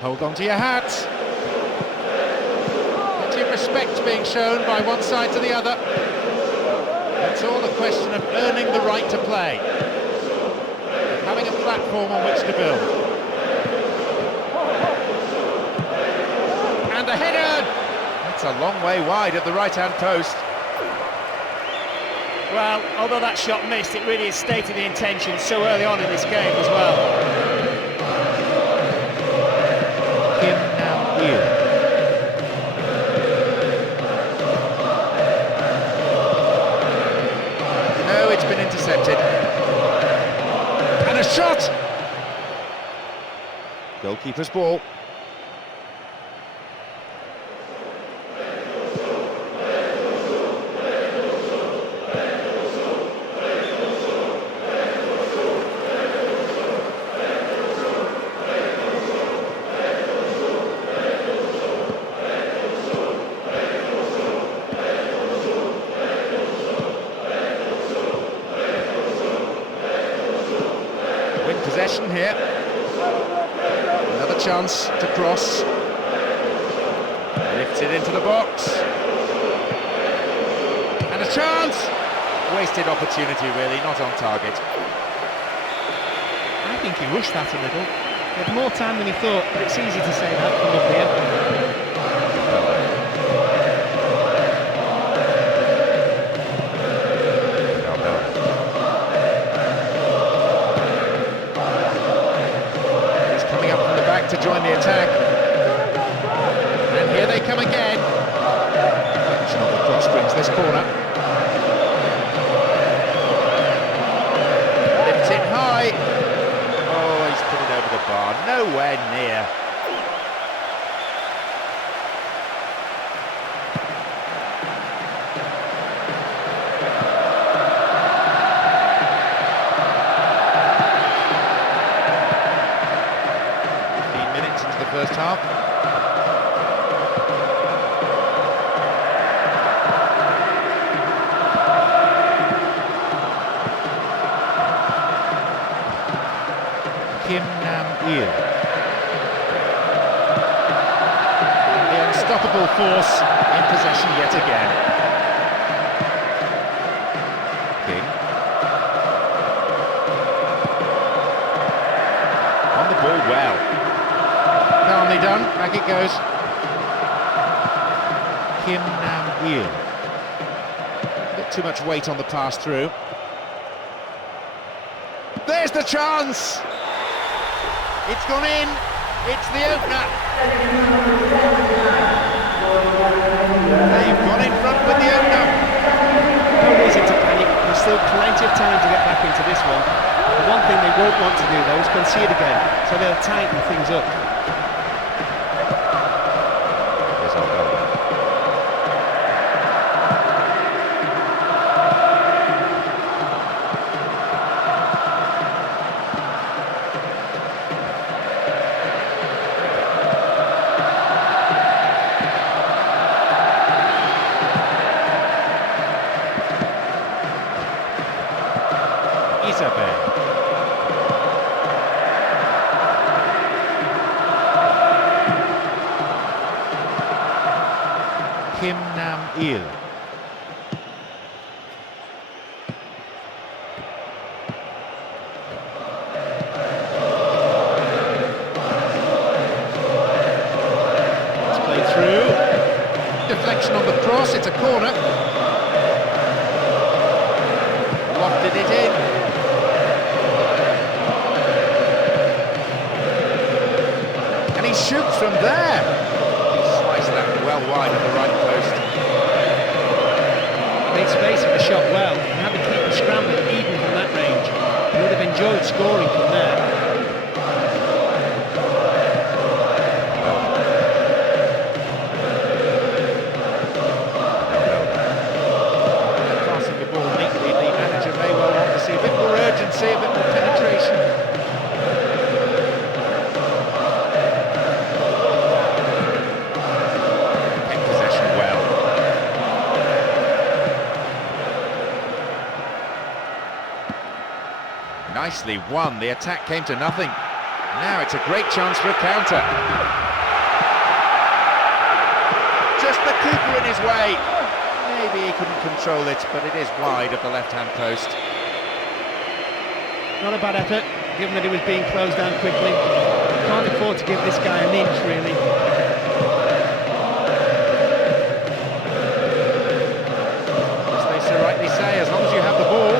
Hold on to your hat. Plenty of respect being shown by one side to the other. It's all a question of earning the right to play, having a platform on which to build. And the header! That's a long way wide at the right-hand post. Well, although that shot missed, it really has stated the intention so early on in this game as well. Kim Nam-il. No, it's been intercepted. And a shot! Goalkeeper's ball. Possession here. Another chance to cross. Lifts it into the box. And a chance! Wasted opportunity really, not on target. I think he rushed that a little. He had more time than he thought, but it's easy to say that from up here. To join the attack, and here they come again. Deflection on the cross brings this corner. Lifts it high. Oh, he's put it over the bar, nowhere near. First half. Kim Nam-il. The unstoppable force in possession yet again. King. On the ball well. Calmly done, back it goes. Kim Nam-il. A bit too much weight on the pass through. There's the chance! It's gone in, it's the opener. They've gone in front with the opener. No reason to panic, there's still plenty of time to get back into this one. The one thing they won't want to do though is concede again, so they'll tighten things up. Kim Nam-il. It's played through. Deflection on the cross, it's a corner. Lofted it in. And he shoots from there. He sliced that well wide at the right post. Made space for the shot well, and had the keeper scrambling even from that range. He would have enjoyed scoring from there. Passing the ball neatly, the manager may well want to see a bit more urgency, a bit more penetration. Kept possession well. Nicely won, the attack came to nothing. Now it's a great chance for a counter. the keeper in his way. Maybe he couldn't control it, but it is wide of the left-hand post. Not a bad effort, given that he was being closed down quickly. Can't afford to give this guy an inch, really. As they so rightly say, as long as you have the ball,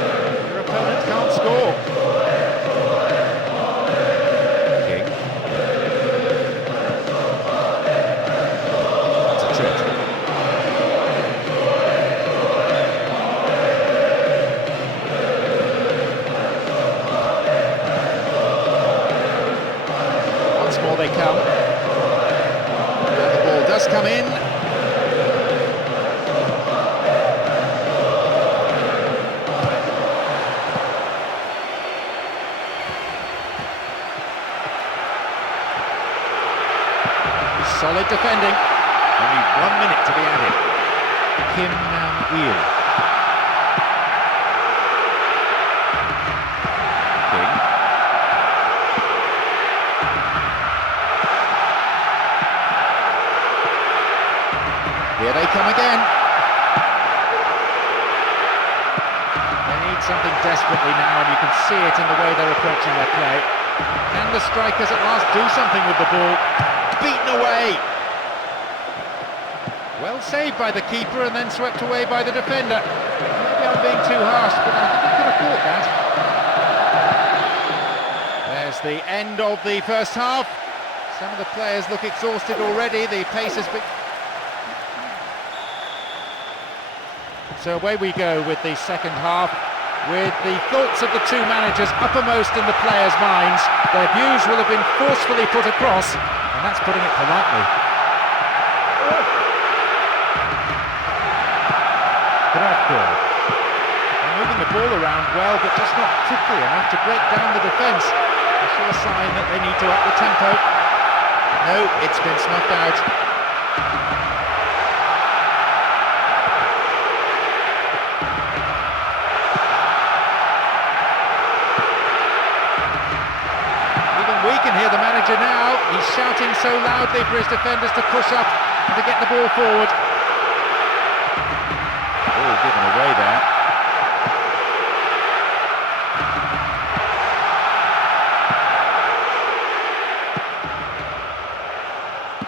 your opponent can't score. King. That's a trip. More they come. Now the ball does come in. Solid defending. Only 1 minute to be added. Kim Nam-il. King. Here they come again. They need something desperately now, and you can see it in the way they're approaching their play. Can the strikers at last do something with the ball? Beaten away. Well saved by the keeper and then swept away by the defender. Maybe I'm being too harsh, but I think he could have caught that. There's the end of the first half. Some of the players look exhausted already. The pace has been... So away we go with the second half, with the thoughts of the two managers uppermost in the players' minds. Their views will have been forcefully put across, and that's putting it politely. They're moving the ball around well, but just not quickly enough to break down the defence. A sure sign that they need to up the tempo. No, it's been snuffed out. We can hear the manager now. He's shouting so loudly for his defenders to push up and to get the ball forward. Ball given away there.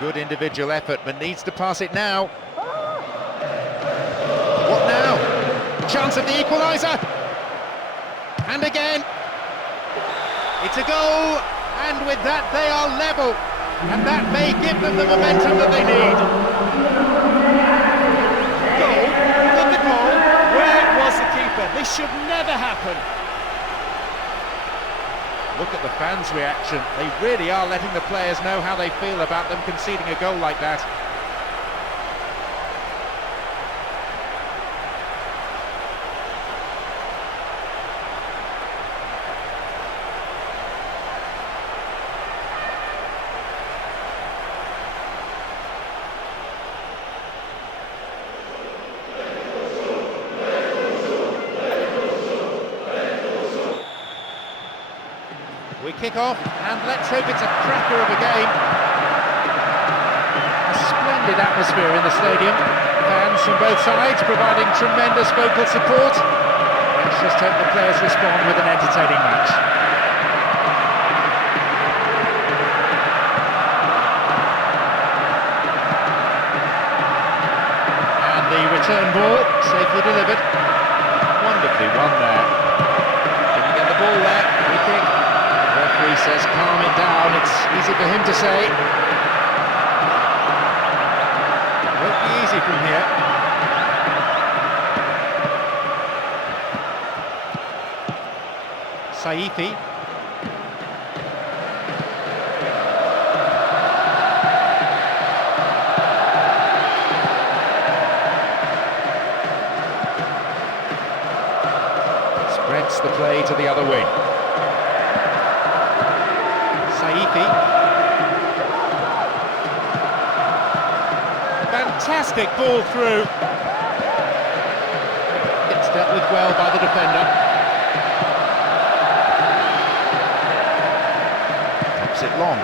Good individual effort, but needs to pass it now. What now? Chance of the equaliser. And again. It's a goal. And with that, they are level, and that may give them the momentum that they need. Goal? Look at the goal. Where was the keeper? This should never happen. Look at the fans' reaction. They really are letting the players know how they feel about them conceding a goal like that. We kick off, and let's hope it's a cracker of a game. A splendid atmosphere in the stadium. Fans from both sides providing tremendous vocal support. Let's just hope the players respond with an entertaining match. And the return ball, safely delivered. Wonderfully won there. Didn't get the ball there, free kick. Referee says calm it down, it's easy for him to say. Won't be easy from here. Saifi. Spreads the play to the other wing. Fantastic ball through. It's dealt with well by the defender. Pops it long.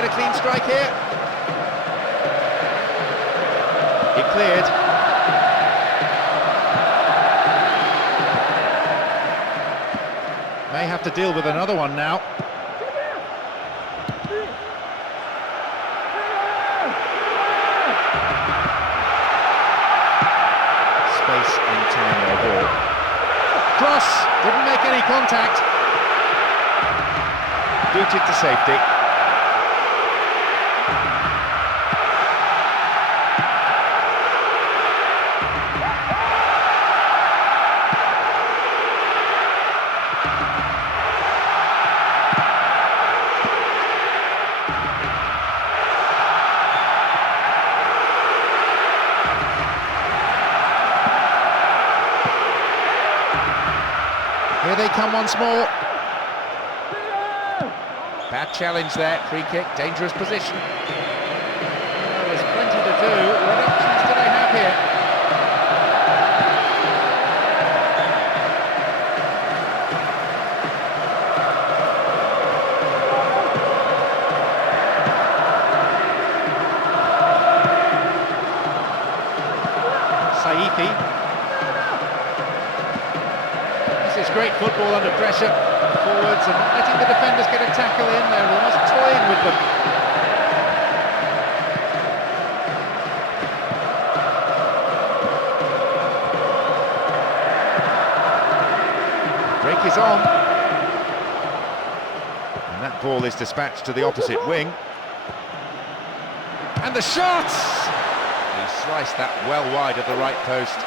get a clean strike here? It cleared. May have to deal with another one now. Space and time their ball. Cross, didn't make any contact. Booted to safety. Here they come once more. Bad challenge there, free kick, dangerous position. Well, there's plenty to do. What options do they have here? Saifi. This is great football under pressure. Forwards and not letting the defenders get a tackle in. They're almost toying with them. Break is on. And that ball is dispatched to the opposite wing. And the shot! He sliced that well wide of the right post.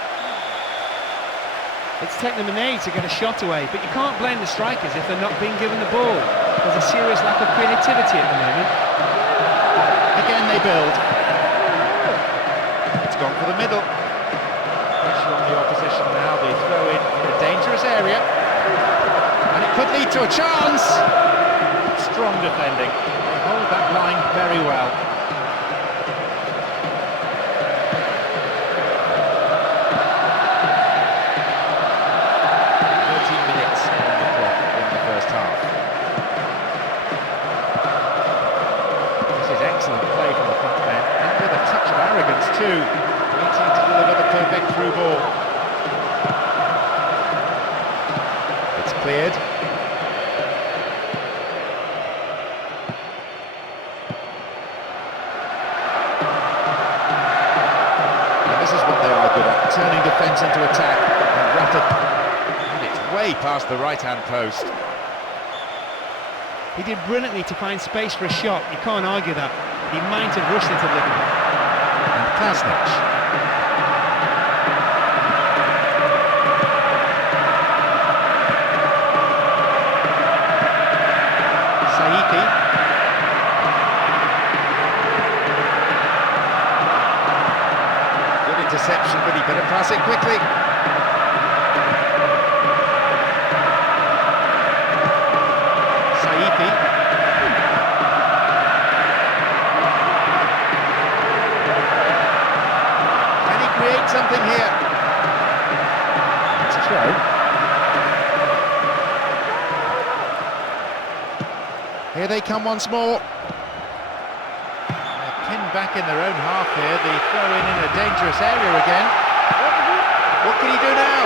It's taken them an age to get a shot away, but you can't blame the strikers if they're not being given the ball. There's a serious lack of creativity at the moment. Again they build. It's gone for the middle. Pressure on the opposition now, they throw in a dangerous area. And it could lead to a chance. Strong defending. They hold that line very well. Excellent play from the front man, and with a touch of arrogance too, waiting to deliver the perfect through ball. It's cleared. And this is what they are good at, turning defence into attack and rapid. And it's way past the right-hand post. He did brilliantly to find space for a shot, you can't argue that. He might have rushed it a little. And Krasnich. Saifi. Good interception, but he better pass it quickly. Something here. It's a throw. Here they come once more. They're pinned back in their own half here. The throw in a dangerous area again. What can he do now?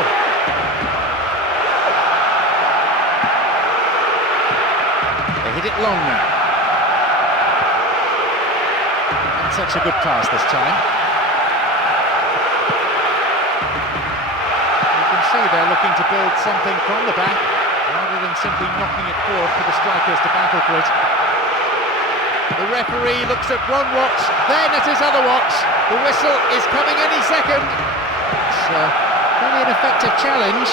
They hit it long now. And such a good pass this time. They're looking to build something from the back rather than simply knocking it forward for the strikers to battle for it. The referee looks at one watch, then at his other watch. The whistle is coming any second. It's really an effective challenge.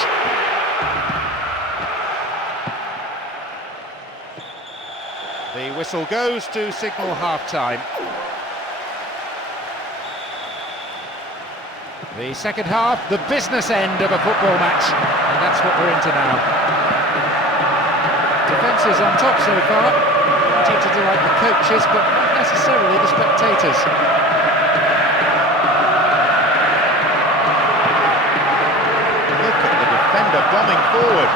The whistle goes to signal half-time. The second half, the business end of a football match, and that's what we're into now. Defence is on top so far, plenty to delight the coaches, but not necessarily the spectators. Look at the defender bombing forward.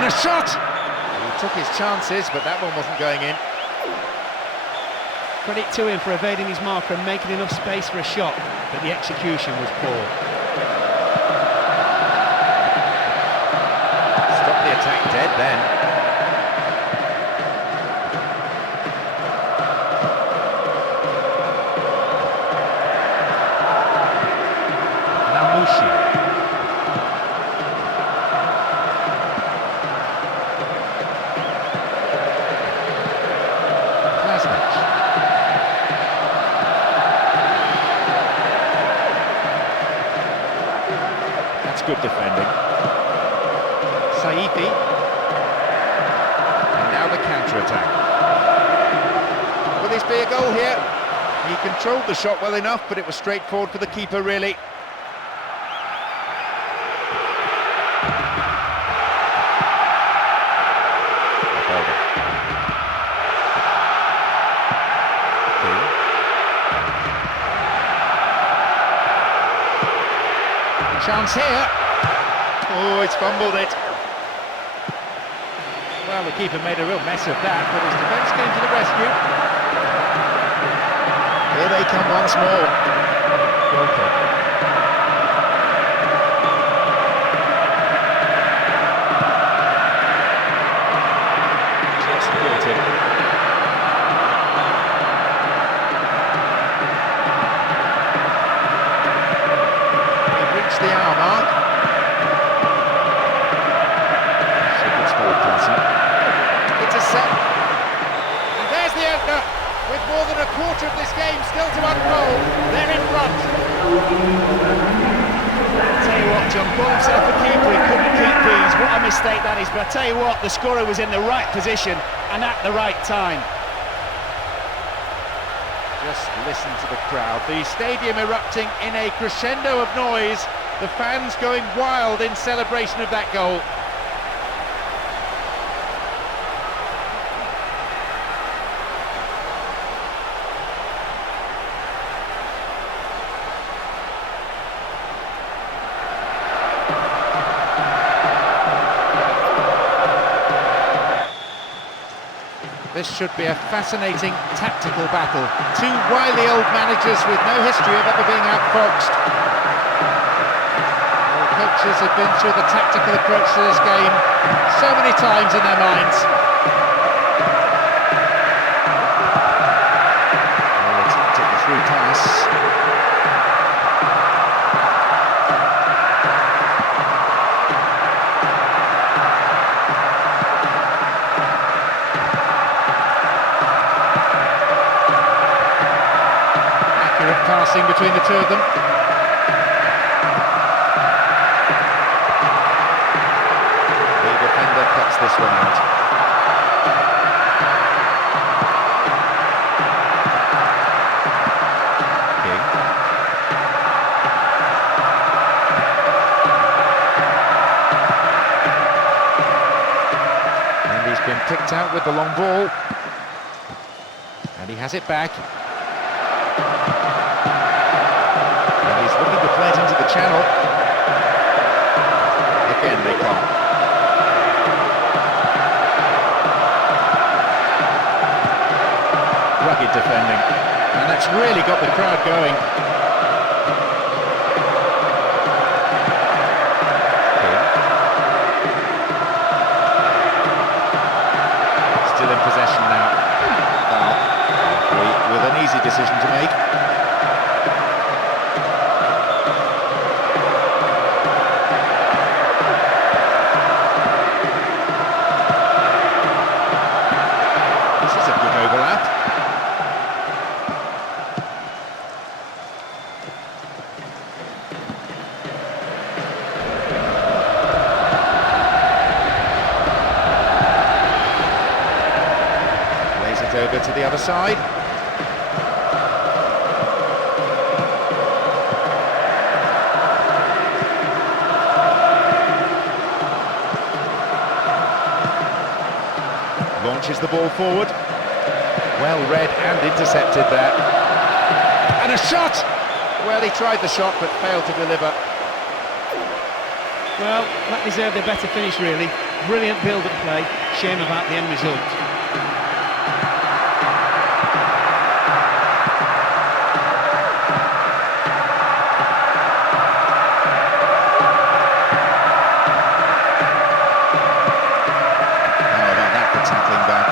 And a shot! He Took his chances, but that one wasn't going in. Credit to him for evading his marker and making enough space for a shot, but the execution was poor. Stop the attack dead then. That's good defending. Saifi. And now the counter-attack. Will this be a goal here? He controlled the shot well enough, but it was straightforward for the keeper, really. Chance here. Oh, he's fumbled it. Well, the keeper made a real mess of that, but his defence came to the rescue. Here they come once more. Okay. Just caught him. The hour mark. It's a set. And there's the opener. With more than a quarter of this game still to unfold, they're in front. Tell you what, John, call himself a keeper, he couldn't keep these. What a mistake that is. But I tell you what, the scorer was in the right position and at the right time. Just listen to the crowd. The stadium erupting in a crescendo of noise. The fans going wild in celebration of that goal. This should be a fascinating tactical battle. Two wily old managers with no history of ever being outfoxed. Coaches have been through the tactical approach to this game so many times in their minds. Oh, took the through pass. Accurate passing between the two of them. Cuts this one out. King. And he's been picked out with the long ball. And he has it back. And he's looking to play it into the channel. Again, they can't. Rugged defending, and that's really got the crowd going. Still in possession now. With an easy decision to make. This is a good overlap. Over to the other side. Launches the ball forward. Well read and intercepted there. And a shot! Well, he tried the shot but failed to deliver. Well, that deserved a better finish, really. Brilliant build-up play. Shame about the end result. How about that for tackling back?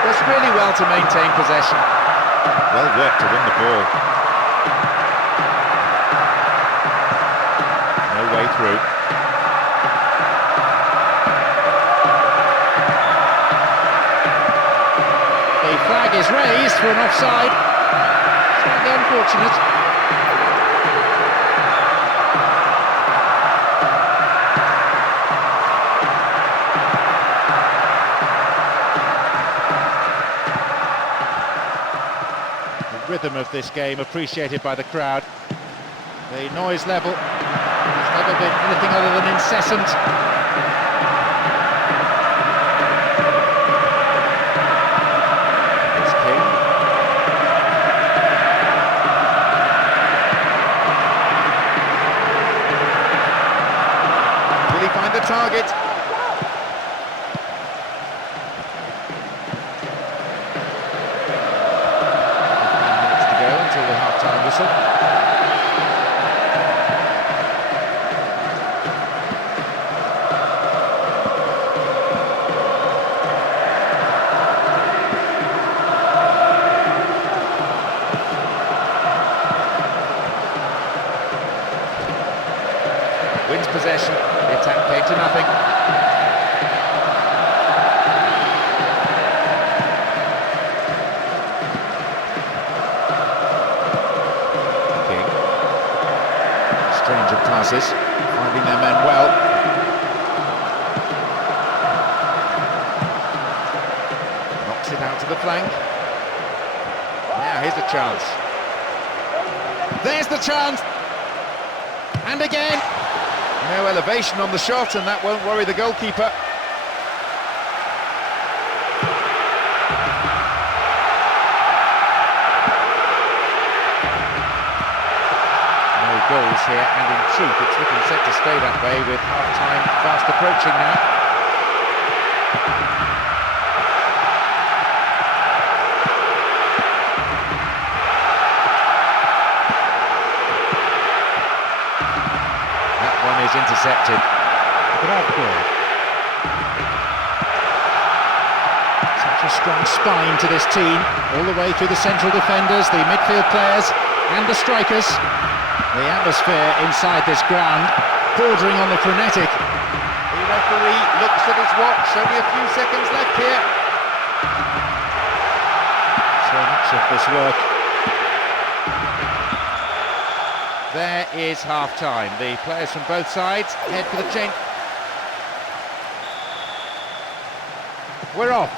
Does really well to maintain possession. Well worked to win the ball. No way through. The flag is raised for an offside. Slightly unfortunate. The rhythm of this game appreciated by the crowd. The noise level has never been anything other than incessant. There's King. Will he find the target? 15 minutes to go until the half-time whistle. Wins possession, the attack came to nothing. King. Strange of passes, finding their men well. Knocks it out to the flank. Now here's the chance. There's the chance! And again! No elevation on the shot, and that won't worry the goalkeeper. No goals here, and in truth, it's looking set to stay that way with half-time fast approaching now. Is intercepted. Such a strong spine to this team, all the way through the central defenders, the midfield players and the strikers. The atmosphere inside this ground, bordering on the frenetic. The referee looks at his watch, only a few seconds left here. So much of this work. There is half-time. The players from both sides head for the change. We're off.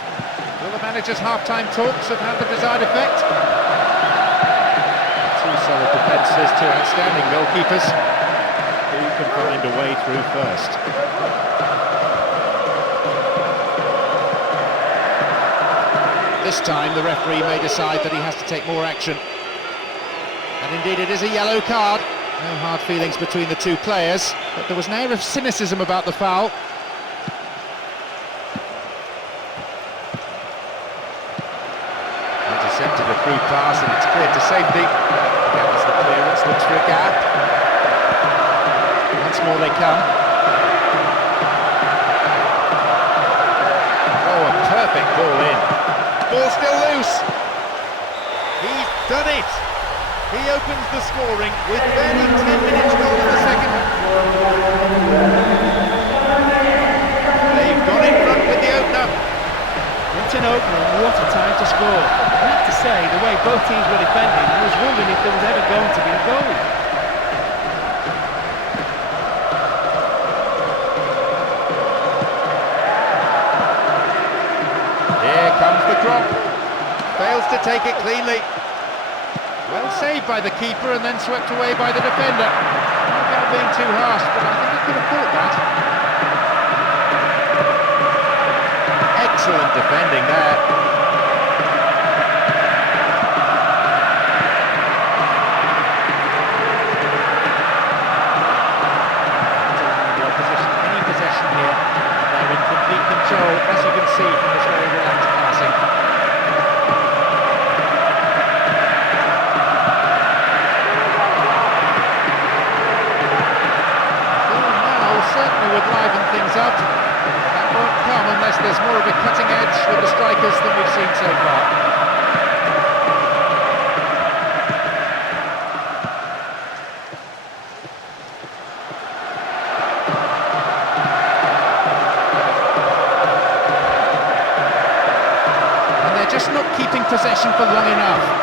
Will the manager's half-time talks have had the desired effect? Two solid defences, two outstanding goalkeepers. Who can find a way through first? This time the referee may decide that he has to take more action. And indeed it is a yellow card. No hard feelings between the two players, but there was an air of cynicism about the foul. Intercepted a through pass and it's cleared to safety. Gathers the clearance, looks for a gap. Once more they come. Oh, a perfect ball in. Ball still loose. He's done it. He opens the scoring with barely 10 minutes gone in the second. They've gone in front with the opener. What an opener and what a time to score. I have to say, the way both teams were defending, I was wondering if there was ever going to be a goal. Here comes the drop. Fails to take it cleanly. Well saved by the keeper and then swept away by the defender. Maybe I'm being too harsh, but I think he could have caught that. Excellent defending there. Any possession control, as you can see from this very relaxed passing. Certainly would liven things up. That won't come unless there's more of a cutting edge with the strikers than we've seen so far. And they're just not keeping possession for long enough.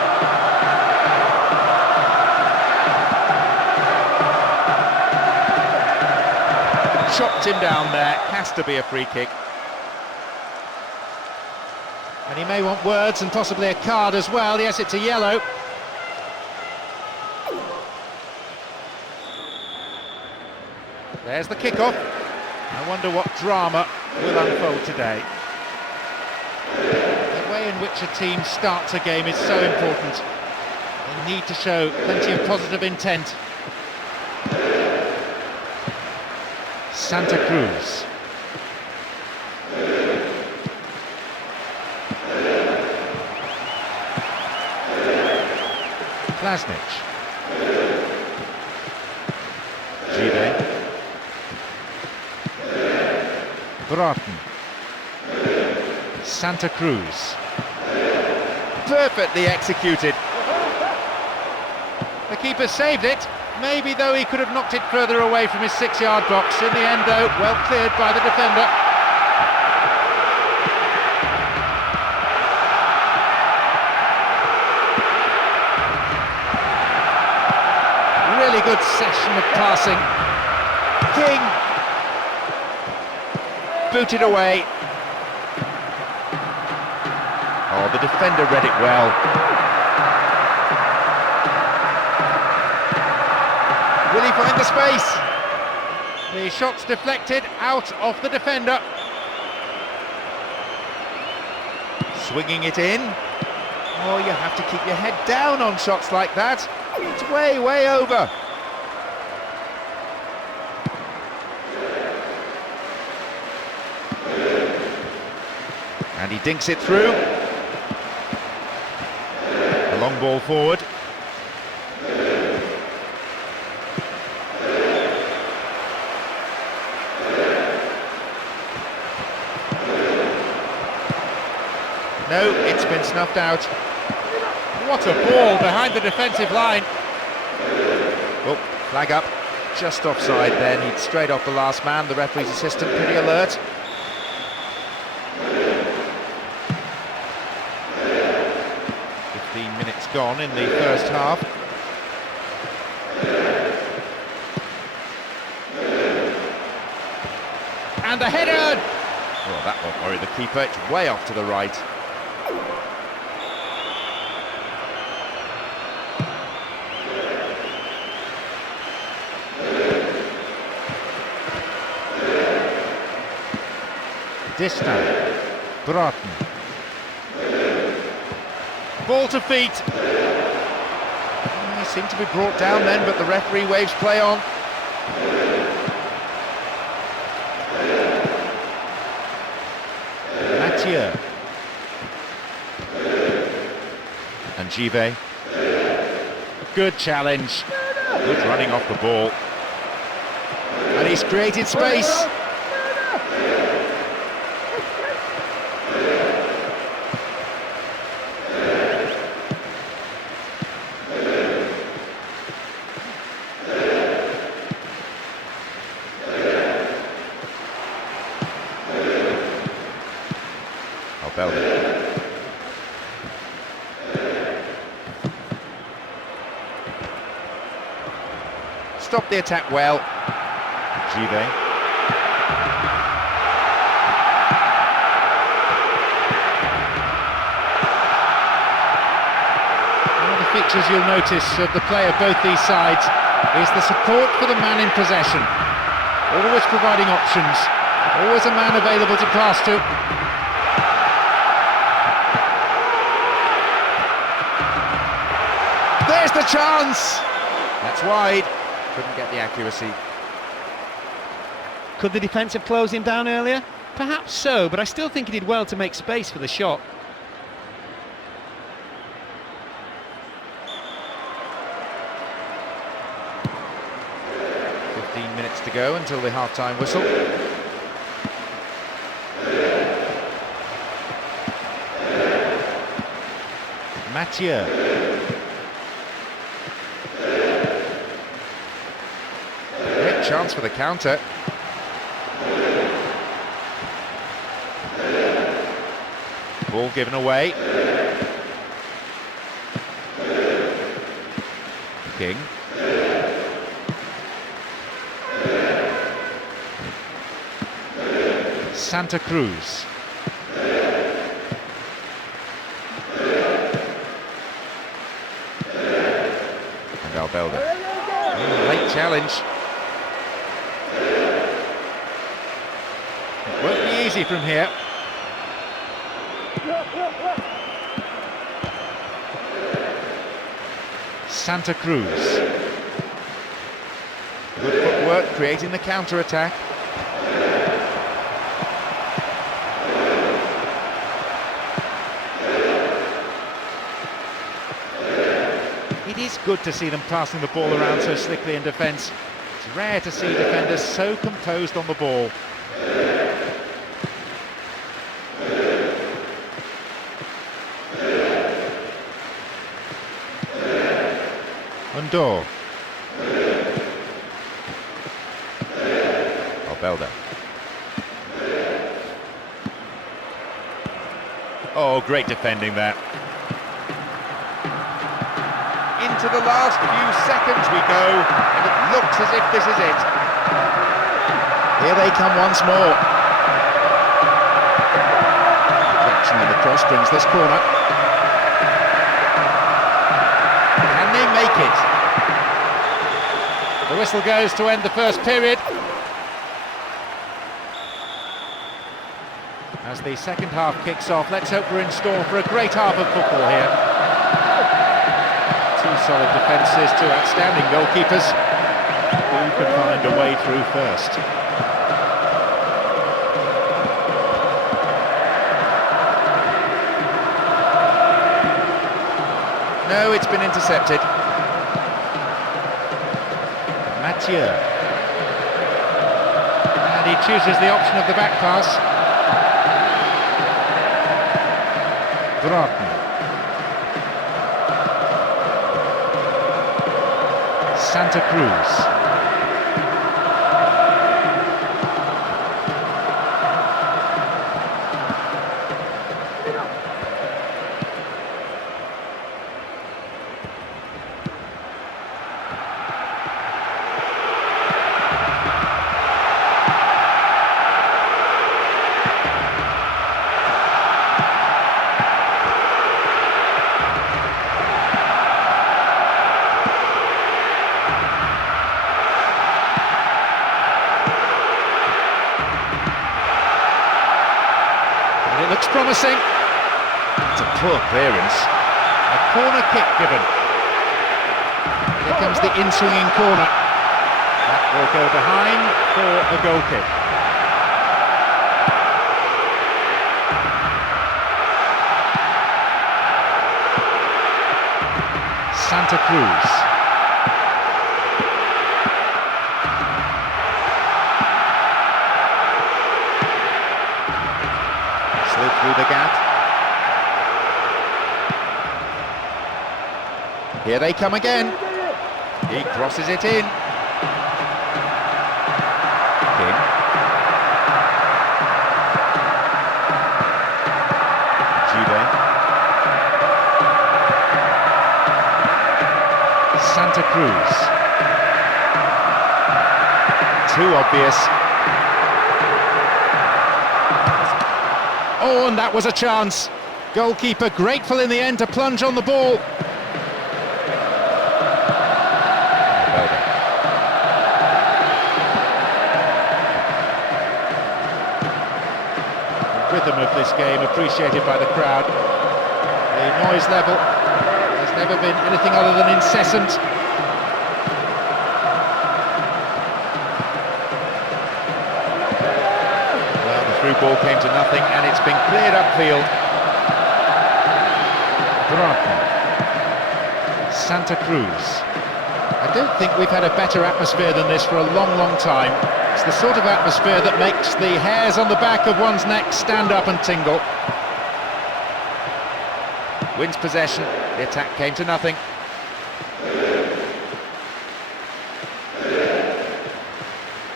Chopped him down there, has to be a free kick. And he may want words and possibly a card as well. Yes, it's a yellow. There's the kick-off. I wonder what drama will unfold today. The way in which a team starts a game is so important. They need to show plenty of positive intent. Santa Cruz. Klasnic. Give. Broughton. Santa Cruz. Perfectly executed. The keeper saved it. Maybe, though, he could have knocked it further away from his 6-yard box. In the end, though, well cleared by the defender. Really good session of passing. King. Booted away. Oh, the defender read it well. Will he find the space? The shot's deflected out of the defender. Swinging it in. Oh, you have to keep your head down on shots like that. It's way, way over. And he dinks it through. A long ball forward. No, it's been snuffed out. What a ball behind the defensive line. Oh, flag up. Just offside then. He'd straight off the last man. The referee's assistant pretty alert. Minutes gone in the first half. And the header! Well, that won't worry the keeper. It's way off to the right. Distan. Broughton. Ball to feet. He seemed to be brought down then, but the referee waves play on. Mathieu. And Give. Good challenge. Good running off the ball. And he's created space. Stopped the attack well. Give. One of the features you'll notice of the play of both these sides is the support for the man in possession. Always providing options. Always a man available to pass to. There's the chance! That's wide. Couldn't get the accuracy. Could the defence have closed him down earlier? Perhaps so, but I still think he did well to make space for the shot. 15 minutes to go until the half-time whistle. Mathieu. Great chance for the counter. Ball given away. King. Santa Cruz. And Albelda. Late challenge. It won't be easy from here. Santa Cruz. Good footwork, creating the counter-attack. It is good to see them passing the ball around so slickly in defence. It's rare to see defenders so composed on the ball. Undor. Albelda. Oh, great defending there. Into the last few seconds we go, and it looks as if this is it. Here they come once more. Deflection in the cross brings this corner. Can they make it? The whistle goes to end the first period. As the second half kicks off, let's hope we're in store for a great half of football here. Two solid defences, two outstanding goalkeepers. Who can find a way through first? No, it's been intercepted. Mathieu. And he chooses the option of the back pass. Broughton. Santa Cruz. Looks promising. It's a poor clearance. A corner kick given. Here comes the in-swinging corner. That will go behind for a goal kick. Santa Cruz. Through the gap. Here they come again. He crosses it in. King. Jude. Santa Cruz. Too obvious. Oh, and that was a chance. Goalkeeper grateful in the end to plunge on the ball. The rhythm of this game appreciated by the crowd. The noise level has never been anything other than incessant. ball came to nothing, and it's been cleared upfield. Broughton. Santa Cruz. I don't think we've had a better atmosphere than this for a long, long time. It's the sort of atmosphere that makes the hairs on the back of one's neck stand up and tingle. Wins possession, the attack came to nothing.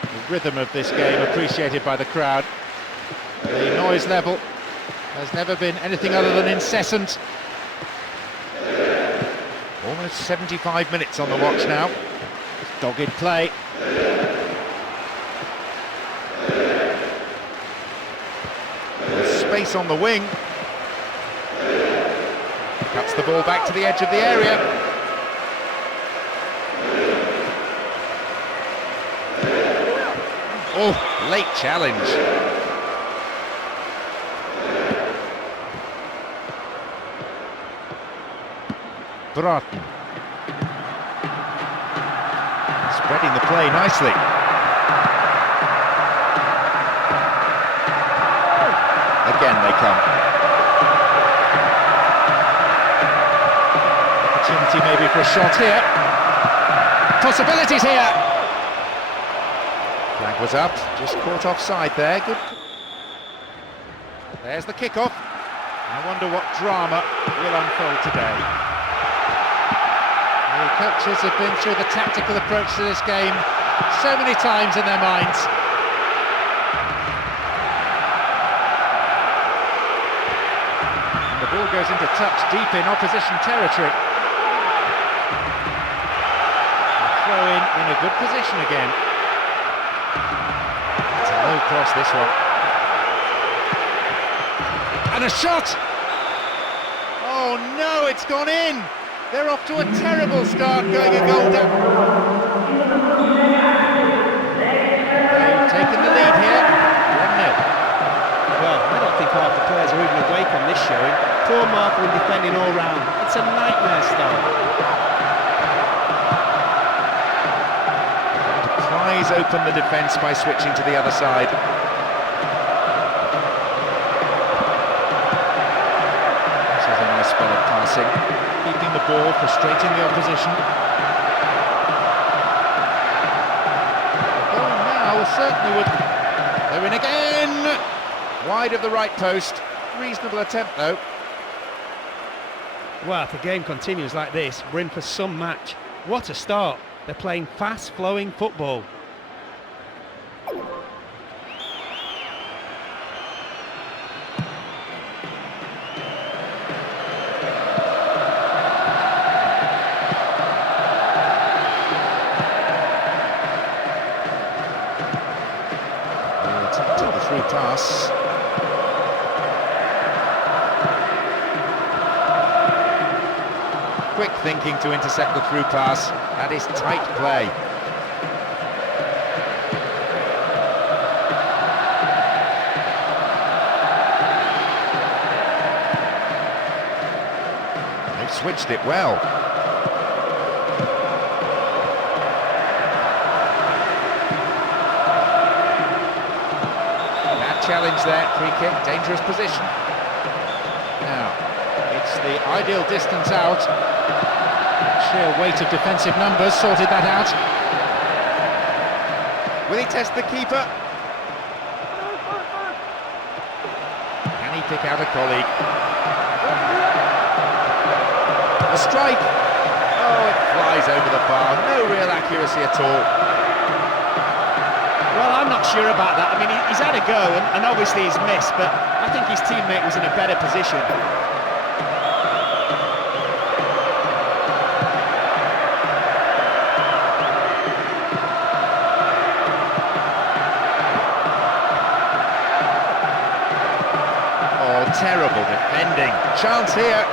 The rhythm of this game appreciated by the crowd. The noise level has never been anything other than incessant. Almost 75 minutes on the watch now. Dogged play. There's space on the wing. Cuts the ball back to the edge of the area. Oh, late challenge. Broughton. Spreading the play nicely. Again they come. Opportunity maybe for a shot here. Possibilities here. Flag was up, just caught offside there. Good. There's the kickoff. I wonder what drama will unfold today. The coaches have been through the tactical approach to this game so many times in their minds. And the ball goes into touch deep in opposition territory. Throw in a good position again. It's a low cross, this one. And a shot! Oh no, it's gone in! They're off to a terrible start, going a goal down. They've taken the lead here, 1-0. Well, I don't think half the players are even awake on this showing. Poor marking and defending all round. It's a nightmare start. Pries open the defence by switching to the other side. This is a nice spell of passing. Keeping the ball, frustrating the opposition. The goal now certainly would... They're in again! Wide of the right post. Reasonable attempt though. Well, if the game continues like this, we're in for some match. What a start. They're playing fast-flowing football. Through pass. Quick thinking to intercept the through pass. That is tight play. They've switched it well. Challenge there, free kick, dangerous position. Now, it's the ideal distance out. Sheer weight of defensive numbers sorted that out. Will he test the keeper? Can he pick out a colleague? The strike! Oh, it flies over the bar, no real accuracy at all. Well, I'm not sure about that. I mean, he's had a go, and obviously he's missed, but I think his teammate was in a better position. Oh, terrible defending. Chance here.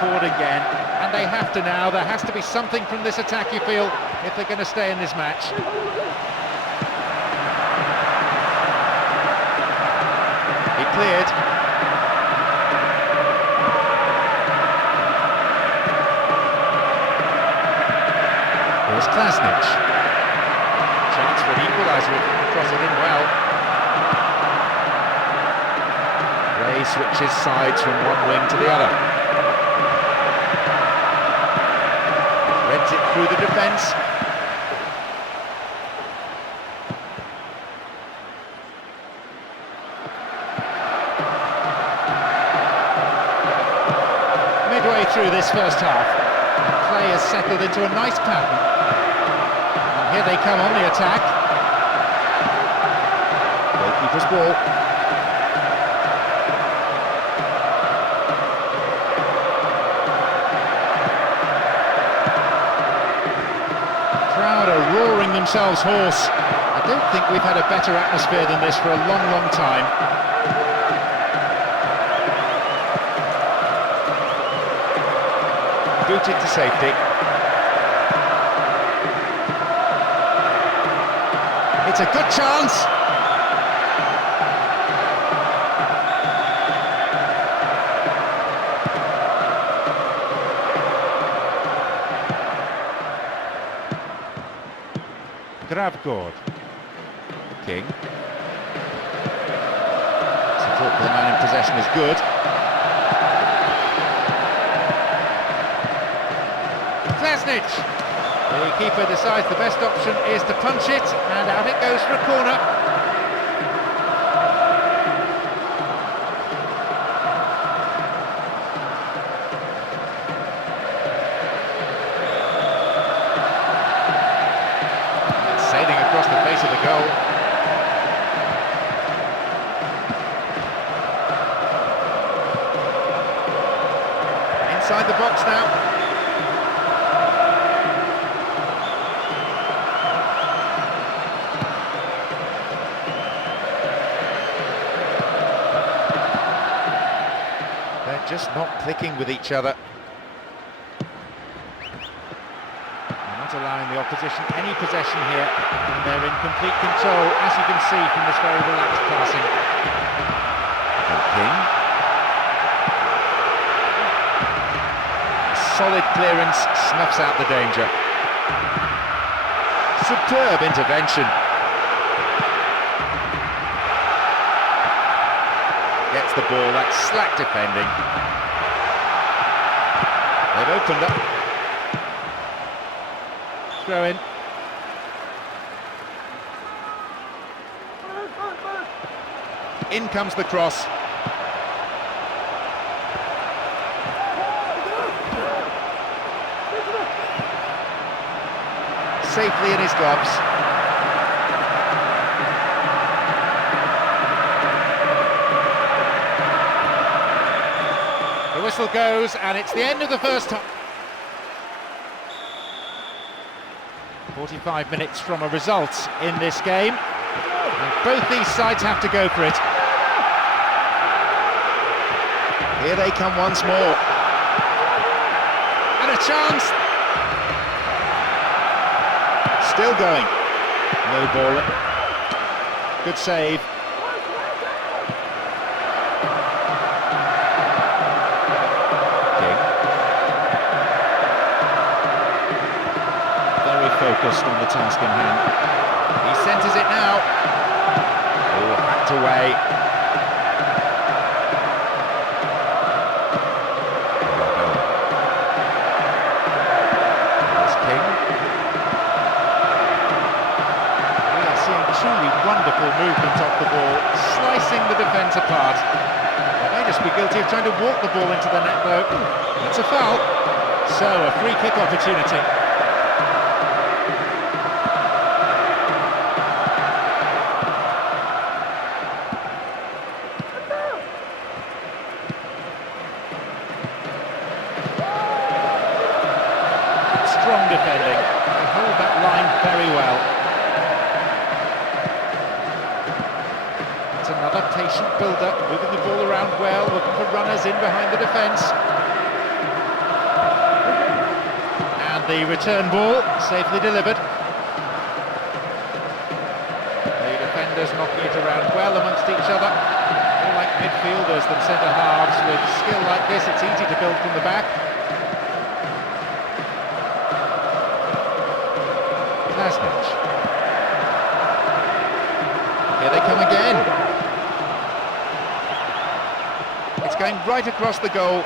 Forward again, and they have to now. There has to be something from this attack, you feel, if they're going to stay in this match. He cleared. Klasnic. Chance for an equaliser if he can cross it in well. Ray switches sides from one wing to the other. Rents it through the defence. Midway through this first half, play has settled into a nice pattern. And here they come on the attack. Goalkeeper's ball. Crowd are roaring themselves hoarse. I don't think we've had a better atmosphere than this for a long, long time. Booted to safety. It's a good chance. Gravgård. King. Support for the man in possession is good. Klasnic. The keeper decides the best option is to punch it, and out it goes for a corner. It's sailing across the face of the goal. Inside the box now. Just not clicking with each other. They're not allowing the opposition any possession here, and they're in complete control, as you can see from this very relaxed passing. King. Solid clearance snuffs out the danger. Superb intervention. Gets the ball, that's slack defending. They've opened up. Throw in. In comes the cross. Safely in his gloves. The whistle goes, and it's the end of the first half. 45 minutes from a result in this game, and both these sides have to go for it. Here they come once more. And a chance. Still going. No ball. Good save. Focused on the task in hand. He centres it now. Oh, hacked away. There's King. We are seeing truly wonderful movement off the ball, slicing the defence apart. They may just be guilty of trying to walk the ball into the net though. That's a foul. So, a free kick opportunity. Strong defending. They hold that line very well. It's another patient build-up, moving the ball around well, looking for runners in behind the defence. And the return ball, safely delivered. The defenders knocking it around well amongst each other. More like midfielders than centre-halves. With skill like this, it's easy to build from the back. Kolasinac. Here they come again. It's going right across the goal.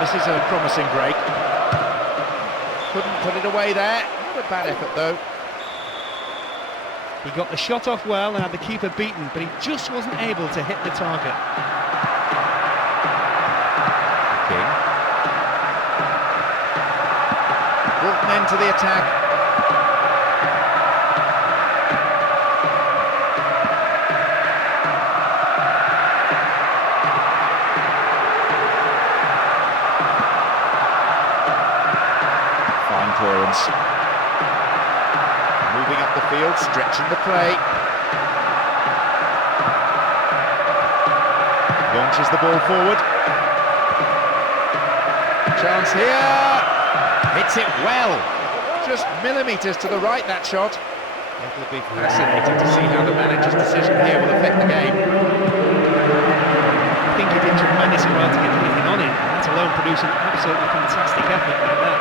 This is a promising break. Couldn't put it away there. Not a bad effort though. He got the shot off well and had the keeper beaten, but he just wasn't able to hit the target. King. Brought an end to the attack. Clearance. Moving up the field, stretching the play. Launches the ball forward. Chance here. Hits it well. Just millimetres to the right, that shot. It'll be fascinating to see how the manager's decision here will affect the game. I think he did tremendously well to get anything on it, let alone produce an absolutely fantastic effort like that.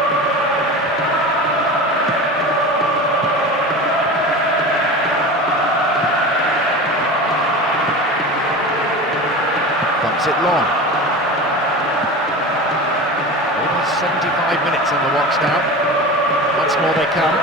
It long. Almost 75 minutes on the watch now. Once more they come.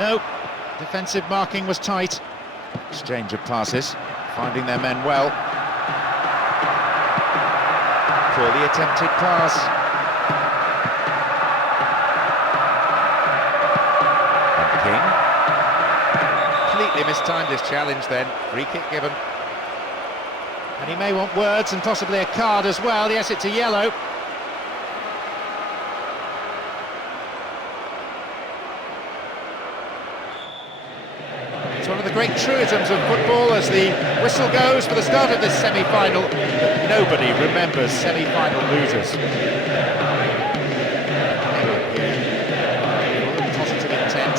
No. Defensive marking was tight. Exchange of passes, finding their men well. Poorly attempted pass. And King. Completely mistimed his challenge then. Free kick given. And he may want words and possibly a card as well. Yes, it's a yellow. It's one of the great truisms of football as the whistle goes for the start of this semi-final, that nobody remembers semi-final losers. Positive intent.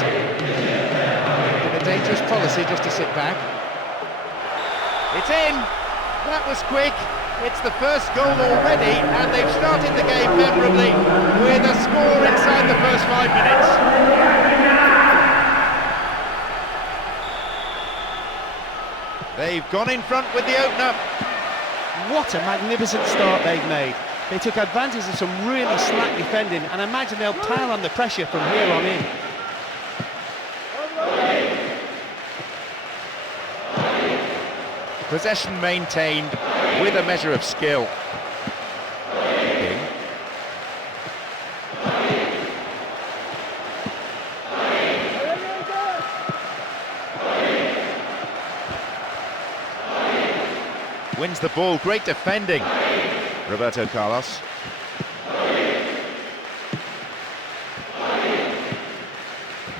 A dangerous policy just to sit back. It's in! That was quick. It's the first goal already, and they've started the game memorably with a score inside the first 5 minutes. They've gone in front with the opener. What a magnificent start they've made. They took advantage of some really slack defending, and I imagine they'll pile on the pressure from here on in. Possession maintained with a measure of skill. King. Wins the ball, great defending. Roberto Carlos.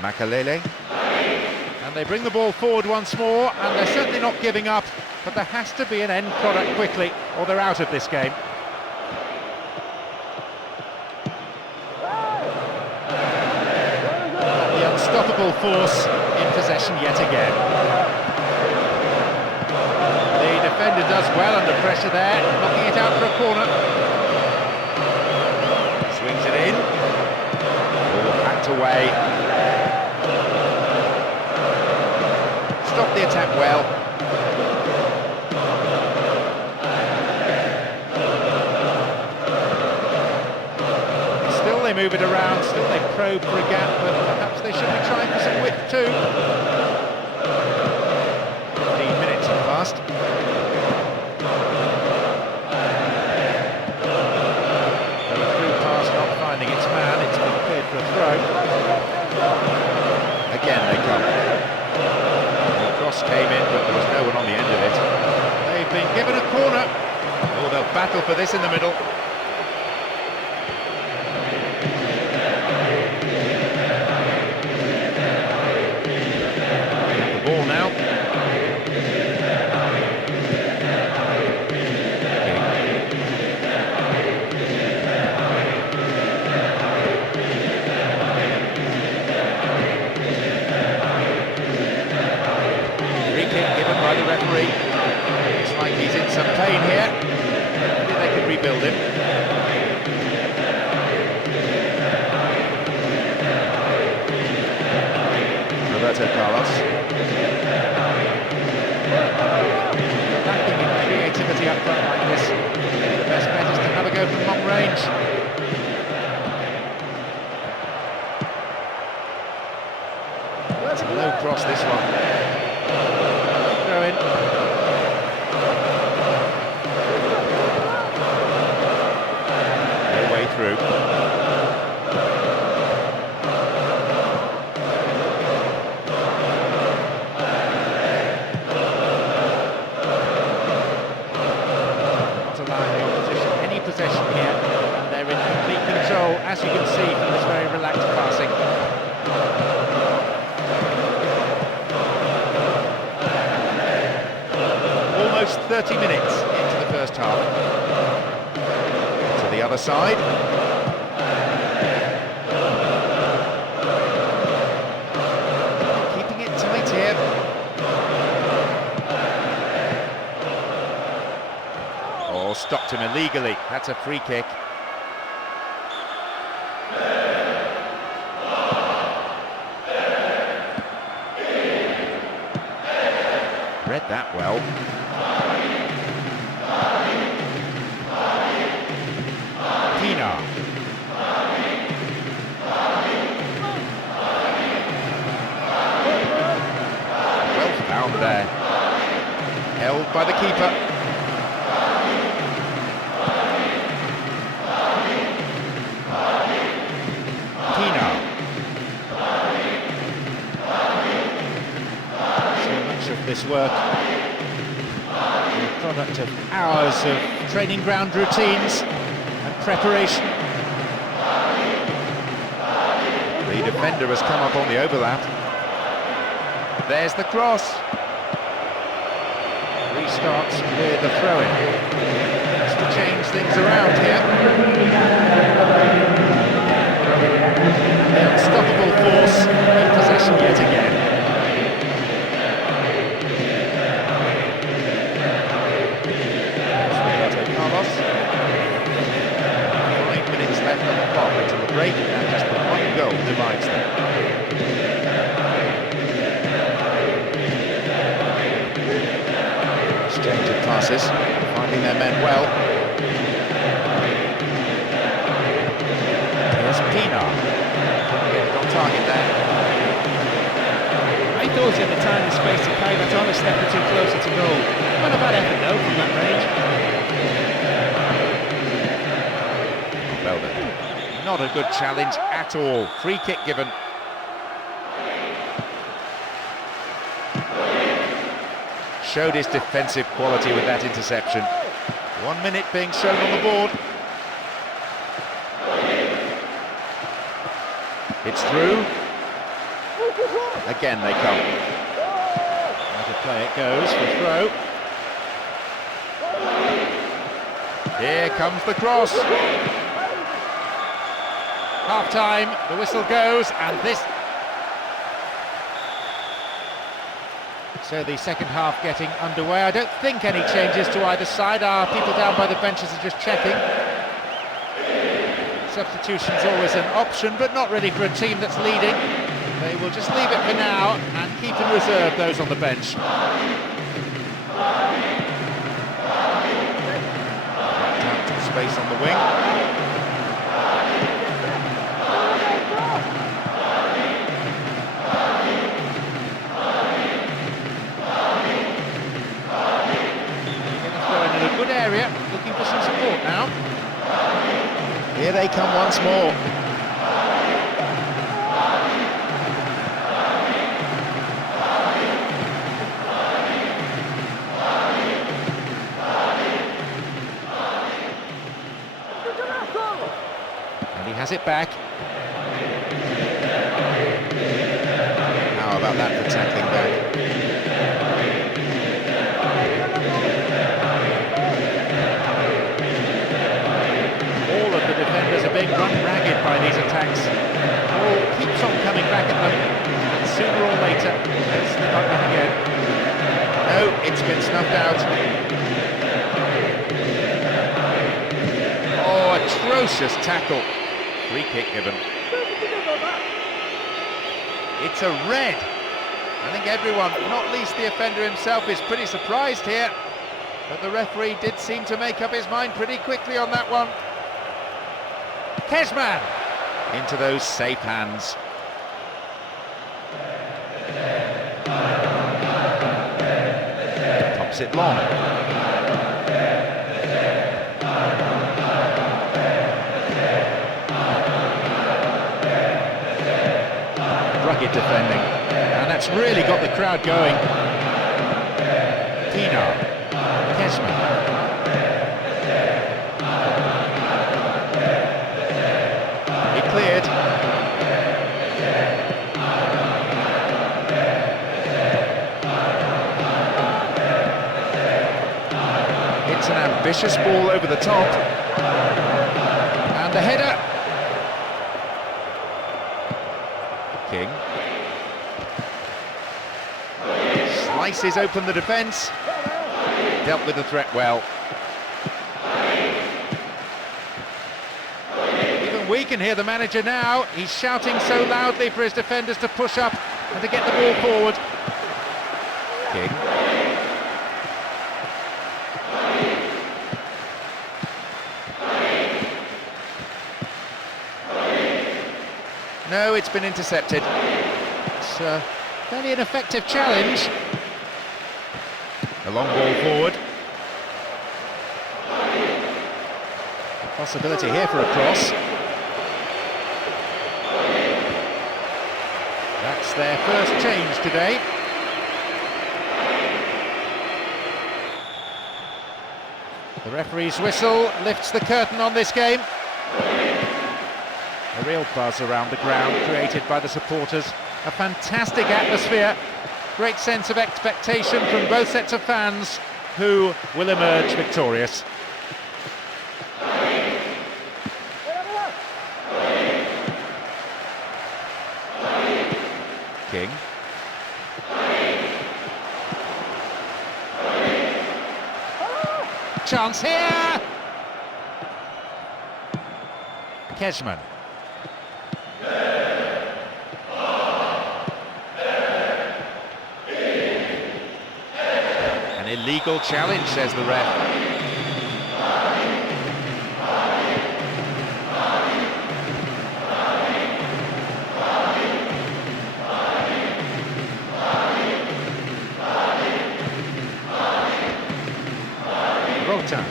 Makalele. And they bring the ball forward once more, and they're certainly not giving up, but there has to be an end product quickly, or they're out of this game. The unstoppable force in possession yet again. The defender does well under pressure there, knocking it out for a corner. Swings it in. Ball hacked away. Stopped the attack well. Still they move it around, still they probe for a gap, but perhaps they should be trying for some width too. 15 minutes have passed. For a throw. Again they come. The cross came in, but there was no one on the end of it. They've been given a corner. Oh, they'll battle for this in the middle. The ball now. Free kick given by the referee. Looks like he's in some pain here. Maybe they can rebuild him. Roberto Carlos. Lacking in creativity up front like this. The best bet is to have a go from long range. That's a low cross, this one. Throw in. No way through. Possession here, and they're in complete control, as you can see from this very relaxed passing. Almost 30 minutes into the first half. To the other side. Keeping it tight here. Oh, stopped him illegally. That's a free kick. Read that well. Pina. Well found there. Held by the keeper. This work, the product of hours of training ground routines and preparation. The defender has come up on the overlap. There's the cross. Restarts with the throw-in. Needs to change things around here. The unstoppable force in possession yet again. Left on the clock until the break, and just the one goal divides them. Exchange of passes, finding their men well. Here's Pina. Getting on target there. I thought he had the time and space to carry that on a step or two closer to goal. Not a bad effort though from that range. Not a good challenge at all. Free kick given. Showed his defensive quality with that interception. 1 minute being shown on the board. It's through. Again they come. Out of play it goes for throw. Here comes the cross. Half-time, the whistle goes, and this... So the second half getting underway. I don't think any changes to either side. Our people down by the benches are just checking. Substitution's always an option, but not really for a team that's leading. They will just leave it for now and keep in reserve those on the bench. Down to space on the wing. Good area, looking for some support now. Here they come once more. has it back. How about that for tackling back? All of the defenders are being run ragged by these attacks. Ball keeps on coming back at them, and sooner or later they'll slip up in again. No, it's been snuffed out. Oh, atrocious tackle. Free kick given. It's a red. I think everyone, not least the offender himself, is pretty surprised here. But the referee did seem to make up his mind pretty quickly on that one. Kezman into those safe hands. Pops it long. Rugged defending, and that's really got the crowd going. Pienaar, Kezman. He cleared. It's an ambitious ball over the top, and the header. King slices open the defence, dealt with the threat well. Even we can hear the manager now. He's shouting so loudly for his defenders to push up and to get the ball forward. King. No, it's been intercepted. It's a fairly ineffective challenge. A long ball forward. Possibility here for a cross. That's their first change today. The referee's whistle lifts the curtain on this game. A real buzz around the ground created by the supporters. A fantastic atmosphere. Great sense of expectation from both sets of fans, who will emerge victorious. King. Chance here! Kezman. An illegal challenge, says the ref. Rota.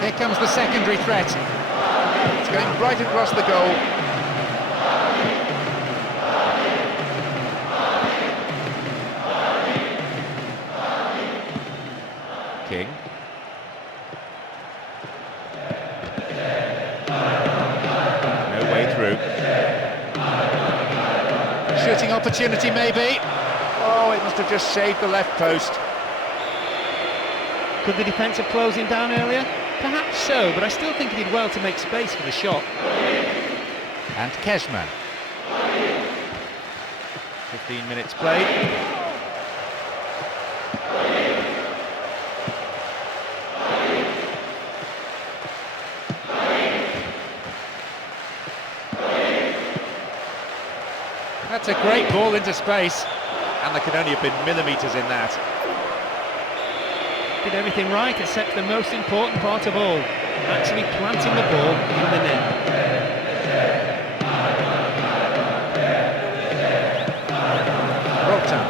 Here comes the secondary threat. It's going right across the goal. King. No way through. Shooting opportunity maybe. Oh, it must have just shaved the left post. Could the defence have closed him down earlier? Perhaps so, but I still think he did well to make space for the shot. And Kezman. 15 minutes played. That's a great ball into space, and there could only have been millimetres in that. Did everything right except the most important part of all, actually planting the ball in the net. Rota.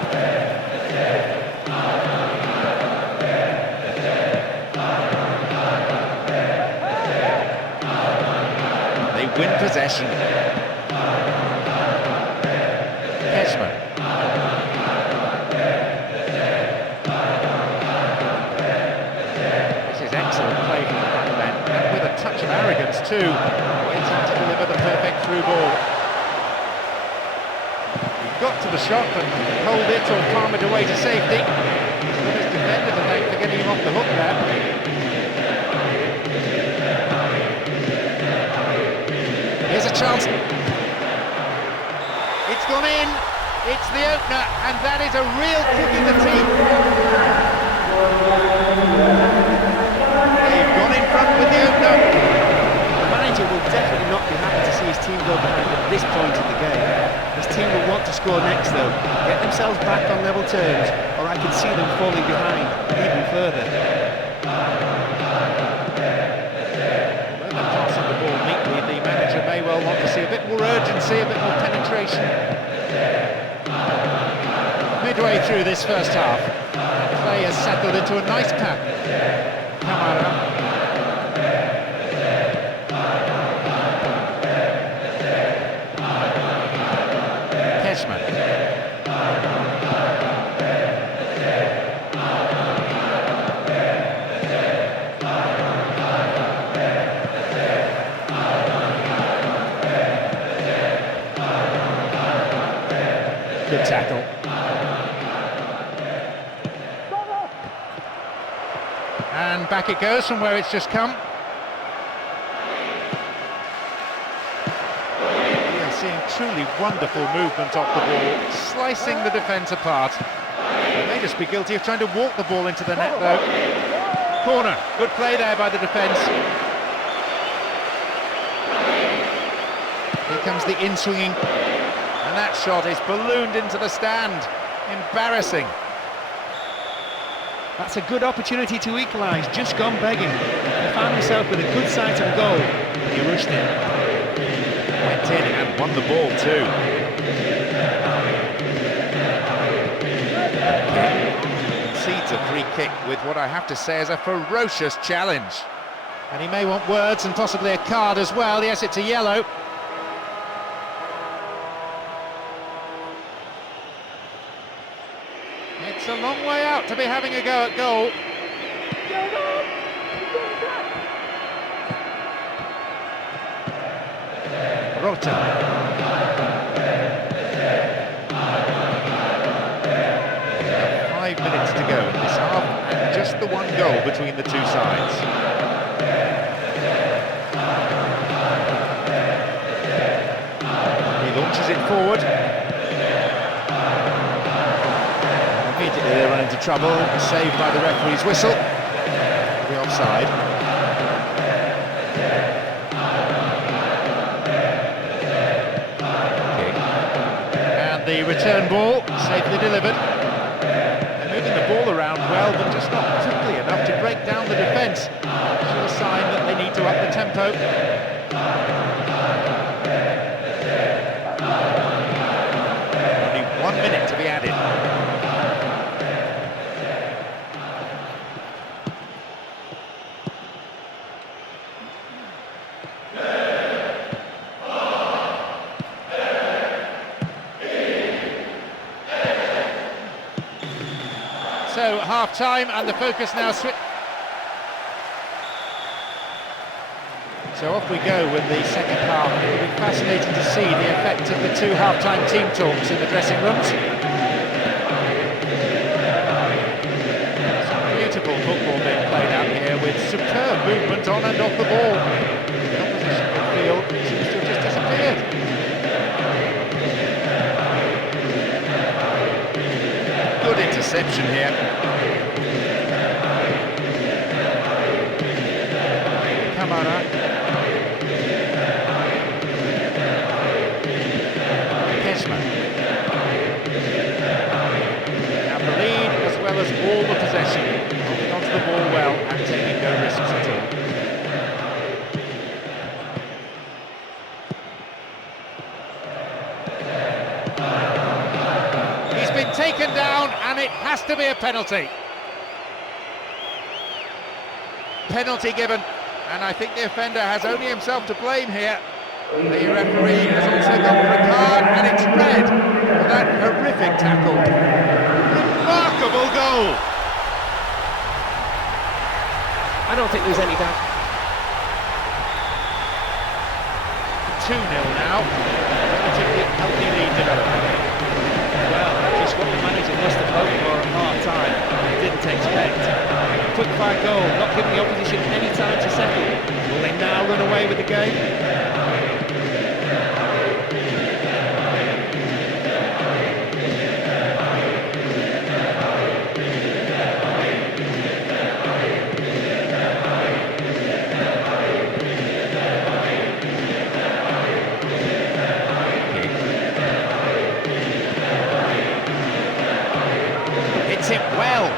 They win possession. Kesman. This is excellent play from the back men, and with a touch of arrogance too, waiting to deliver the perfect through ball. He got to the shot and hold it or palm it away to safety. But his defender to thank for getting him off the hook there. Here's a chance. It's gone in. It's the opener, and that is a real kick in the teeth. They've gone in front with the opener. The manager will definitely not be happy to see his team go behind at this point in the game. His team will want to score next though, get themselves back on level terms, or I can see them falling behind even further. When they're passing the ball neatly, the manager may well want to see a bit more urgency, a bit more penetration. Midway through this first half, play has settled into a nice pack. Kamara. Kesman. Good tackle. And back it goes from where it's just come. We are seeing truly wonderful movement off the ball, slicing the defence apart. They may just be guilty of trying to walk the ball into the net though. Corner, good play there by the defence. Here comes the in-swinging, and that shot is ballooned into the stand. Embarrassing. That's a good opportunity to equalise, just gone begging. He found himself with a good sight on goal, but he rushed in. Went in and won the ball too. Concedes a free kick with what I have to say is a ferocious challenge. And he may want words and possibly a card as well. Yes, it's a yellow. It's a long way out to be having a go at goal. Rota. 5 minutes to go in this half, and just the one goal between the two sides. He launches it forward. Immediately they run into trouble, saved by the referee's whistle. The offside. And the return ball, safely delivered. They're moving the ball around well, but just not quickly enough to break down the defence. Sure sign that they need to up the tempo. Only 1 minute to be added. So half-time, and the focus now So off we go with the second half. It will be fascinating to see the effect of the two half-time team talks in the dressing rooms. Some beautiful football being played out here with superb movement on and off the ball. The opposition midfield seems to have just disappeared. Good interception here. Kamara. Kesman. Now the lead as well as all the possession. Holding onto the ball well and taking no risks at all. He's been taken down, and it has to be a penalty. Penalty given, and I think the offender has only himself to blame here. The referee has also gone for a card, and it's red for that horrific tackle. Remarkable goal! I don't think there's any doubt. 2-0 now. Relatively healthy lead development. Well, just what the manager must have hoped for at half-time. He didn't expect. Quick-fire goal, not giving the opposition any time to settle. Will they now run away with the game? Hits it well.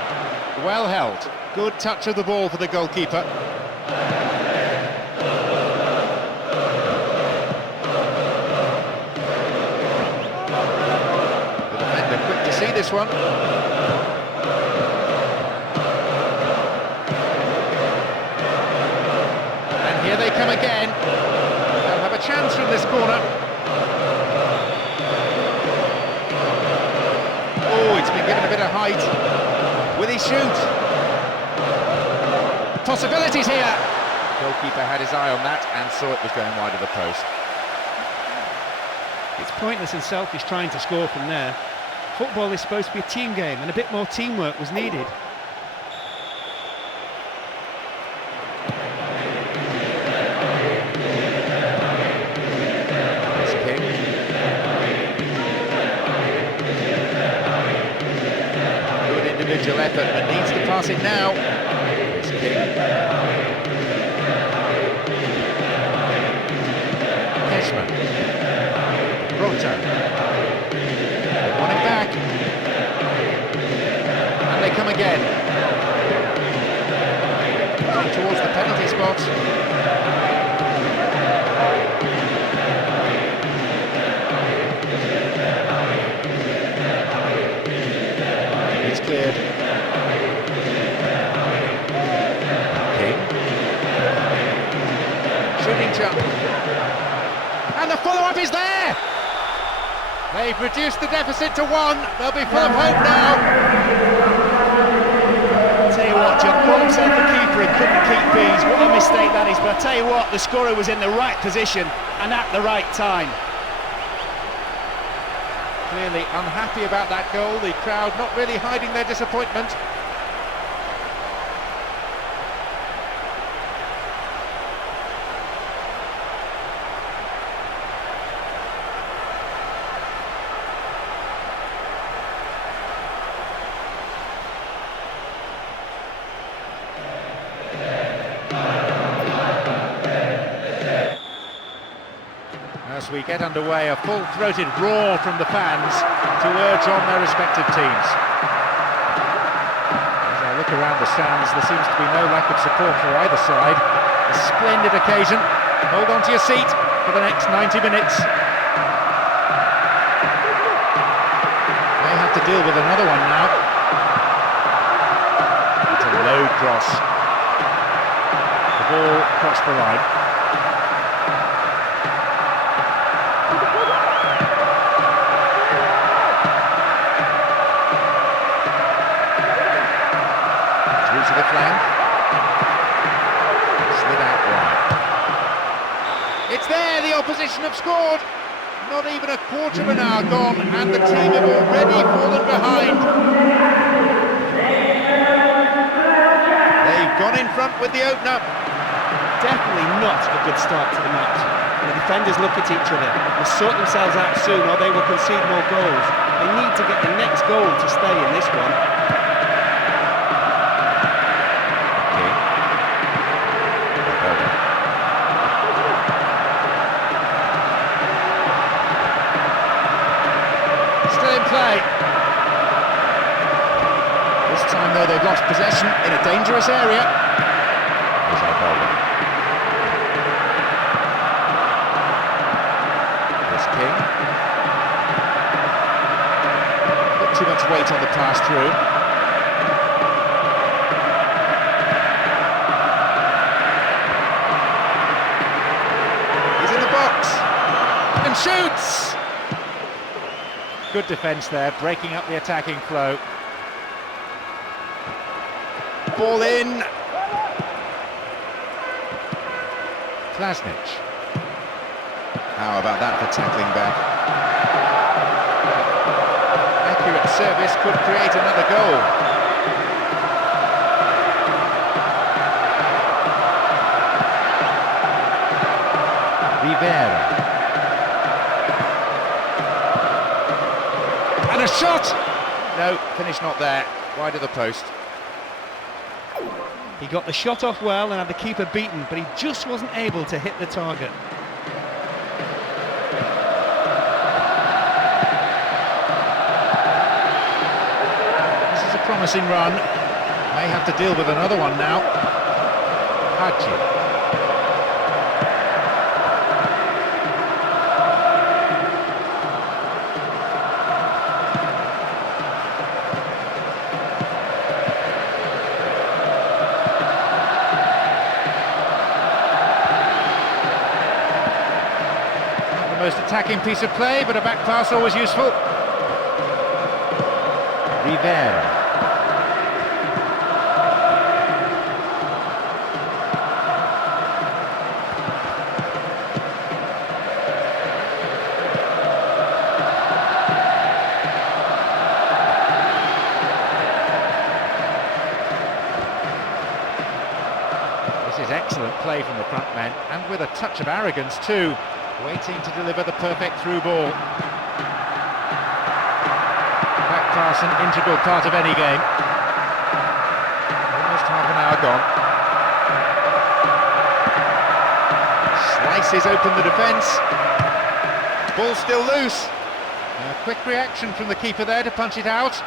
Well held. Good touch of the ball for the goalkeeper. The defender quick to see this one. And here they come again. They'll have a chance from this corner. Oh, it's been given a bit of height. Will he shoot? Possibilities here. Goalkeeper had his eye on that and saw it was going wide of the post. It's pointless and selfish trying to score from there. Football is supposed to be a team game, and a bit more teamwork was needed. It's King. Good individual effort, but needs to pass it now. It's King. Cashman. Roto. They want it back. And they come again. Going towards the penalty spot. It's cleared. King. Shooting jump. And the follow-up is there! They've reduced the deficit to 1. They'll be full of hope now. Tell you what, John, call himself a keeper and couldn't keep bees. What a mistake that is. But I tell you what, the scorer was in the right position and at the right time. Clearly unhappy about that goal. The crowd not really hiding their disappointment. As we get underway, a full-throated roar from the fans to urge on their respective teams. As I look around the stands, there seems to be no lack of support for either side. A splendid occasion. Hold on to your seat for the next 90 minutes. May have to deal with another one now. It's a low cross. The ball crossed the line. To the flank, slid out wide. It's there, the opposition have scored. Not even a quarter of an hour gone, and the team have already fallen behind. They've gone in front with the opener. Definitely not a good start to the match. The defenders look at each other. They'll sort themselves out soon, or they will concede more goals. They need to get the next goal to stay in this one. Play. This time, though, they've lost possession in a dangerous area. There's King. Not too much weight on the pass through. He's in the box. shoots! Good defence there, breaking up the attacking flow. Ball in. Klasnic. How about that for tackling back? Accurate service could create another goal. Rivera. And a shot! No, finish not there. Wide of the post. He got the shot off well and had the keeper beaten, but he just wasn't able to hit the target. This is a promising run. May have to deal with another one now. Hadji. Most attacking piece of play, but a back pass always useful. Rivera. This is excellent play from the front men, and with a touch of arrogance too. Waiting to deliver the perfect through ball. Back pass, an integral part of any game. Almost half an hour gone. Slices open the defence. Ball still loose. A quick reaction from the keeper there to punch it out.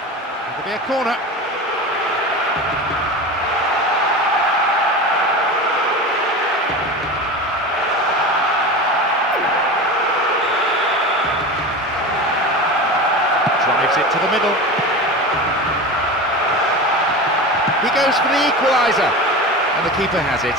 It'll be a corner. Drives it to the middle. He goes for the equaliser, and the keeper has it.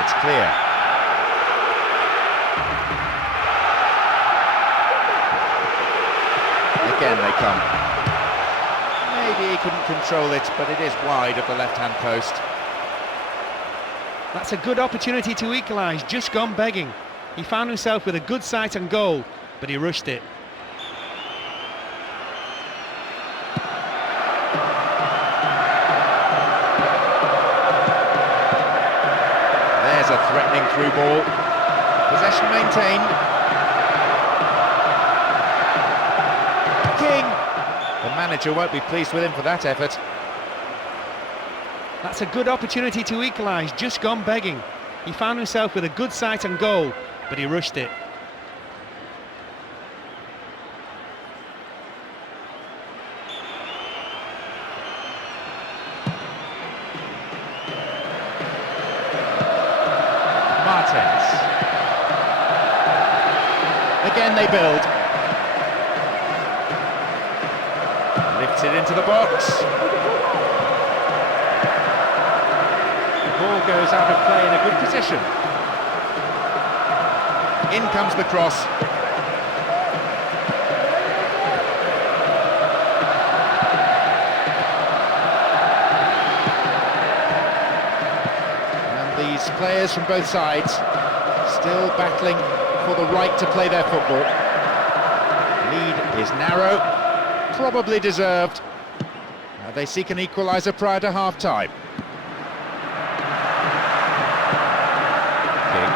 It's clear. Again they come. Maybe he couldn't control it, but it is wide of the left-hand post. That's a good opportunity to equalise, just gone begging. He found himself with a good sight and goal, but he rushed it. There's a threatening through ball. Possession maintained. The manager won't be pleased with him for that effort. That's a good opportunity to equalise, just gone begging. He found himself with a good sight and goal, but he rushed it. Martins. Again they build. Lifts it into the box. The ball goes out of play in a good position. In comes the cross. And these players from both sides still battling for the right to play their football. Lead is narrow. Probably deserved. They seek an equaliser prior to half-time. King.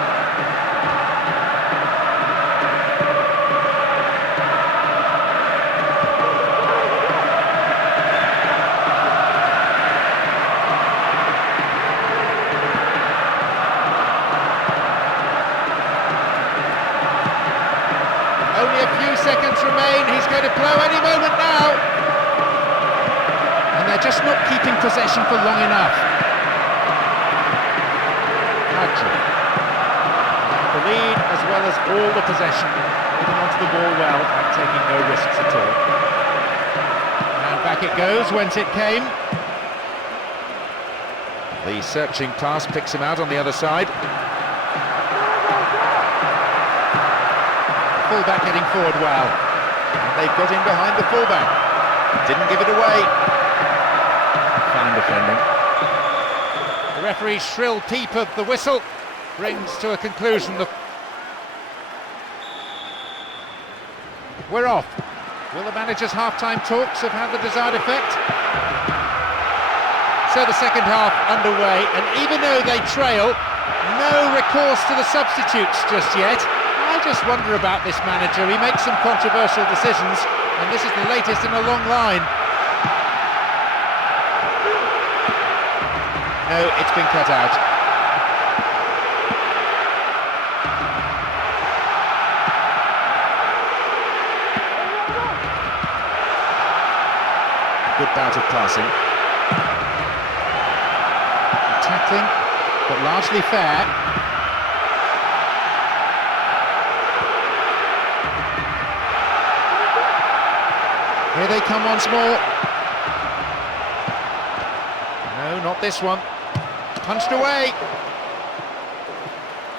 Only a few seconds remain. He's going to blow any moment now. And they're just not keeping possession for long enough. Hadji. well as all the possession, holding onto the ball well and taking no risks at all. And back it goes, whence it came. The searching pass picks him out on the other side. Fullback heading forward well. And they've got in behind the fullback. Didn't give it away. Fine defending. The referee's shrill peep of the whistle brings to a conclusion the... We're off. Will the manager's half-time talks have had the desired effect? So the second half underway, and even though they trail, no recourse to the substitutes just yet. I just wonder about this manager. He makes some controversial decisions, and this is the latest in a long line. No, it's been cut out. Good bout of passing. Tackling, but largely fair. Here they come once more. No, not this one. Punched away.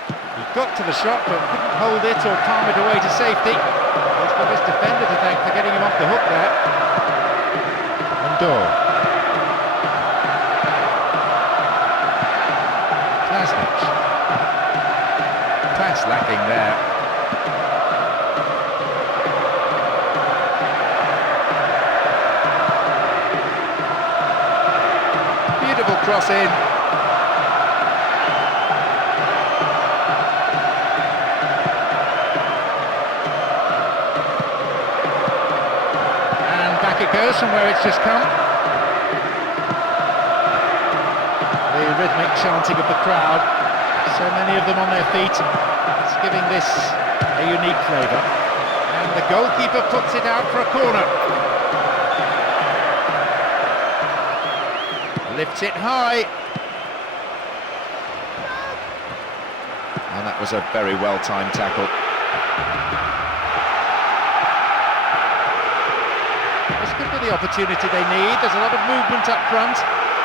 He got to the shot, but couldn't hold it or palm it away to safety. He's got his defender to thank for getting him off the hook there. Door. Pass lacking there. Beautiful cross in. And back it goes from where it's just come. The rhythmic chanting of the crowd, so many of them on their feet, it's giving this a unique flavour. And the goalkeeper puts it out for a corner. Lifts it high. And that was a very well-timed tackle. This could be the opportunity they need. There's a lot of movement up front.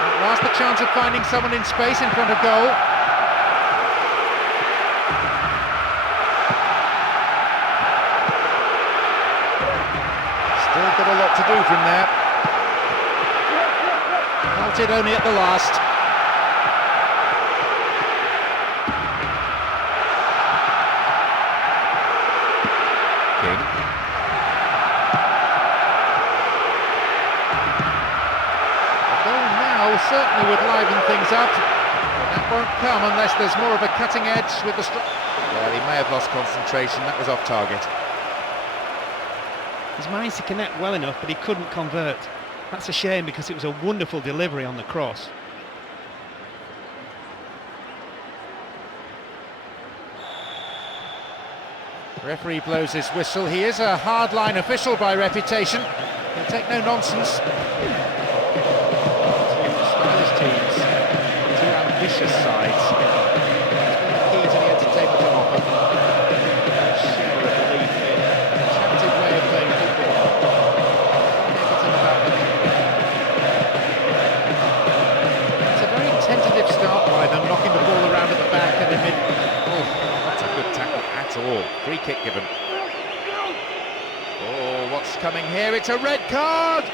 At last the chance of finding someone in space in front of goal. Still got a lot to do from there. Halted only at the last. King. Will certainly would liven things up, but that won't come unless there's more of a cutting edge with the well, he may have lost concentration. That was off target. He's managed to connect well enough, but he couldn't convert. That's a shame because it was a wonderful delivery on the cross. Referee blows his whistle. He is a hardline official by reputation. He'll take no nonsense. Teams, two ambitious sides. It's key to the entertainment on offer. Share a belief in a attractive way of playing football. Everything about them. It's a very tentative start by them, knocking the ball around at the back and in mid. Oh, not a good tackle at all. Free kick given. Oh, what's coming here? It's a red card!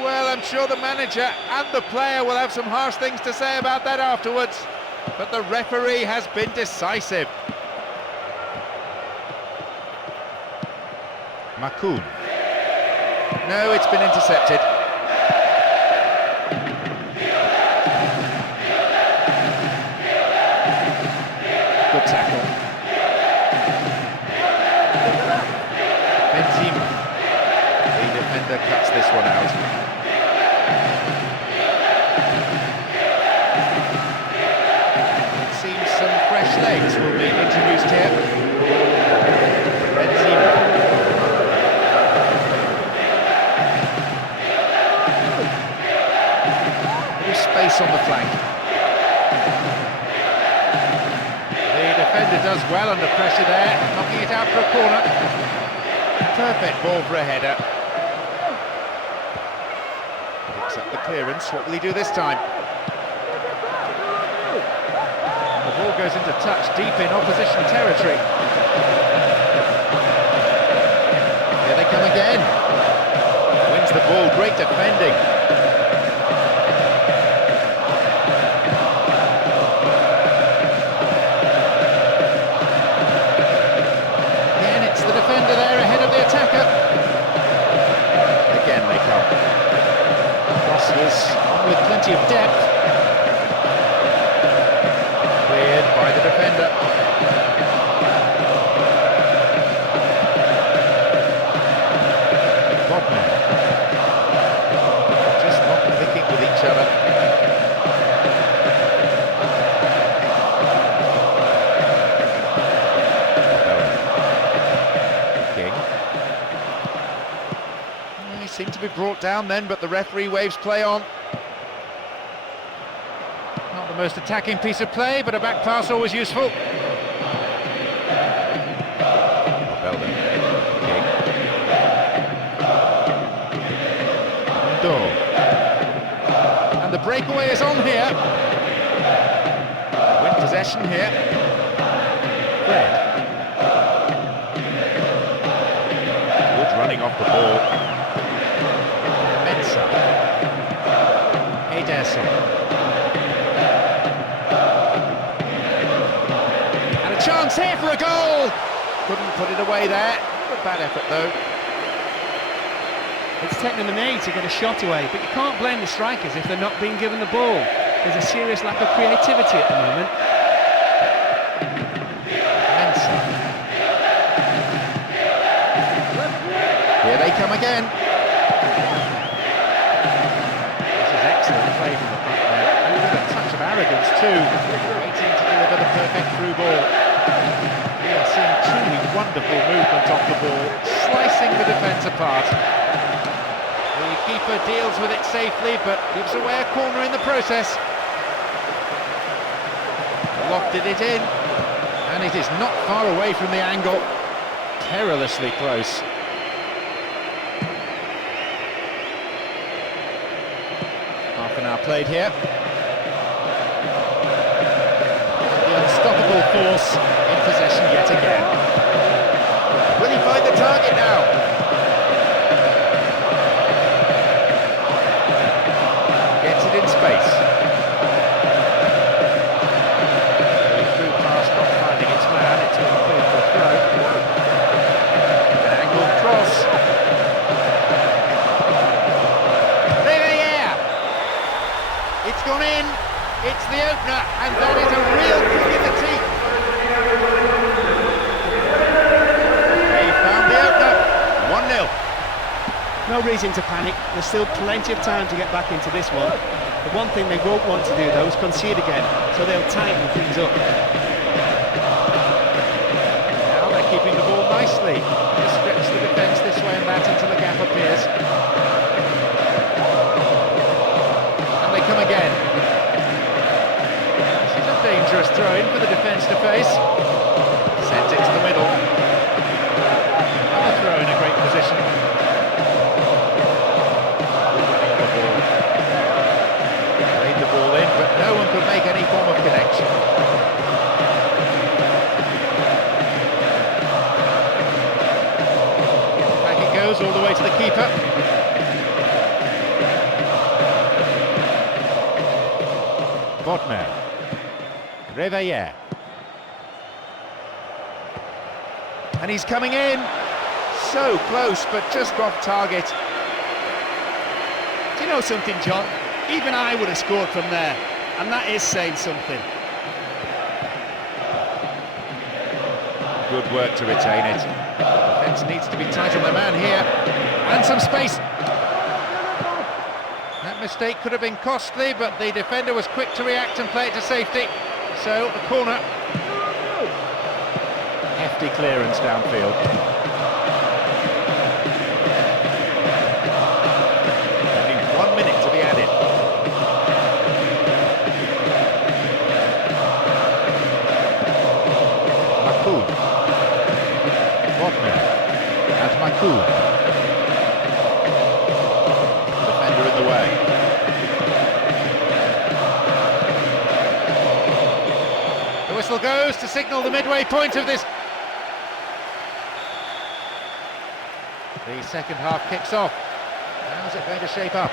Well, I'm sure the manager and the player will have some harsh things to say about that afterwards. But the referee has been decisive. Makoun. No, it's been intercepted. Good tackle. Benzema. The defender cuts this one out. Fresh legs will be introduced here. Benzema. Little space on the flank. The defender does well under pressure there, knocking it out for a corner. Perfect ball for a header. Picks up the clearance. What will he do this time? The ball goes into touch deep in opposition territory. Here they come again. Wins the ball, great defending. Again, it's the defender there ahead of the attacker. Again they come. Crosses on with plenty of depth. Cleared by the defender. Just not clicking with each other. King. He seemed to be brought down then, but the referee waves play on. Not the most attacking piece of play, but a back pass always useful. And the breakaway is on here. Win possession here. Fred. Good running off the ball. Mensa. Ederson. And a chance here for a goal. Couldn't put it away there. A bad effort though. It's taken them an age to get a shot away, but you can't blame the strikers if they're not being given the ball. There's a serious lack of creativity at the moment. Nantes. Here they come again. This is excellent play from the front there. With a touch of arrogance too, waiting to deliver the perfect through ball. We are seeing truly wonderful movement off the ball, slicing the defence apart. The keeper deals with it safely, but gives away a corner in the process. Lofted it in, and it is not far away from the angle. Perilously close. Half an hour played here. The unstoppable force in possession yet again. Will he find the target now? In space. Through pass not finding its man, it's been cleared for a throw. An angled cross. There! It's gone in, it's the opener, and that is a real kick in the teeth. They found the opener, 1-0. No reason to panic, there's still plenty of time to get back into this one. The one thing they won't want to do though is concede again, so they'll tighten things up. Now they're keeping the ball nicely. Just stretch the defence this way and that until a gap appears. And they come again. This is a dangerous throw-in for the defence to face. Sent it to the middle. Another throw in a great position. But no one could make any form of connection. Back it goes all the way to the keeper. Bodmer. Reveille. And he's coming in. So close, but just off target. Do you know something, John? Even I would have scored from there, and that is saying something. Good work to retain it. The defence needs to be tight on the man here, and some space. That mistake could have been costly, but the defender was quick to react and play it to safety. So, the corner. Hefty clearance downfield. Only 1 minute to be added. goes to signal the midway point of this. The second half kicks off. How's it going to shape up?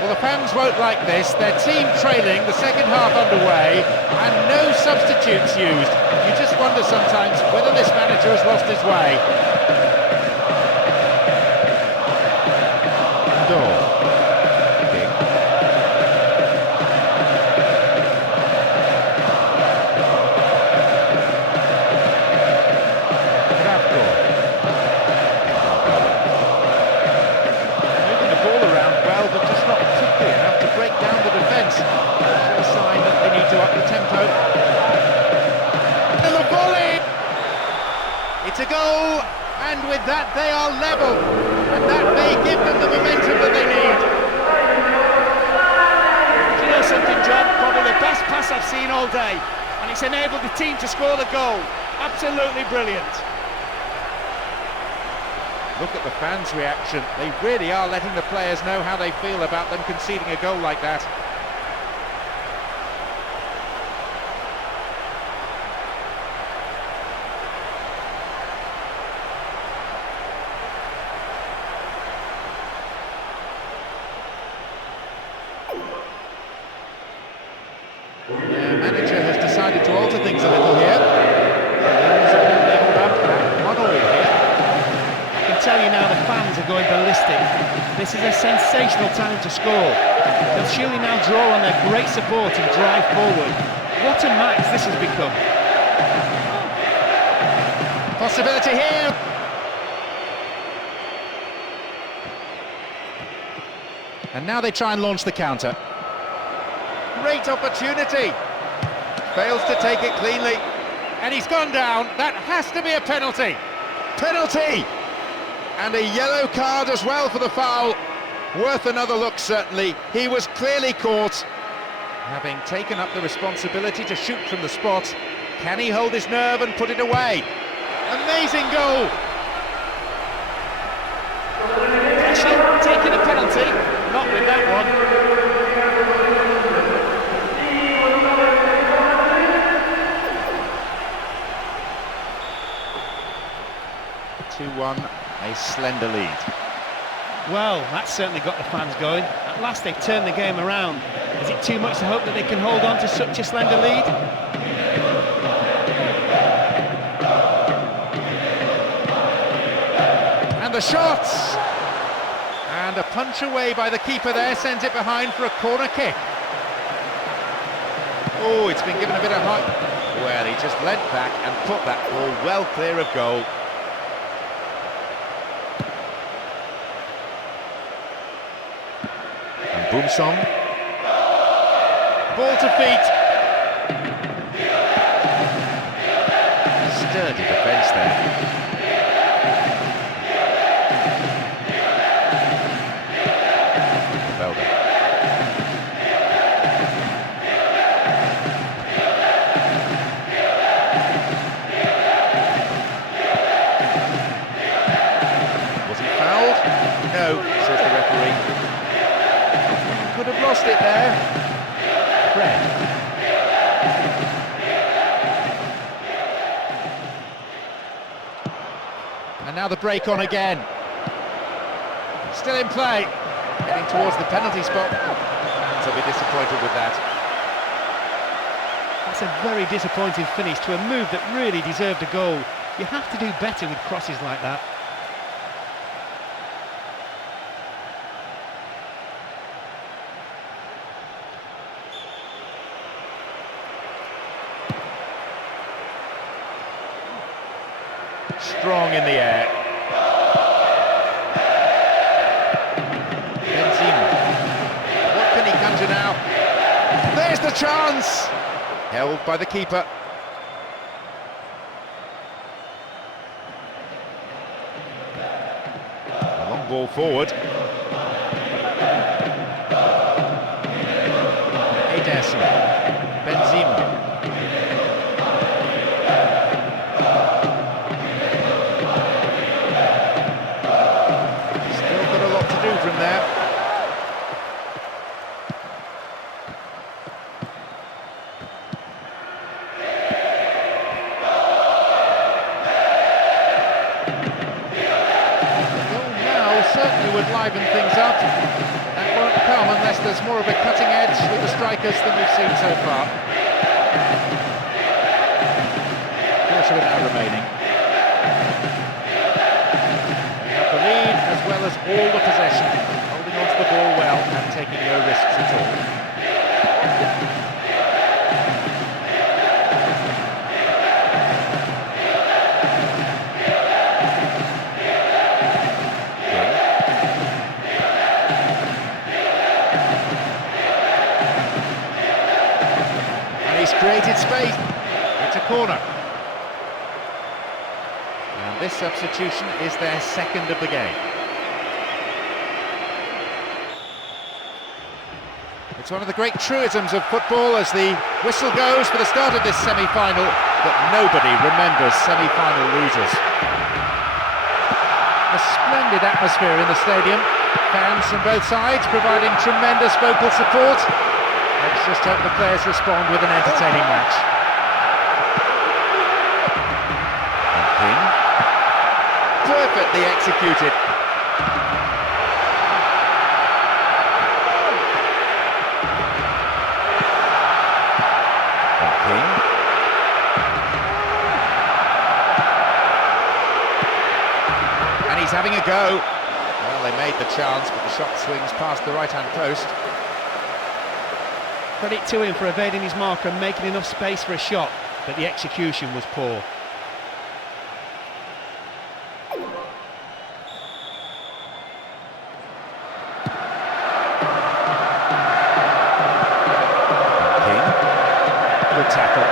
Well, the fans won't like this. Their team trailing, the second half underway, and no substitutes used. You just wonder sometimes whether this manager has lost his way. It's a goal, and with that they are level, and that may give them the momentum that they need. Do you know something, John? Probably the best pass I've seen all day, and it's enabled the team to score the goal. Absolutely brilliant. Look at the fans' reaction. They really are letting the players know how they feel about them conceding a goal like that. The manager has decided to alter things a little here. I can tell you now the fans are going ballistic. This is a sensational time to score. They'll surely now draw on their great support and drive forward. What a match this has become. Possibility here. And now they try and launch the counter. Great opportunity. Fails to take it cleanly. And he's gone down. That has to be a penalty. Penalty! And a yellow card as well for the foul. Worth another look, certainly. He was clearly caught. Having taken up the responsibility to shoot from the spot, can he hold his nerve and put it away? Amazing goal! Actually, taking a penalty, not with that one. 2-1, a slender lead. Well, that's certainly got the fans going. At last they've turned the game around. Is it too much to hope that they can hold on to such a slender lead? And the shots! And a punch away by the keeper there sends it behind for a corner kick. Oh, it's been given a bit of height. Well, he just leant back and put that ball well clear of goal. Boomsong. Ball to feet. Sturdy defence there. Belder. Was he fouled? No, says the referee. Could have lost it there. Fred. And now the break on again. Still in play. Heading towards the penalty spot. Fans will be disappointed with that. That's a very disappointing finish to a move that really deserved a goal. You have to do better with crosses like that. Strong in the air. Benzema. What can he conjure now? There's the chance! Held by the keeper. A long ball forward. Ederson. Benzema. From there. liven things up. That won't come unless there's more of a cutting edge with the strikers than we've seen so far. Quarter now remaining. They have the lead as well as all the possession, holding onto the ball well and taking no risks at all. He's created space. It's a corner. And this substitution is their second of the game. It's one of the great truisms of football as the whistle goes for the start of this semi-final, but nobody remembers semi-final losers. A splendid atmosphere in the stadium. Fans from both sides providing tremendous vocal support. Let's just hope the players respond with an entertaining match. King. Perfectly executed. King. And he's having a go. Well, they made the chance, but the shot swings past the right-hand post. Credit to him for evading his marker and making enough space for a shot, but the execution was poor. King. Good tackle.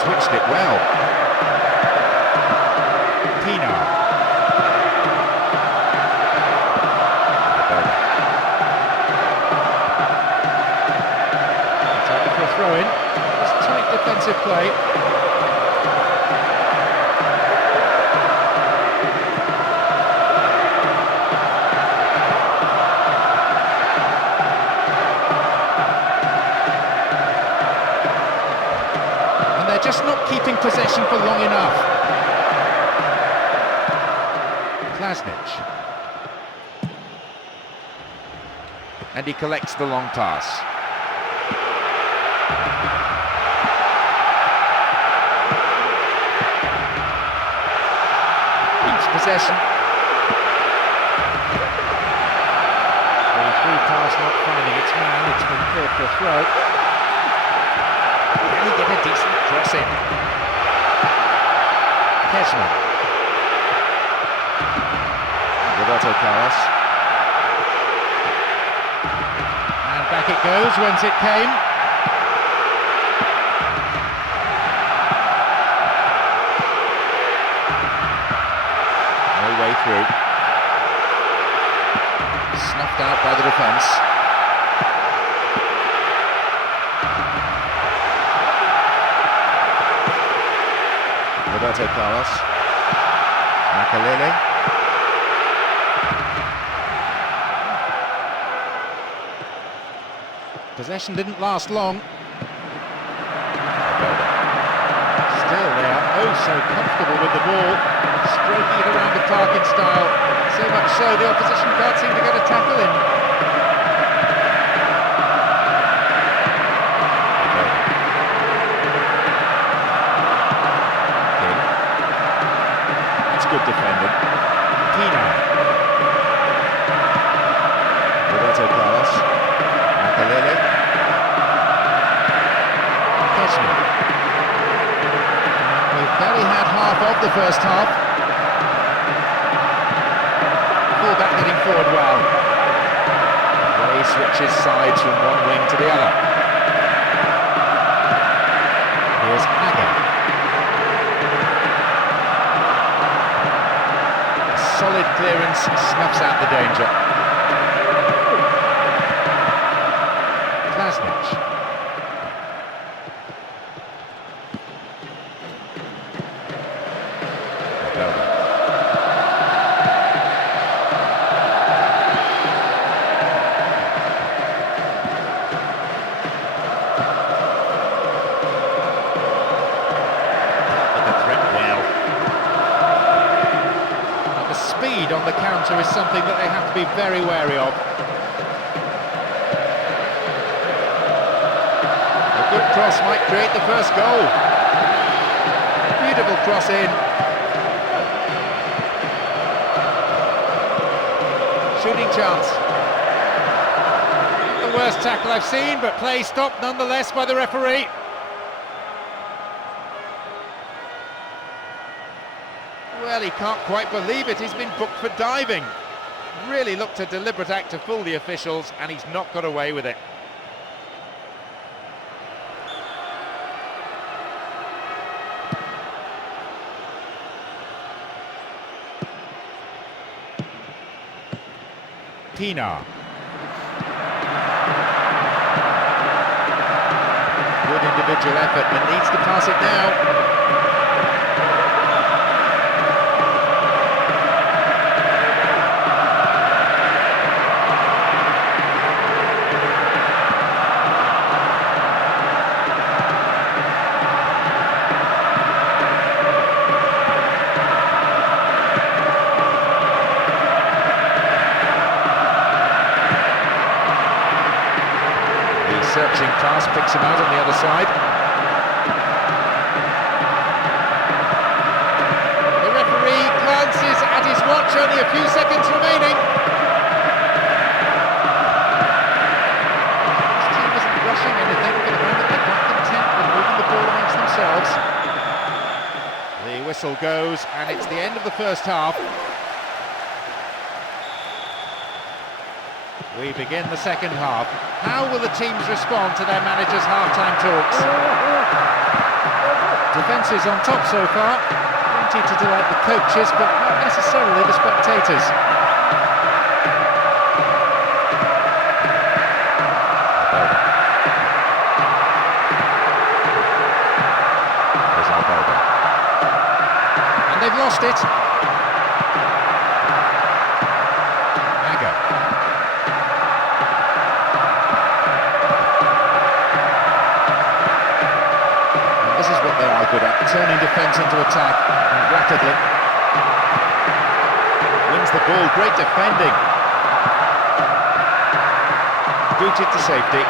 Switched it well. Pino. Attack for a throw-in. Just tight defensive play. Just not keeping possession for long enough. Klasnic. And he collects the long pass. Keeps possession. 3-3 pass not finding its man, it's been cleared for a throw. Can he get a decent cross in? Kesman. Roberto Carlos. And back it goes, whence it came. No way through. Snuffed out by the defence. Roberto Carlos. Makalele. Possession didn't last long. Still, they are oh so comfortable with the ball, stroking it around the park in style. So much so, the opposition can't seem to get a tackle in. Good defending. Pino. Roberto Carlos. Makalele. Kesman. We've barely had half of the first half. Fullback getting forward well. He switches sides from one wing to the other. Here's Aga. Solid clearance, snuffs out the danger. Klasnic. something that they have to be very wary of. A good cross might create the first goal. Beautiful cross in. Shooting chance. Not the worst tackle I've seen, but play stopped nonetheless by the referee. Well, he can't quite believe it. He's been booked for diving. Really looked a deliberate act to fool the officials, and he's not got away with it. Pienaar. Good individual effort, but needs to pass it now. Searching pass picks him out on the other side. The referee glances at his watch, only a few seconds remaining. This team isn't rushing anything for the moment. They're quite content with moving the ball amongst themselves. The whistle goes, and it's the end of the first half. We begin the second half. How will the teams respond to their manager's half-time talks? Defence is on top so far. Plenty to delight the coaches, but not necessarily the spectators. There's Albalda. And they've lost it. They are good at turning defence into attack rapidly. Wins the ball, great defending. Booted to safety.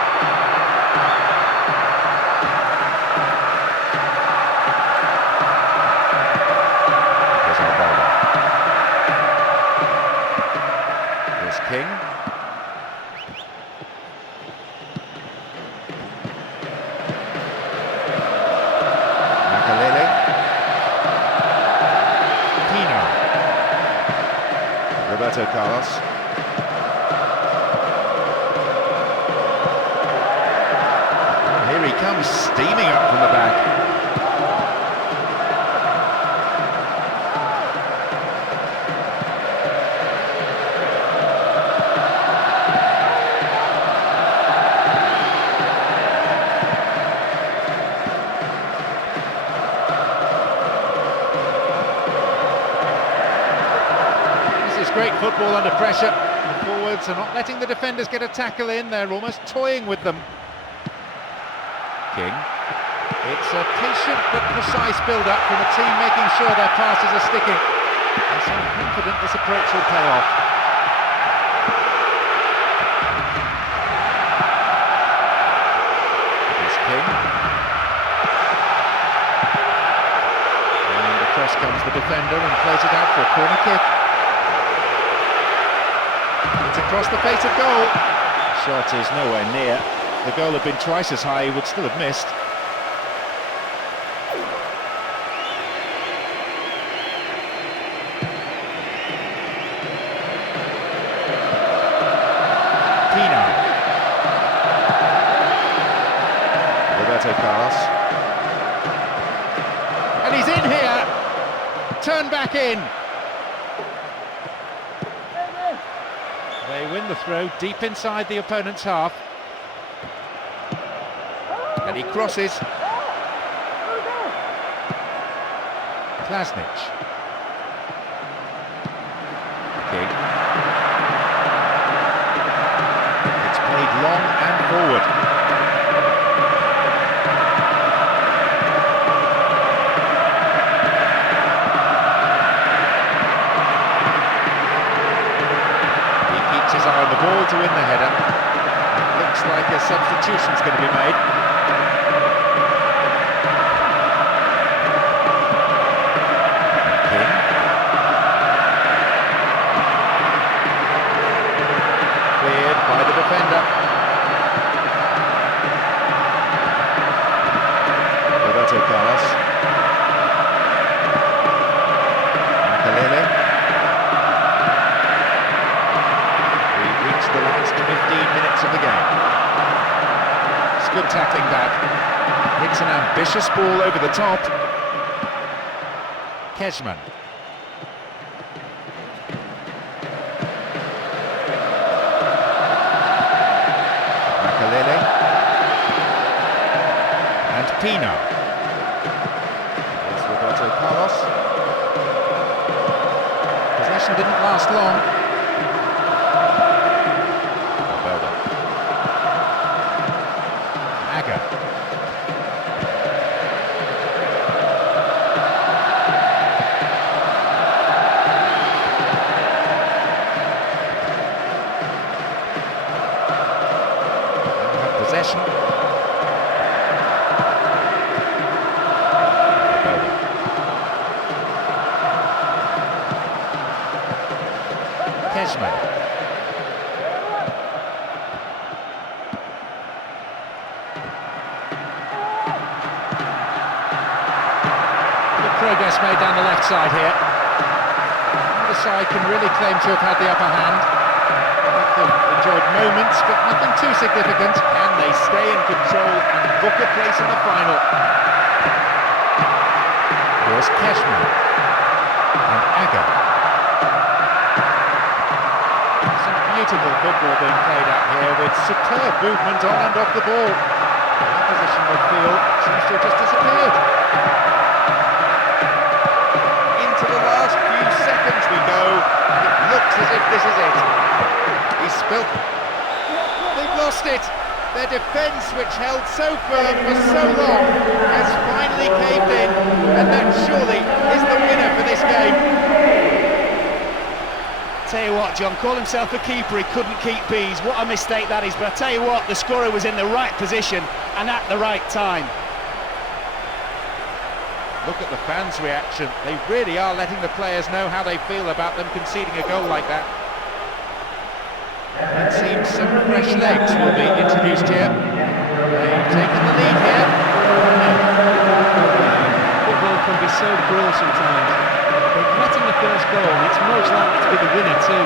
There's Albalda. There's King. Roberto Carlos. Here he comes, steaming up from the back. Great football under pressure. The forwards are not letting the defenders get a tackle in. They're almost toying with them. King. It's a patient but precise build-up from a team making sure their passes are sticking. They seem confident this approach will pay off. Here's King. And across comes the defender and plays it out for a corner kick. It's across the face of goal. Shot is nowhere near. The goal had been twice as high, he would still have missed. Pienaar. Roberto Carlos. And he's in here. Turn back in. They win the throw deep inside the opponent's half. And he crosses. Klasnic. King. It's played long and forward. a substitution's going to be made. King. Cleared by the defender. Roberto Carlos. Makalele. We've reached the last 15 minutes of the game. It's good tackling back. Hits an ambitious ball over the top. Kezman. Makalele. And Pino. There's Roberto Carlos. Possession didn't last long. Belda. Aga. Possession. Kezman. Good progress made down the left side here. Neither side can really claim to have had the upper hand. They've enjoyed moments, but nothing too significant. Can they stay in control and book a place in the final? Here's Kezman and Aga. Some beautiful football being played out here with superb movement on and off the ball. The opposition midfield seems to have just disappeared. Into the last few seconds we go. It looks as if this is it. He's spilt. They've lost it. Their defence, which held so firm for so long, has finally caved in, and that surely is the winner for this game. Tell you what, John, call himself a keeper, he couldn't keep bees. What a mistake that is, but I tell you what, the scorer was in the right position and at the right time. Look at the fans' reaction. They really are letting the players know how they feel about them conceding a goal like that. It seems some fresh legs will be introduced here. They've taken the lead here. Football can be so cruel sometimes. They're getting the first goal, and it's most likely to be the winner too.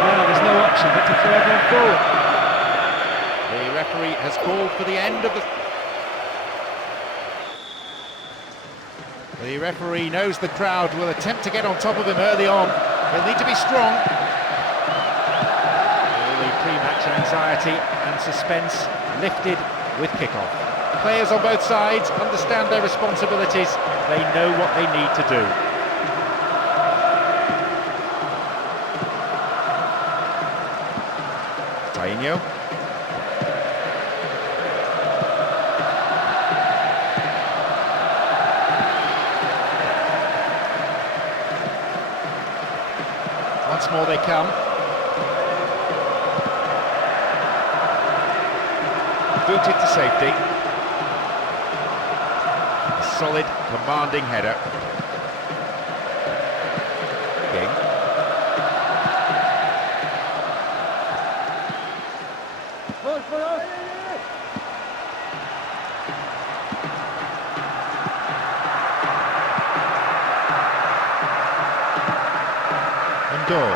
Now there's no option but to throw everyone forward. The referee has called for the end of the... The referee knows the crowd will attempt to get on top of him early on. He'll need to be strong. Pre-match anxiety and suspense lifted with kick-off. Players on both sides understand their responsibilities. They know what they need to do. Tainho. Once more they come. Booted to safety. A solid, commanding header. King. Ndor.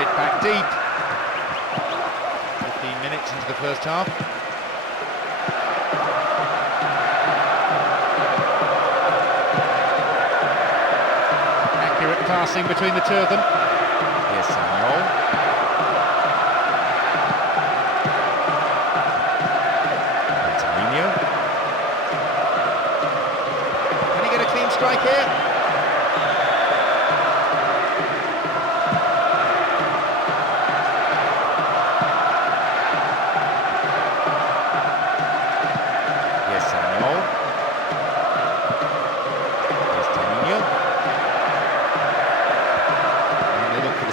It back deep. 15 minutes into the first half. Accurate passing between the two of them. Here's some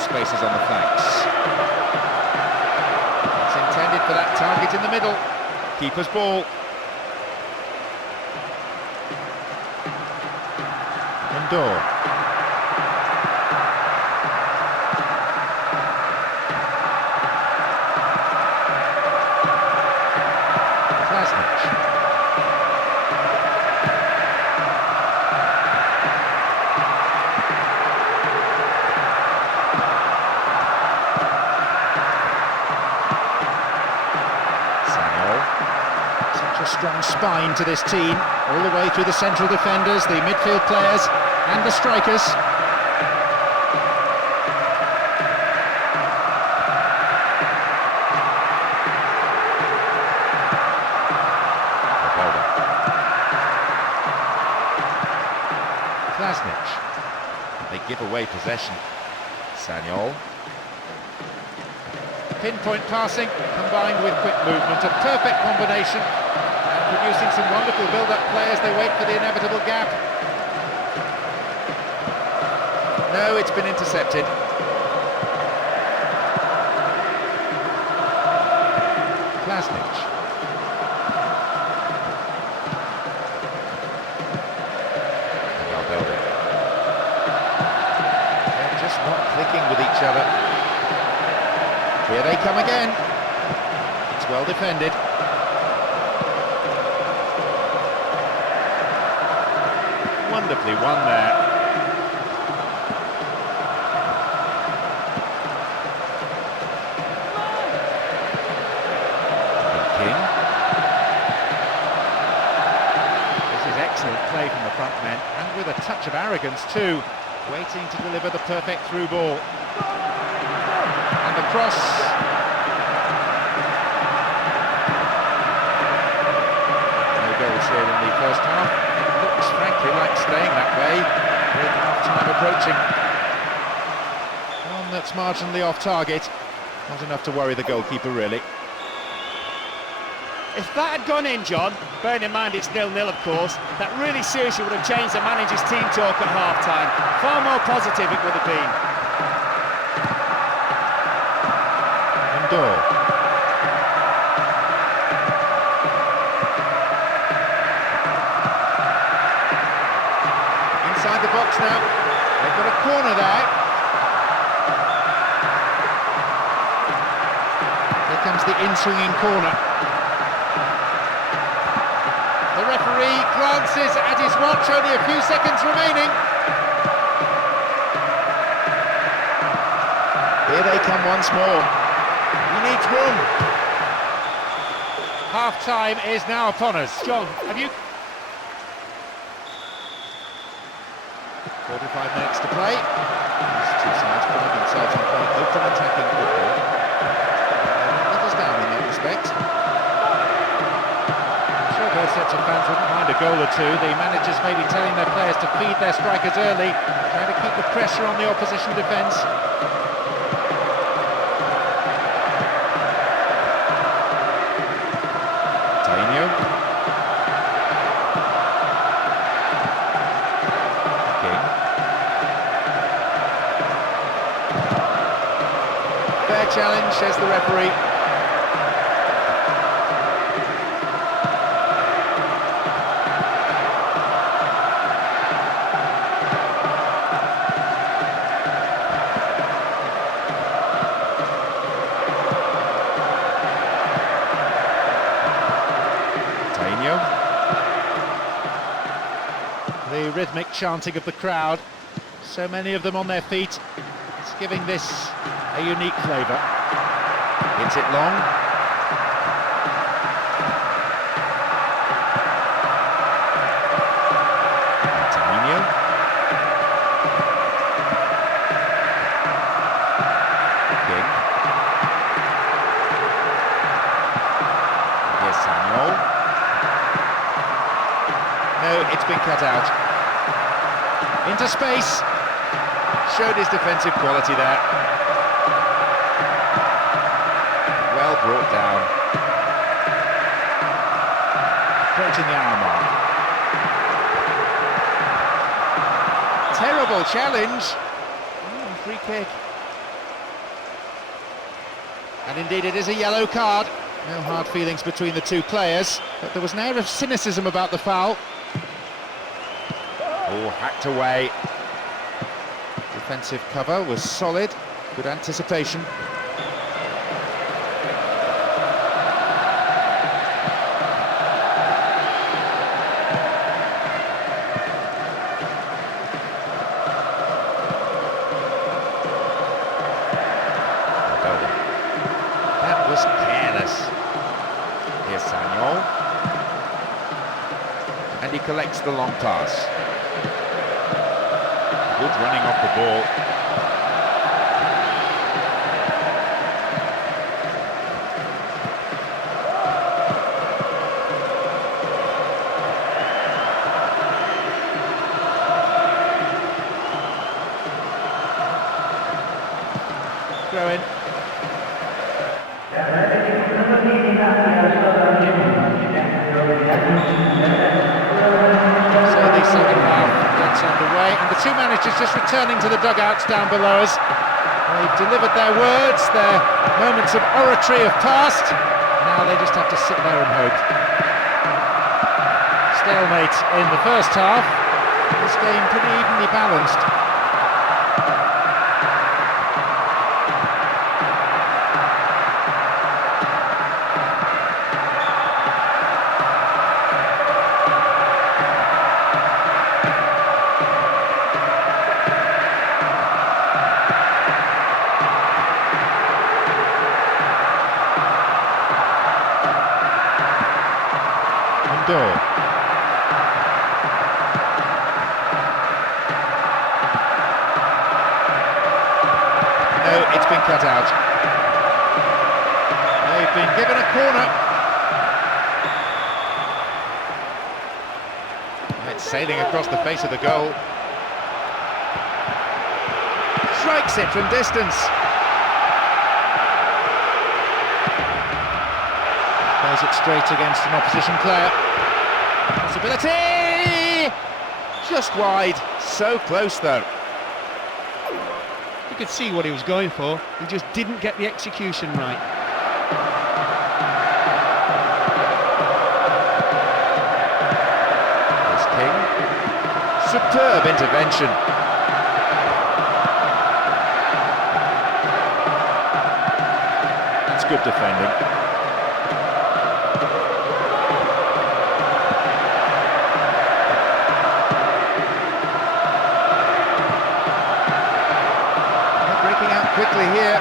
spaces on the flanks. It's intended for that target in the middle. Keeper's ball. Indoor. Strong spine to this team, all the way through the central defenders, the midfield players and the strikers. Klasnic. They give away possession. Sanyol. Pinpoint passing combined with quick movement, a perfect combination. Producing some wonderful build-up play as they wait for the inevitable gap. No, it's been intercepted. Klasnic. They're just not clicking with each other. Here they come again. It's well defended. Wonderfully won there. King. This is excellent play from the front men, and with a touch of arrogance too, waiting to deliver the perfect through ball. And the cross. No goals here in the first half. Looks frankly like staying that way with half-time approaching. One that's marginally off target, not enough to worry the goalkeeper really. If that had gone in, John, bearing in mind it's 0-0 of course, that really seriously would have changed the manager's team talk at half-time. Far more positive it would have been. Indoor. Inside the box now, they've got a corner there. Here comes the in-swinging corner. The referee glances at his watch, only a few seconds remaining. Here they come once more. He needs room. Half-time is now upon us. John, have you... 45 minutes to play. These two sides putting themselves on quite open attacking football. Let us down in that respect. I'm sure both sets of fans wouldn't mind a goal or two. The managers may be telling their players to feed their strikers early, trying to keep the pressure on the opposition defence. Fair challenge, says the referee. The rhythmic chanting of the crowd, so many of them on their feet, it's giving this a unique flavour. Hits it long. Antonio. King. Here's Samuel. No, it's been cut out. Into space. Showed his defensive quality there. Well brought down. Approaching the hour mark. Terrible challenge. Free kick. And indeed it is a yellow card. No hard feelings between the two players, but there was an air of cynicism about the foul. Oh, hacked away. Defensive cover was solid, good anticipation. That was careless. Here's Sagnol. And he collects the long pass. Good running off the ball. Throw in. So the second half gets underway, and the two managers just returning to the dugouts down below us. They've delivered their words, their moments of oratory have passed. Now they just have to sit there and hope. Stalemate in the first half. This game pretty evenly balanced. Door. No, it's been cut out. They've been given a corner. It's sailing across the face of the goal. Strikes it from distance. Plays it straight against an opposition player. Possibility! Just wide. So close, though. You could see what he was going for. He just didn't get the execution right. There's King. Superb intervention. That's good defending. Quickly here.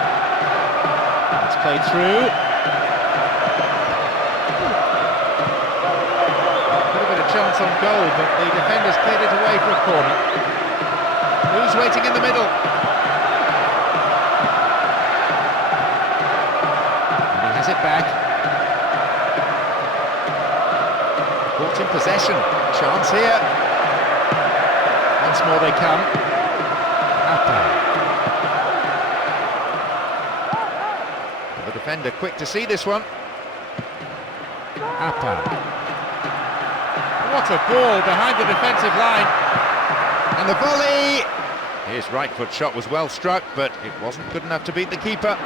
It's played through. Could have been a chance on goal, but the defenders cleared it away for a corner. Who's waiting in the middle? And he has it back. Caught in possession. Chance here. Once more they come. Apa. The defender quick to see this one. Apa. What a ball behind the defensive line. And the volley. His right foot shot was well struck, but it wasn't good enough to beat the keeper.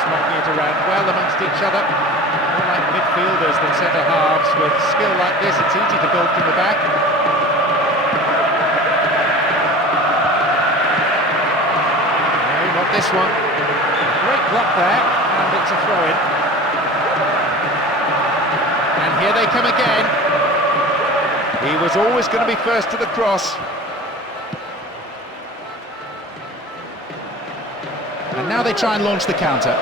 Knocking it around well amongst each other, more like midfielders than centre halves. With skill like this, it's easy to build from the back. No, not this one. Great block there, and it's a throw-in. And here they come again. He was always going to be first to the cross. And now they try and launch the counter.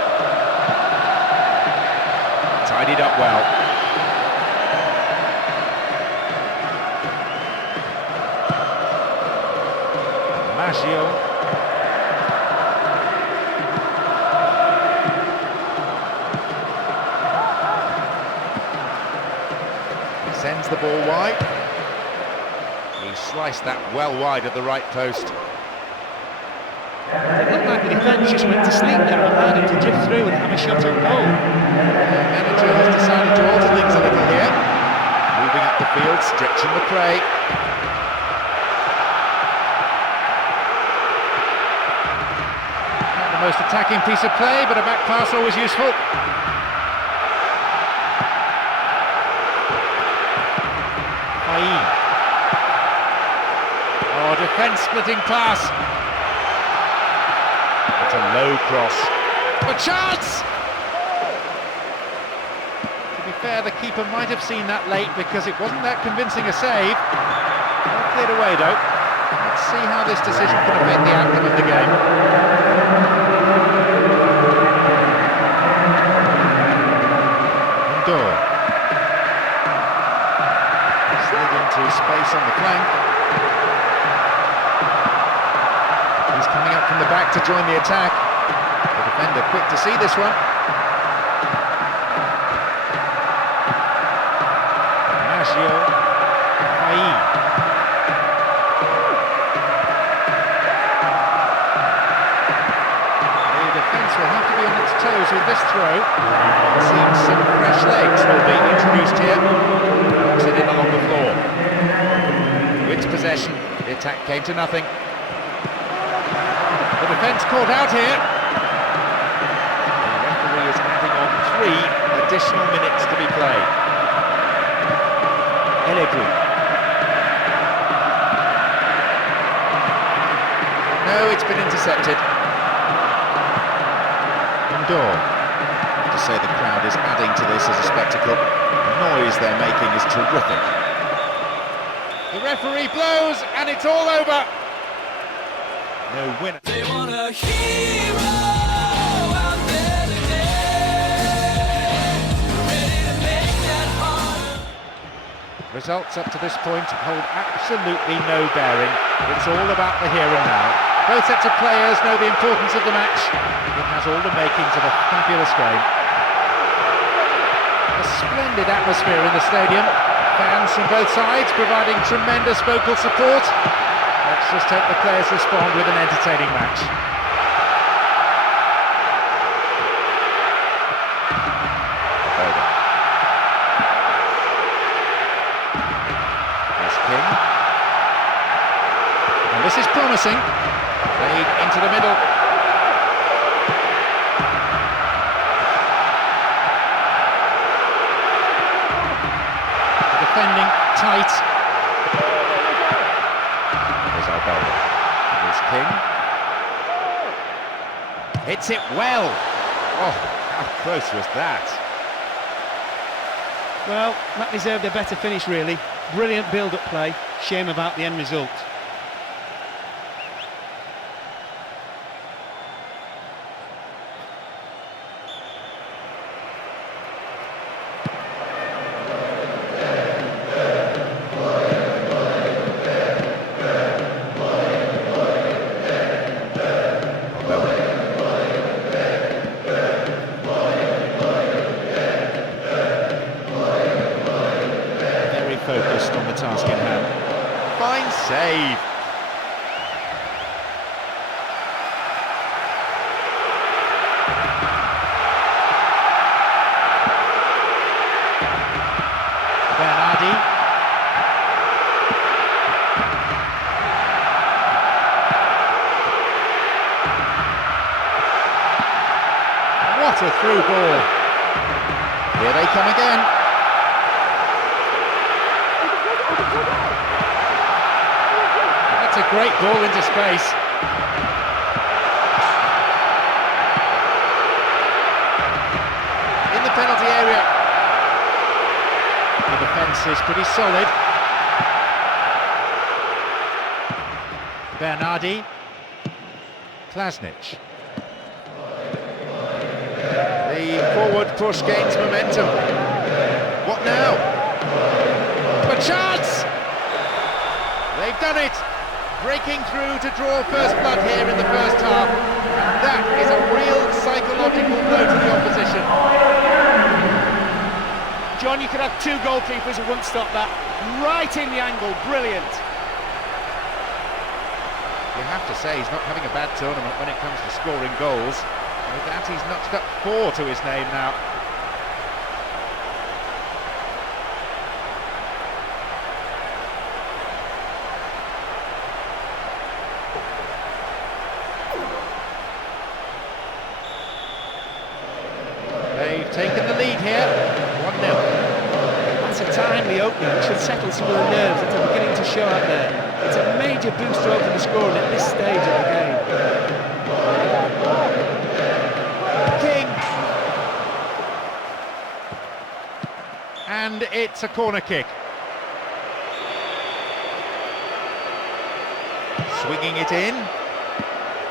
Tidied up well. Maggio. ball wide. He sliced that well wide at the right post. It looked like the defence just went to sleep there and allowed him to drift through and have a shot on goal. The manager has decided to alter things a little here. Moving up the field, stretching the play. Not the most attacking piece of play, but a back pass always useful. Oh, defence-splitting pass. It's a low cross. A chance! To be fair, the keeper might have seen that late because it wasn't that convincing a save. Well cleared away, though. Let's see how this decision can affect the outcome of the game. Door. Slid into space on the flank. He's coming up from the back to join the attack. The defender quick to see this one. Ignacio Faye. The defence will have to be on its toes with this throw. It seems some fresh legs will be introduced here. Knocks it in along the floor. Wins possession. The attack came to nothing. The defence caught out here. The referee is adding on 3 additional minutes to be played. Elegru. No, it's been intercepted. Door. To say the crowd is adding to this as a spectacle. The noise they're making is terrific. The referee blows and it's all over. No winner. They want a hero out there today, ready to make that hard. Results up to this point hold absolutely no bearing. It's all about the here and now. Both sets of players know the importance of the match. It has all the makings of a fabulous game. A splendid atmosphere in the stadium. Fans from both sides providing tremendous vocal support. Let's just hope the players respond with an entertaining match. Over. There's King. And this is promising. Played into the middle. The defending tight. There's Albelda. Here's King. Hits it well. Oh, how close was that? Well, that deserved a better finish, really. Brilliant build-up play. Shame about the end result. Focused on the task in hand. Fine save. Bernardi. What a through ball. Here they come again. That's a great ball into space. In the penalty area. The defence is pretty solid. Bernardi. Klasnic. The forward push gains momentum. What now? A chance! They've done it! Breaking through to draw first blood here in the first half. And that is a real psychological blow to the opposition. John, you could have two goalkeepers who wouldn't stop that. Right in the angle, brilliant. You have to say he's not having a bad tournament when it comes to scoring goals. With that, he's notched up 4 to his name now. They've taken the lead here, 1-0. That's a timely opening, it should settle some of the nerves that are beginning to show up there. It's a major boost to open the scoring at this stage of the game. King. And it's a corner kick. Swinging it in.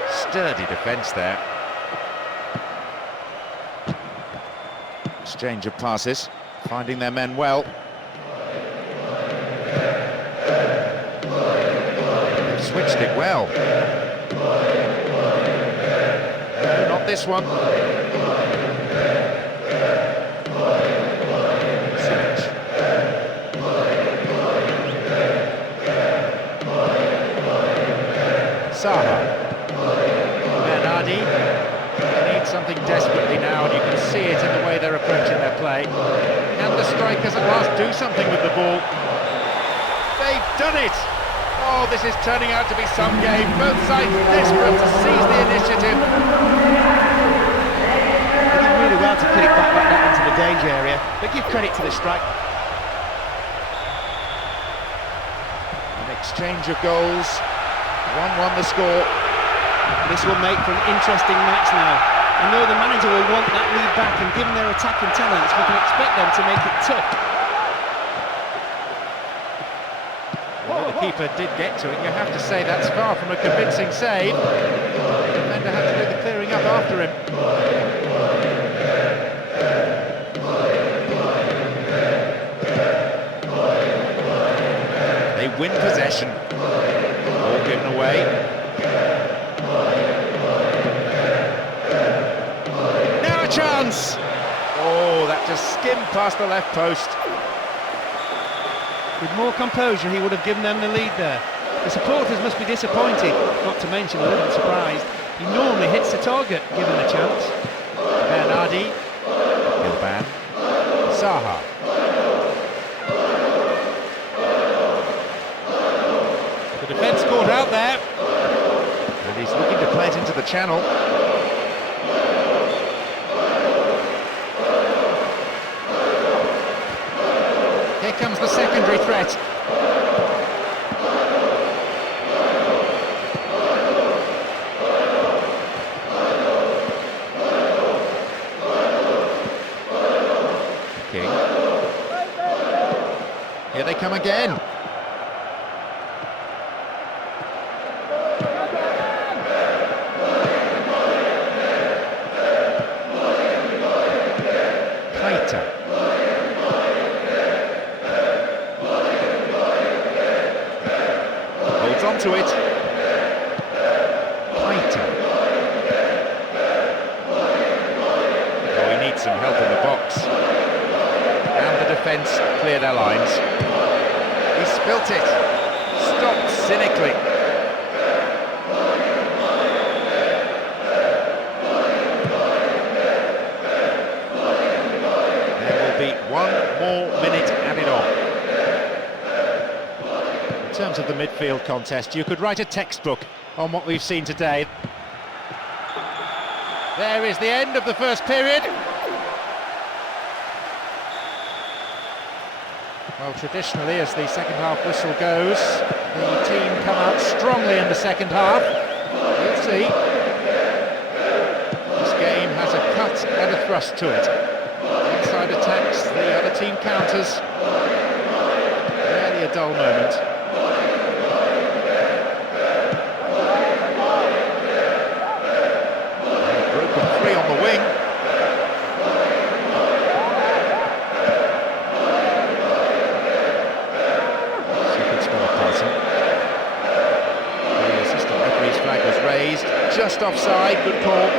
Sturdy defence there. Exchange of passes, finding their men well. They've switched it well. No, not this one. Saha. Bernardi. They need something desperately now, and you can see it in the way they're approaching their play. Can the strikers at last do something with the ball? They've done it! Oh, this is turning out to be some game. Both sides desperate to seize the initiative. They did really well to put it back like that into the danger area, but give credit to the strike. An exchange of goals. 1-1 the score. This will make for an interesting match now. I know the manager will want that lead back, and given their attacking talents, we can expect them to make it tough. Well, the keeper did get to it. You have to say that's far from a convincing save. The defender had to do the clearing up after him. They win possession. Ball given away. Now a chance! Oh, that just skimmed past the left post. With more composure, he would have given them the lead there. The supporters must be disappointed, not to mention a little surprised. He normally hits the target, given the chance. Bernardi. Gilban. Saha. The defence caught out there. And he's looking to play it into the channel. Here comes the secondary threat. King. Here they come again. Holds on to it. Fighter. Oh, he needs some help in the box. And the defence clear their lines. He spilt it. Stopped cynically. There will be 1 more minute added on. In terms of the midfield contest, you could write a textbook on what we've seen today. There is the end of the first period. Well, traditionally, as the second half whistle goes, the team come out strongly in the second half. We'll see. This game has a cut and a thrust to it. One side attacks, the other team counters. Rarely a dull moment. Broken free on the wing. The assistant referee's flag was raised, just offside, good call.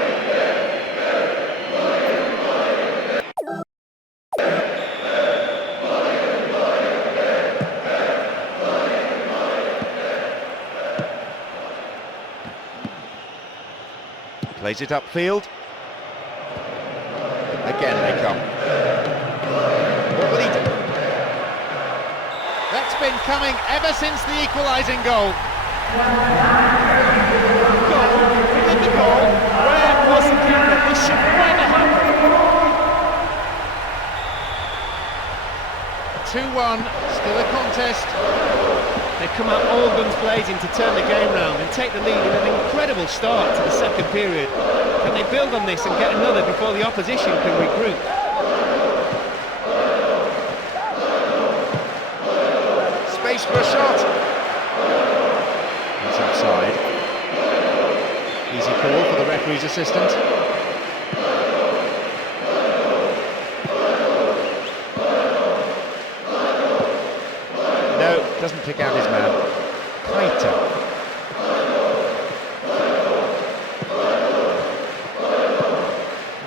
Plays it upfield. Again they come. What will he do? That's been coming ever since the equalising goal. Goal within the goal. Where was the keeper? This should never happen. 2-1, still a contest. They've come out all guns blazing to turn the game round and take the lead in an incredible start to the second period. Can they build on this and get another before the opposition can regroup? Space for a shot. It's offside. Easy call for the referee's assistant. No, doesn't pick out his man. Tighter.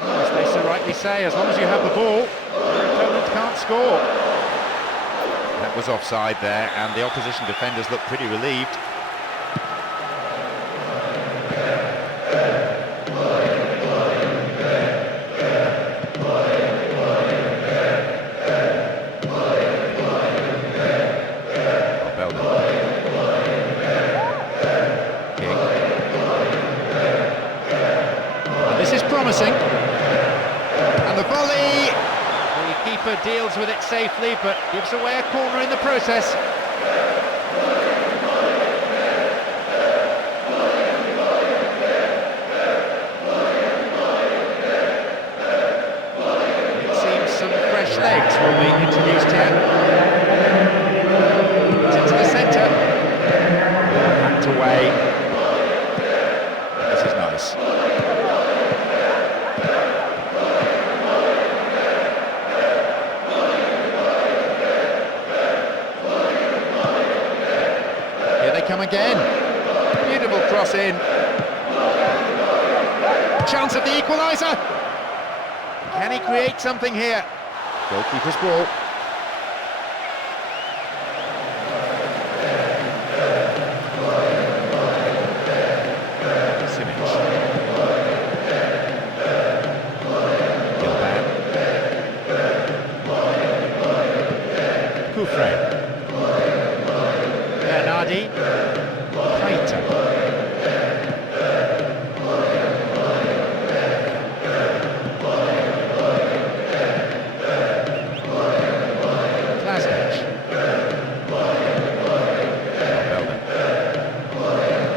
As they so rightly say, as long as you have the ball, your opponent can't score. That was offside there, and the opposition defenders look pretty relieved. Promising, and the volley, the keeper deals with it safely but gives away a corner in the process. It seems some fresh legs will be introduced here. It's into the centre, hacked away. This is nice. Come again. Beautiful cross in. Chance of the equaliser. Can he create something here? Goalkeeper's ball. Simic. Gilban. Kufre. Bernardi.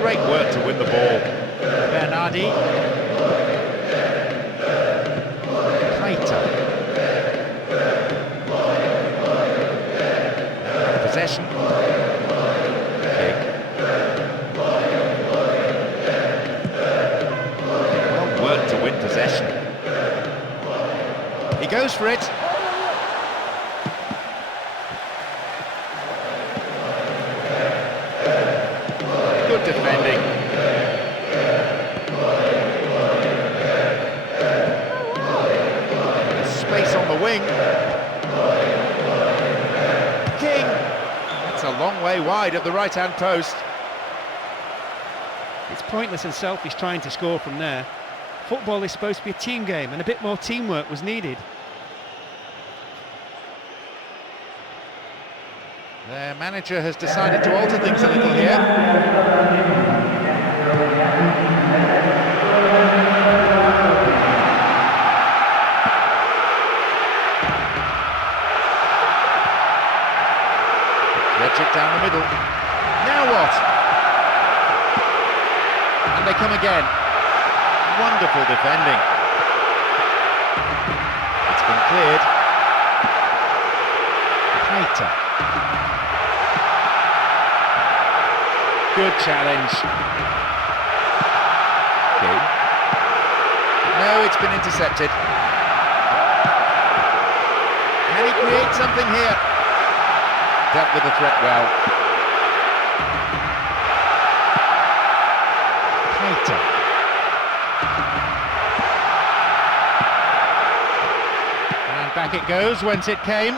Great work to win the ball. Bernardi. Keita. Possession. Kick. Well worked to win possession. He goes for it. Good defending. Space on the wing. King. That's a long way wide of the right-hand post. It's pointless and selfish trying to score from there. Football is supposed to be a team game, and a bit more teamwork was needed. Their manager has decided to alter things a little here. Wedge it down the middle. Now what? And they come again. Wonderful defending. It's been cleared. Keita. Good challenge. Okay. No, it's been intercepted. Can he create something here? Dealt with the threat well. Keita. And back it goes, whence it came.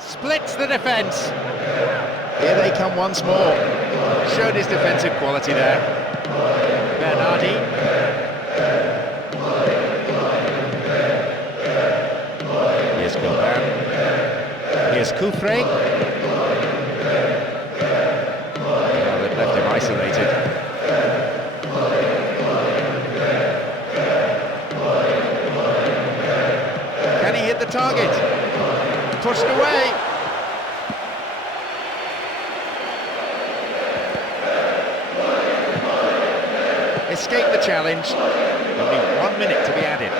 Splits the defence. Here they come once more. Showed his defensive quality there. Bernardi. Here's Gobert. Here's Kufre. Oh, they've left him isolated. Can he hit the target? Pushed away. Escape the challenge. Only 1 minute to be added.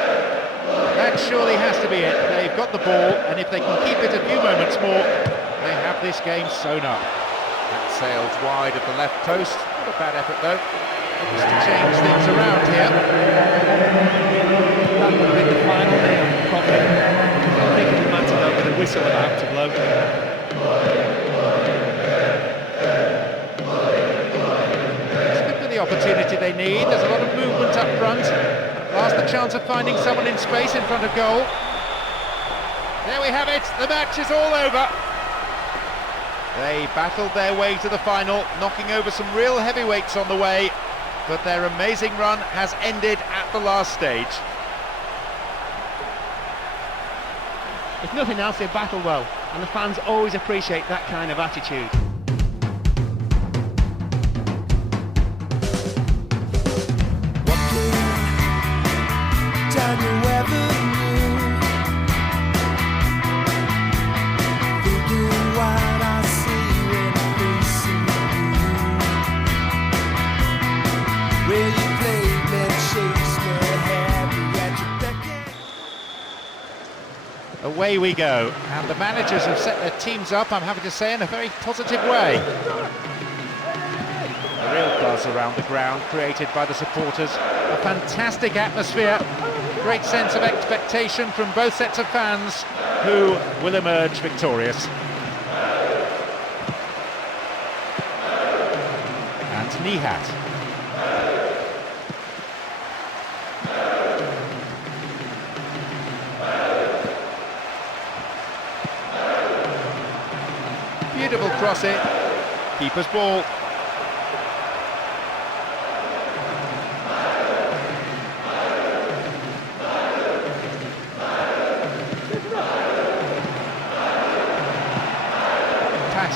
That surely has to be it. They've got the ball, and if they can keep it a few moments more, they have this game sewn up. That sails wide of the left post. Not a bad effort, though. Looks to change things around here. That would have been the final nail, probably. I don't think it would matter though with the whistle about to blow. The opportunity they need. There's a lot of movement up front. Last the chance of finding someone in space in front of goal. There we have it. The match is all over. They battled their way to the final, knocking over some real heavyweights on the way, but their amazing run has ended at the last stage. If nothing else, they battle well, and the fans always appreciate that kind of attitude. Down your avenue, thinking what I see when I'm facing you. Where you played me, chase me, had me at your beck and Away we go, and the managers have set their teams up, I'm happy to say, in a very positive way. A real buzz around the ground, created by the supporters. A fantastic atmosphere. Great sense of expectation from both sets of fans, who will emerge victorious. And Nihat. Beautiful crossing. Keeper's ball.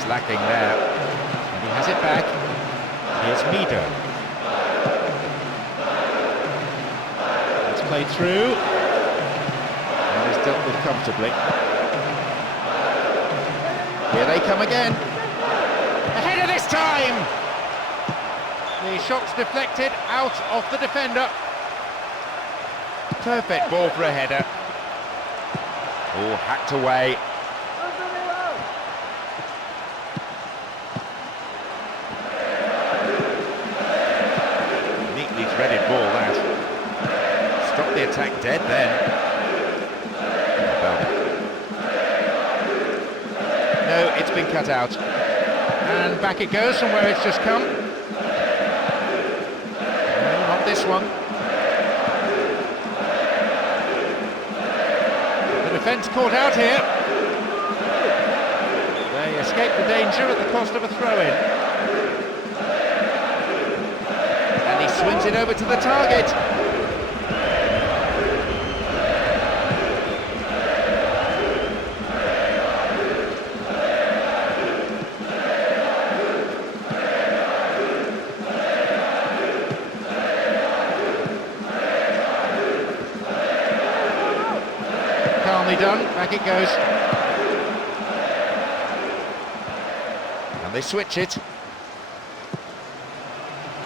Lacking there, and he has it back. Here's Mido. It's played through, and is dealt with comfortably. Here they come again. Ahead of this time! The shot's deflected out of the defender. Perfect ball for a header. Oh, hacked away. Threaded ball, that. Stop the attack dead then. Well. No, it's been cut out. And back it goes from where it's just come. No, not this one. The defence caught out here. They escaped the danger at the cost of a throw-in. Swings it over to the target. Calmly done, back it goes. And they switch it.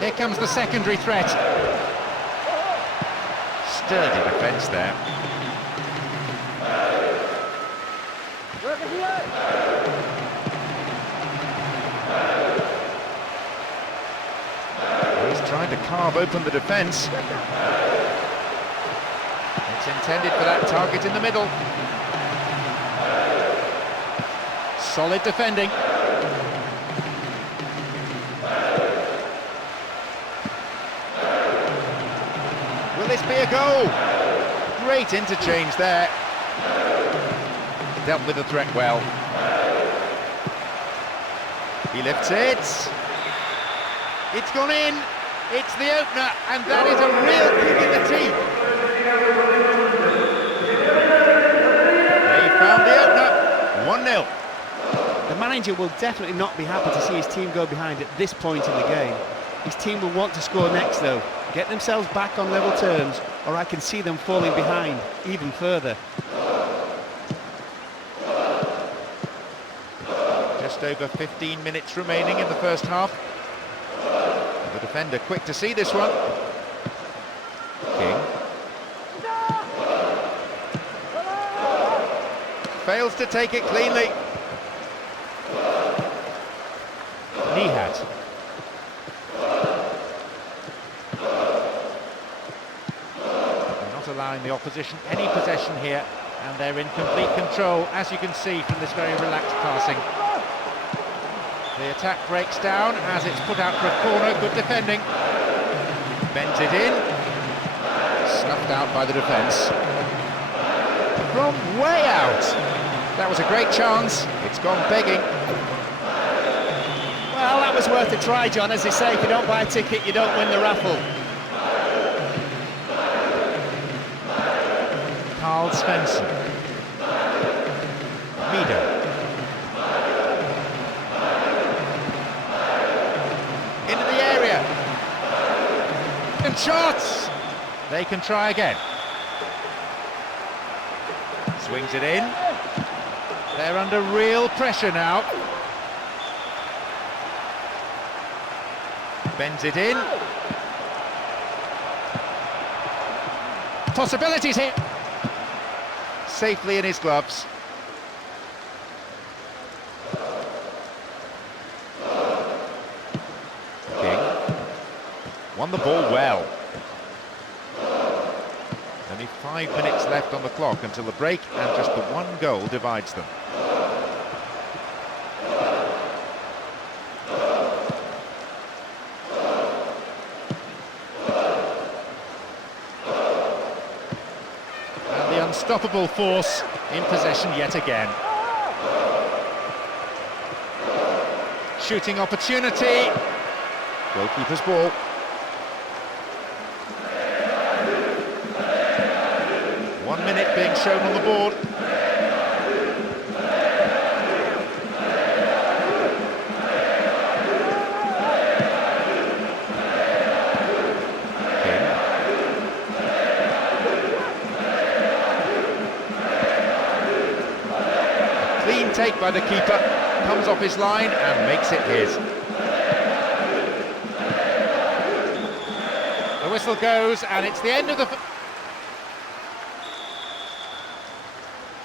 Here comes the secondary threat. Sturdy defence there. He's trying to carve open the defence. It's intended for that target in the middle. Solid defending. Will this be a goal? Great interchange there. Dealt with the threat well. He lifts it. It's gone in, it's the opener, and that is a real kick in the teeth. They found the opener, 1-0. The manager will definitely not be happy to see his team go behind at this point in the game. His team will want to score next though, get themselves back on level terms, or I can see them falling behind even further. Just over 15 minutes remaining in the first half. The defender quick to see this one. King. Fails to take it cleanly. Nihat. They're not allowing the opposition any possession here, and they're in complete control, as you can see from this very relaxed passing. The attack breaks down as it's put out for a corner. Good defending. Bends it in. Snuffed out by the defence. From way out. That was a great chance. It's gone begging. Well, that was worth a try, John. As they say, if you don't buy a ticket, you don't win the raffle. Carl Svensson. Mido. Into the area. And shots! They can try again. Swings it in. They're under real pressure now. Bends it in. Possibilities here. Safely in his gloves. King won the ball well. Only 5 minutes left on the clock until the break, and just the one goal divides them. And the unstoppable force in possession yet again. Shooting opportunity. Goalkeeper's ball. Being shown on the board. Clean take by the keeper, comes off his line and makes it his. The whistle goes and it's the end of the...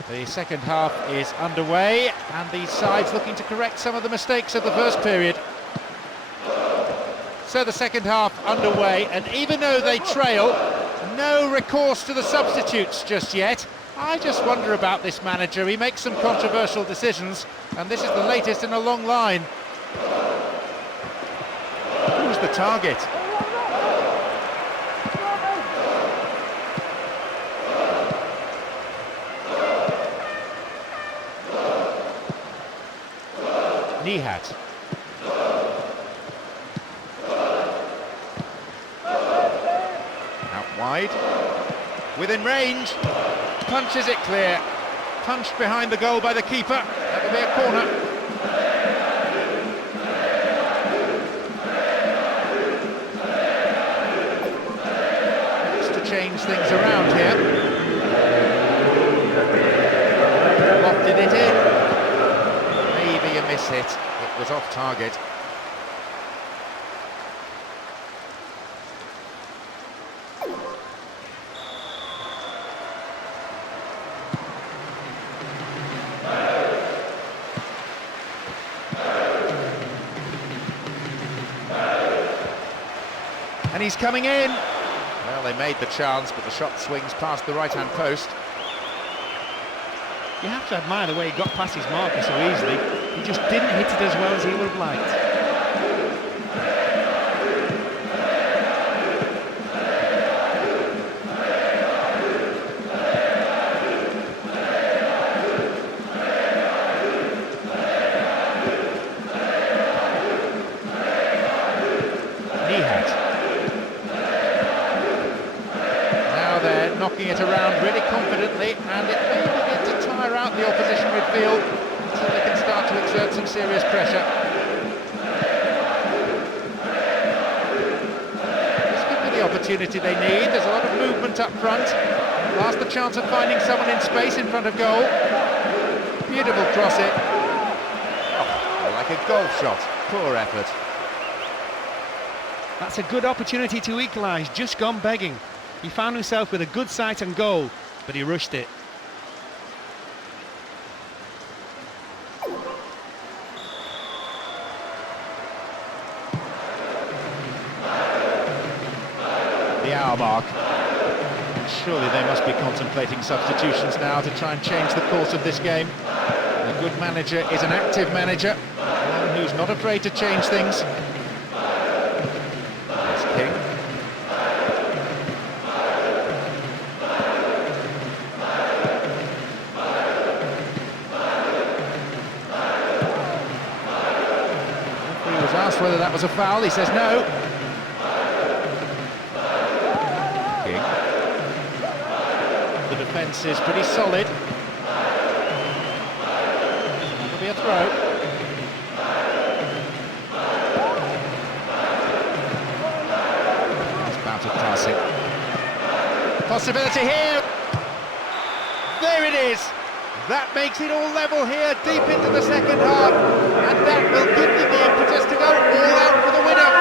The second half is underway, and these sides looking to correct some of the mistakes of the first period. So the second half underway, and even though they trail, no recourse to the substitutes just yet. I just wonder about this manager. He makes some controversial decisions, and this is the latest in a long line. Who's the target? Nihat. Out wide. Within range. Punches it clear. Punched behind the goal by the keeper. That will be a corner. Just to change things around here. Lofted it in. Miss it. It was off target. And he's coming in. Well, they made the chance, but the shot swings past the right-hand post. You have to admire the way he got past his marker so easily. He just didn't hit it as well as he would have liked. knocking it around really confidently, and it may begin to tire out the opposition midfield until they can start to exert some serious pressure. This could be the opportunity they need. There's a lot of movement up front. Last the chance of finding someone in space in front of goal. Beautiful cross it. Oh, like a golf shot. Poor effort. That's a good opportunity to equalise, just gone begging. He found himself with a good sight and goal, but he rushed it. The hour mark. Surely they must be contemplating substitutions now to try and change the course of this game. A good manager is an active manager, one who's not afraid to change things. There's King. He was asked whether that was a foul, he says no. The defence is pretty solid. That'll be a throw. Nice bout of passing. Possibility here. There it is. That makes it all level here, deep into the second half, and that will give them the impetus to go all out for the winner.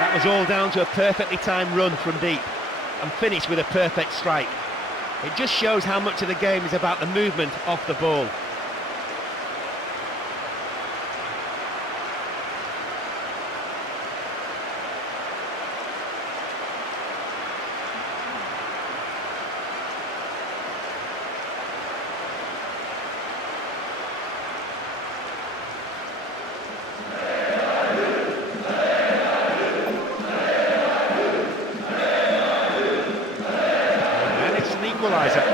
That was all down to a perfectly timed run from deep, and finish with a perfect strike. It just shows how much of the game is about the movement off the ball. Equaliser.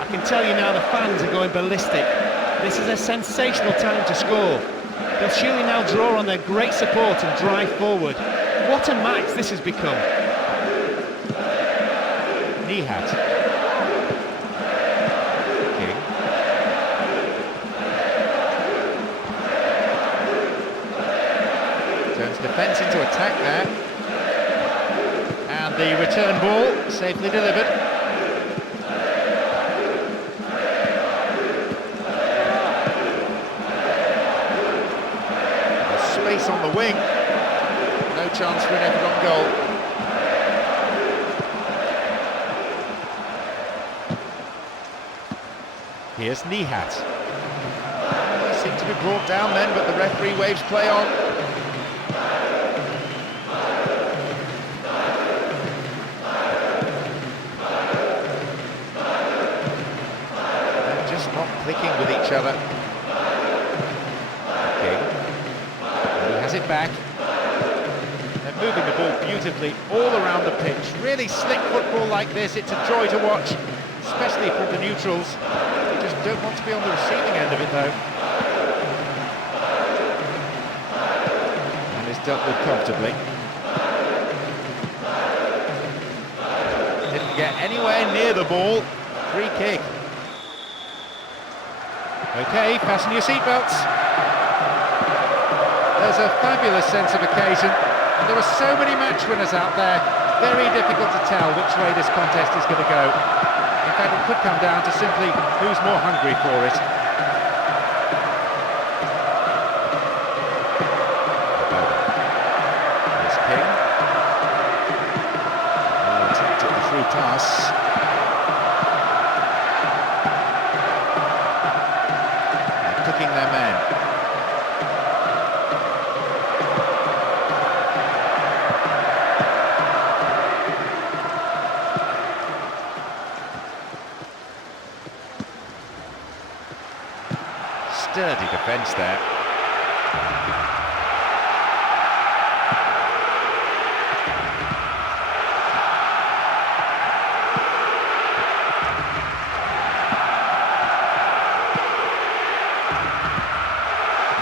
I can tell you now the fans are going ballistic. This is a sensational time to score. They'll surely now draw on their great support and drive forward. What a match this has become. Nihat. King. Turns defence into attack there. And the return ball safely delivered. Space on the wing. No chance for an effort on goal. Here's Nihat. They seem to be brought down then, but the referee waves play on. They're just not clicking with each other. It back. They're moving the ball beautifully all around the pitch. Really slick football like this, it's a joy to watch, especially from the neutrals. You just don't want to be on the receiving end of it though. And it's dealt with comfortably. Didn't get anywhere near the ball. Free kick. Okay, fasten your seatbelts. There's a fabulous sense of occasion, and there are so many match winners out there. Very difficult to tell which way this contest is going to go. In fact, it could come down to simply who's more hungry for it. Here's King. Attacked at the through pass. They're cooking their men. Sturdy defence there.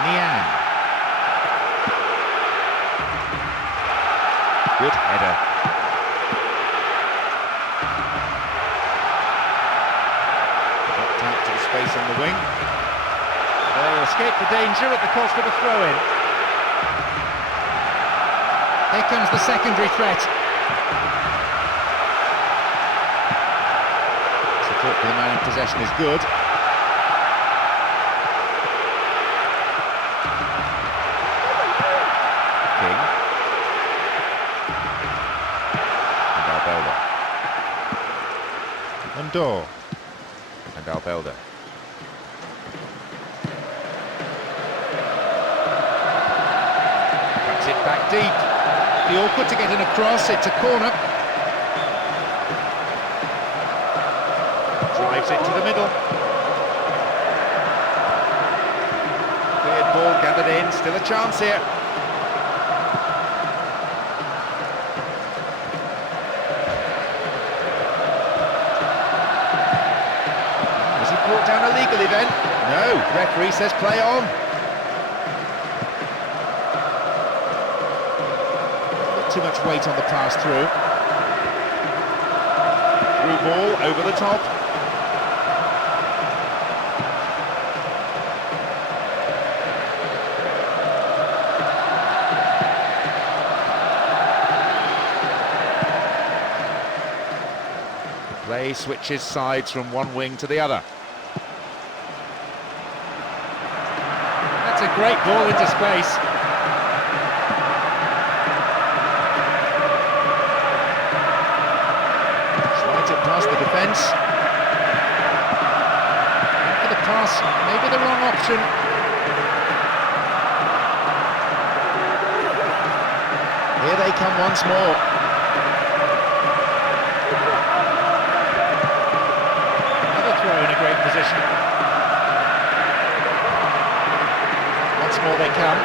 Niang. Good header. escape the danger at the cost of a throw-in. Here comes the secondary threat. Support for the man in possession is good. King. And Albelda. Undor. And Albelda. Cuts it back deep. The awkward to get in across, it's a corner. Drives it to the middle. Cleared ball gathered in, still a chance here. Was he brought down illegally then? No, referee says play on. Too much weight on the pass through. Through ball over the top. The play switches sides from one wing to the other. That's a great ball into space. Past the defence. For the pass, maybe the wrong option. Here they come once more. Another throw in a great position. Once more they come.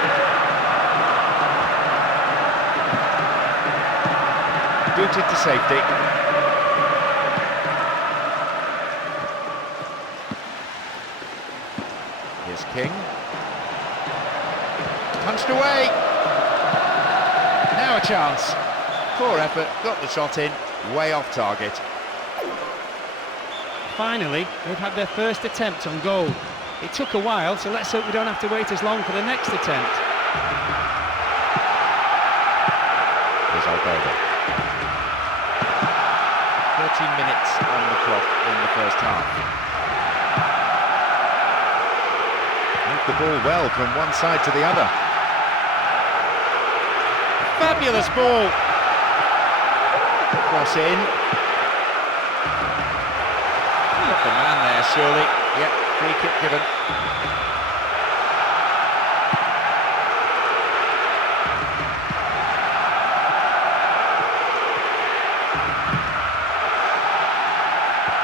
Booted to safety. Here's King. Punched away. Now a chance. Poor effort, got the shot in, way off target. Finally, they've had their first attempt on goal. It took a while, so let's hope we don't have to wait as long for the next attempt. Here's Albelda. 13 minutes on the clock in the first half. Moved the ball well from one side to the other. Fabulous ball. Cross in. Got the man there, surely. Yep, free kick given.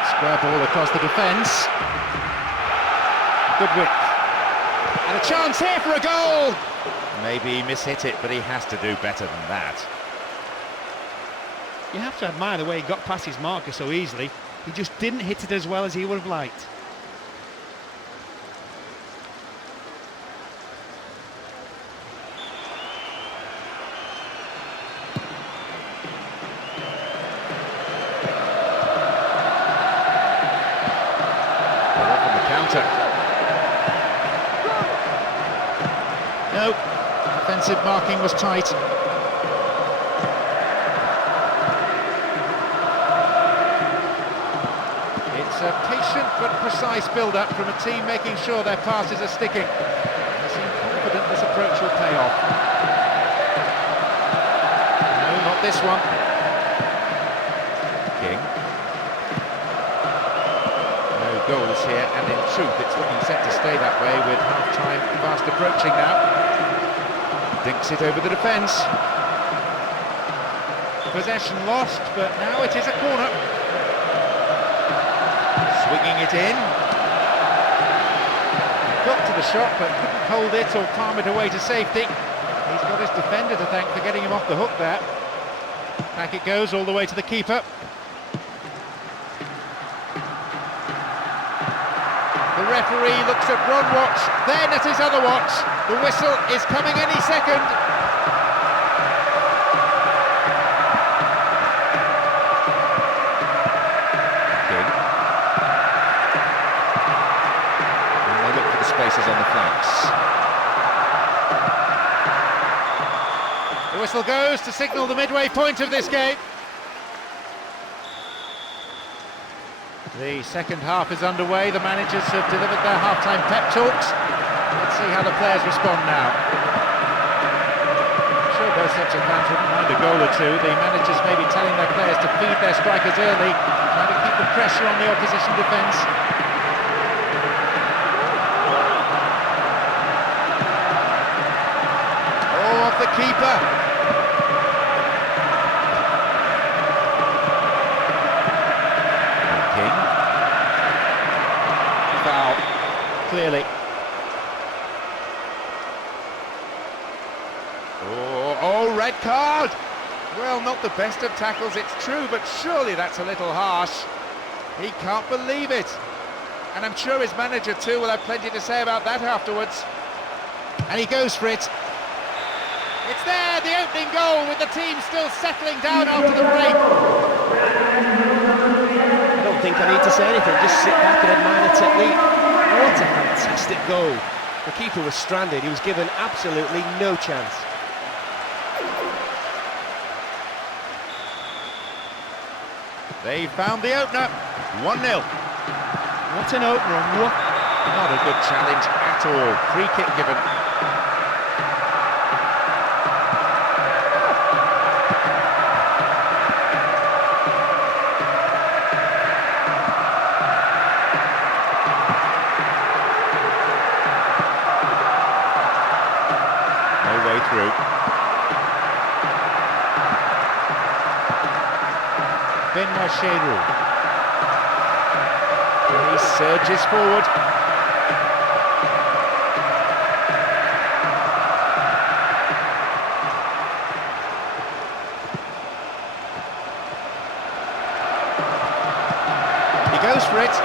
Square ball across the defence. Good width. And a chance here for a goal! Maybe he mishit it, but he has to do better than that. You have to admire the way he got past his marker so easily. He just didn't hit it as well as he would have liked. They're up on the counter. No, defensive marking was tight. It's a patient but precise build-up from a team making sure their passes are sticking. They seem confident this approach will pay off. No, not this one. King. No goals here, and in truth it's looking set to stay that way with half-time fast approaching now. Dinks it over the defence. Possession lost, but now it is a corner. Swinging it in. Got to the shot, but couldn't hold it or palm it away to safety. He's got his defender to thank for getting him off the hook there. Back it goes all the way to the keeper. The referee looks at one watch, then at his other watch. The whistle is coming any second. King. And they look for the spaces on the flanks. The whistle goes to signal the midway point of this game. The second half is underway. The managers have delivered their half-time pep talks. Let's see how the players respond now. I'm sure both sets of fans wouldn't mind a goal or two. The managers may be telling their players to feed their strikers early, trying to keep the pressure on the opposition defence. Oh, off the keeper. King. Foul, clearly. Oh, red card! Well, not the best of tackles, it's true, but surely that's a little harsh. He can't believe it. And I'm sure his manager too will have plenty to say about that afterwards. And he goes for it. It's there, the opening goal, with the team still settling down after the break. I don't think I need to say anything, just sit back and admire the technique. What a fantastic goal. The keeper was stranded, he was given absolutely no chance. They found the opener, 1-0. What an opener, and what... Not a good challenge at all. Free kick given. No way through. He surges forward. He goes for it.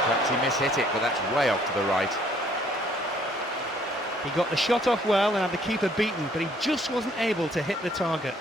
Perhaps he mishit it, but that's way off to the right. He got the shot off well and had the keeper beaten, but he just wasn't able to hit the target.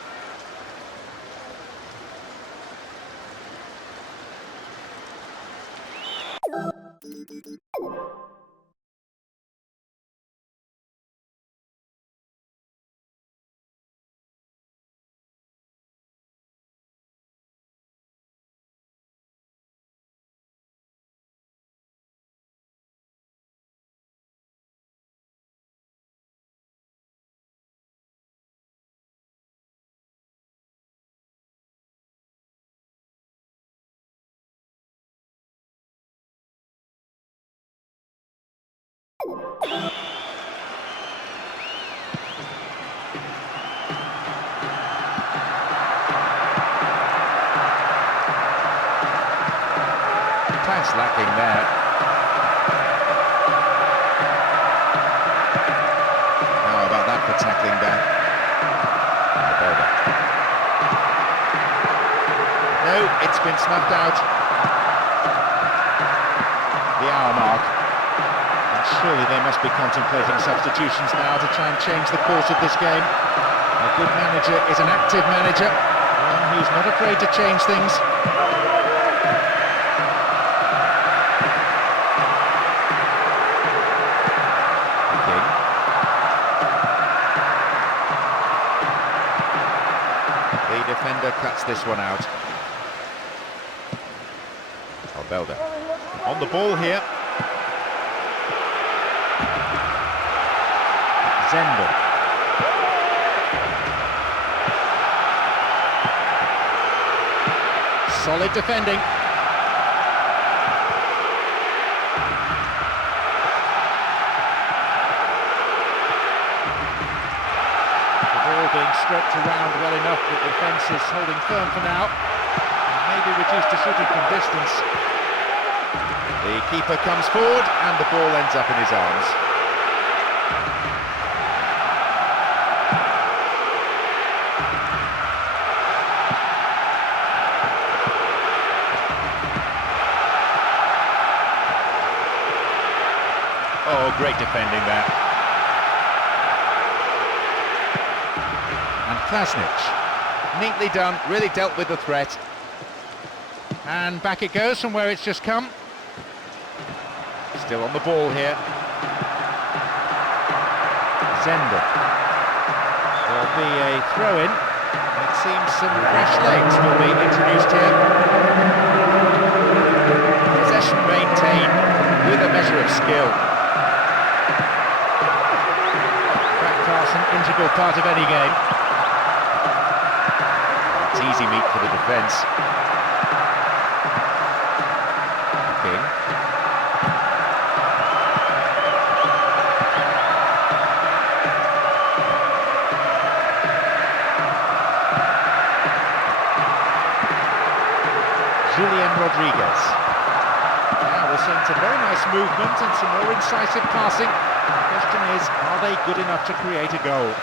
Pass lacking there. How about that for tackling down? No, it's been snuffed out. The hour mark. And surely they must be contemplating substitutions now to try and change the course of this game. A good manager is an active manager, one who's not afraid to change things. The defender cuts this one out. Belder on the ball here. Zendel. Solid defending. The ball being stroked around well enough that the defence is holding firm for now. Maybe reduced to shooting from distance. The keeper comes forward and the ball ends up in his arms. Oh, great defending there. And Klasnic, neatly done, really dealt with the threat. And back it goes from where it's just come. Still on the ball here. Zender. There'll be a throw-in. It seems some fresh legs will be introduced here. Possession maintained with a measure of skill. Back pass an integral part of any game. It's easy meat for the defence. King. Julian Rodriguez. Now we're seeing some very nice movement and some more incisive passing. The question is, are they good enough to create a goal?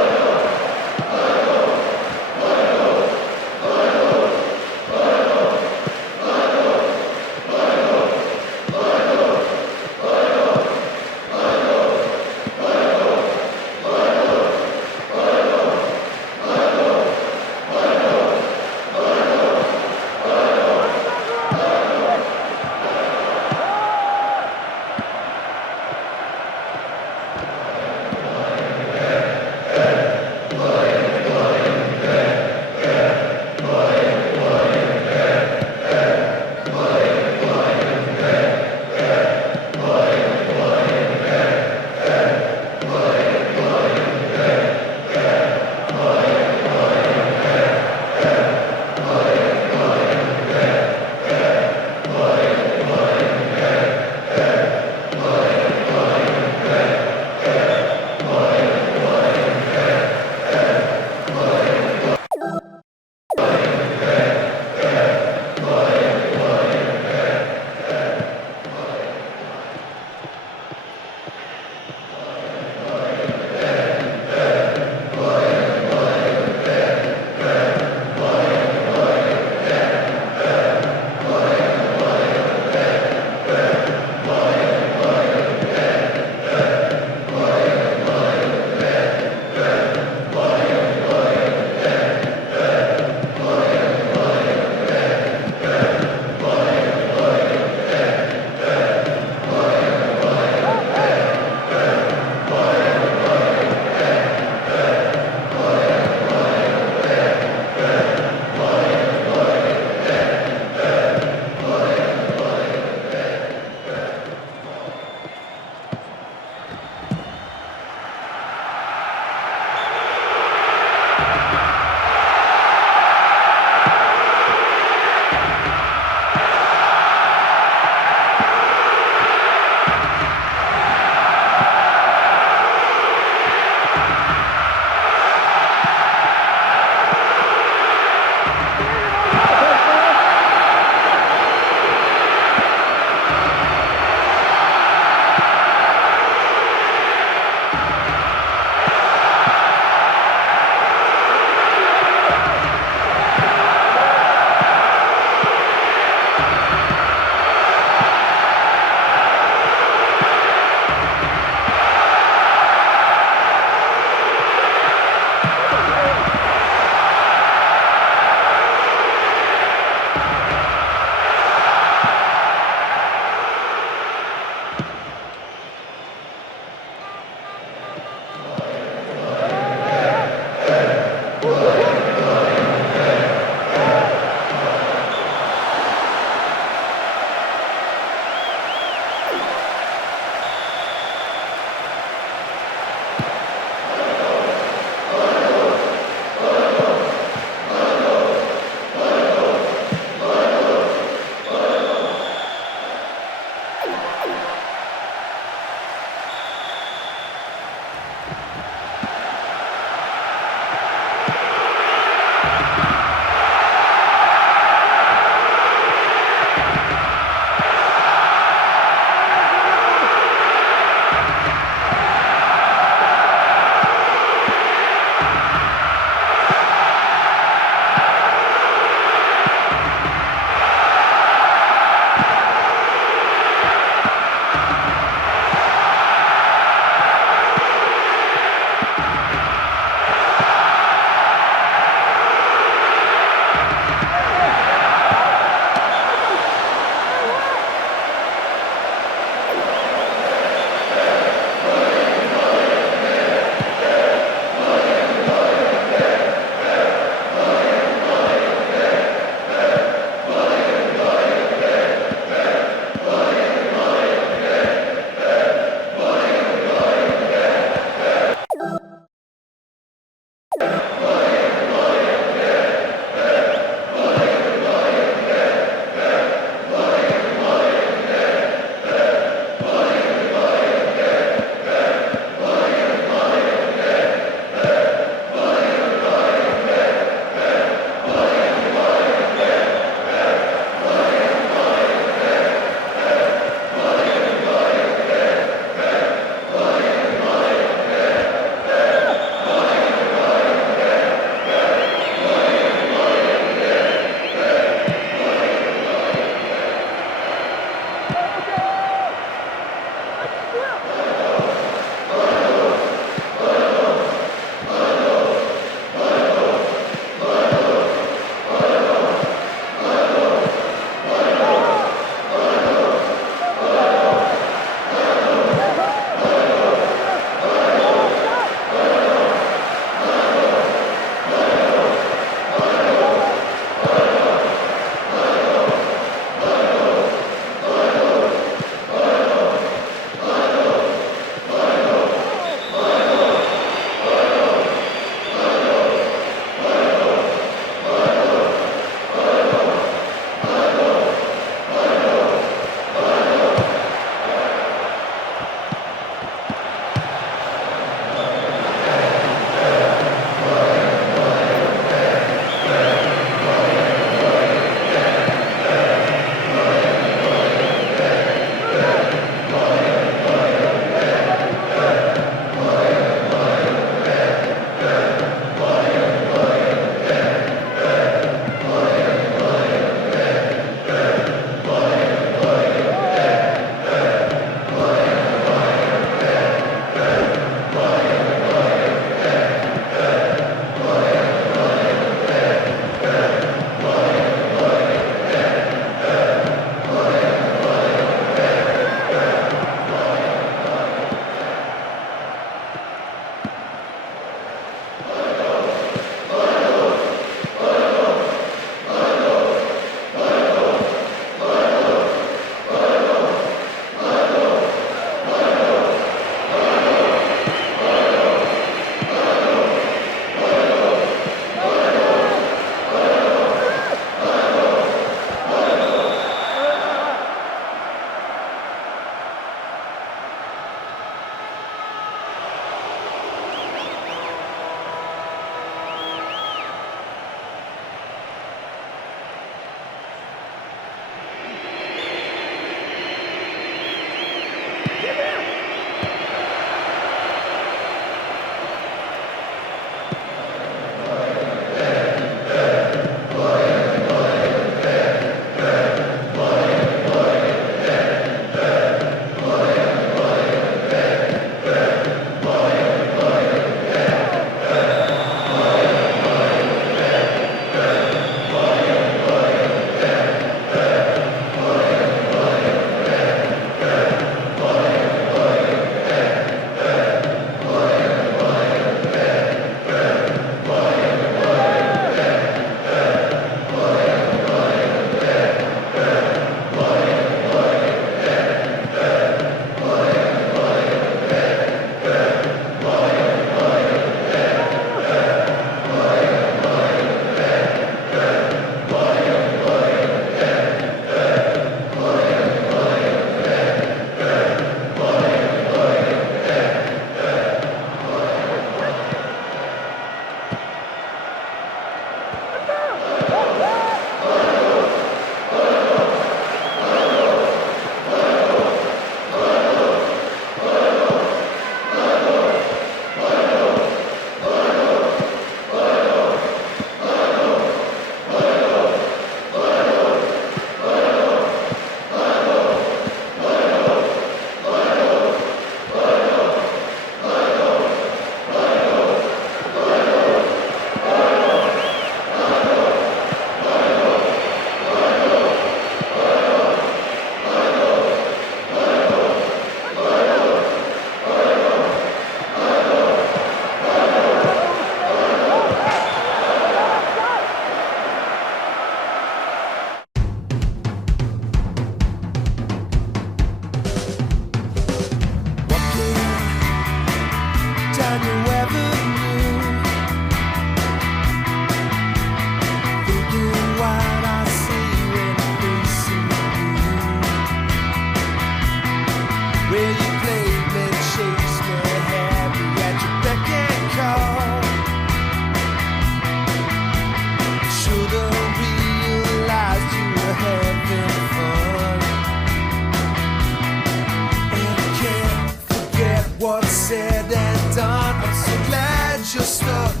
what's said and done. I'm so glad you're stuck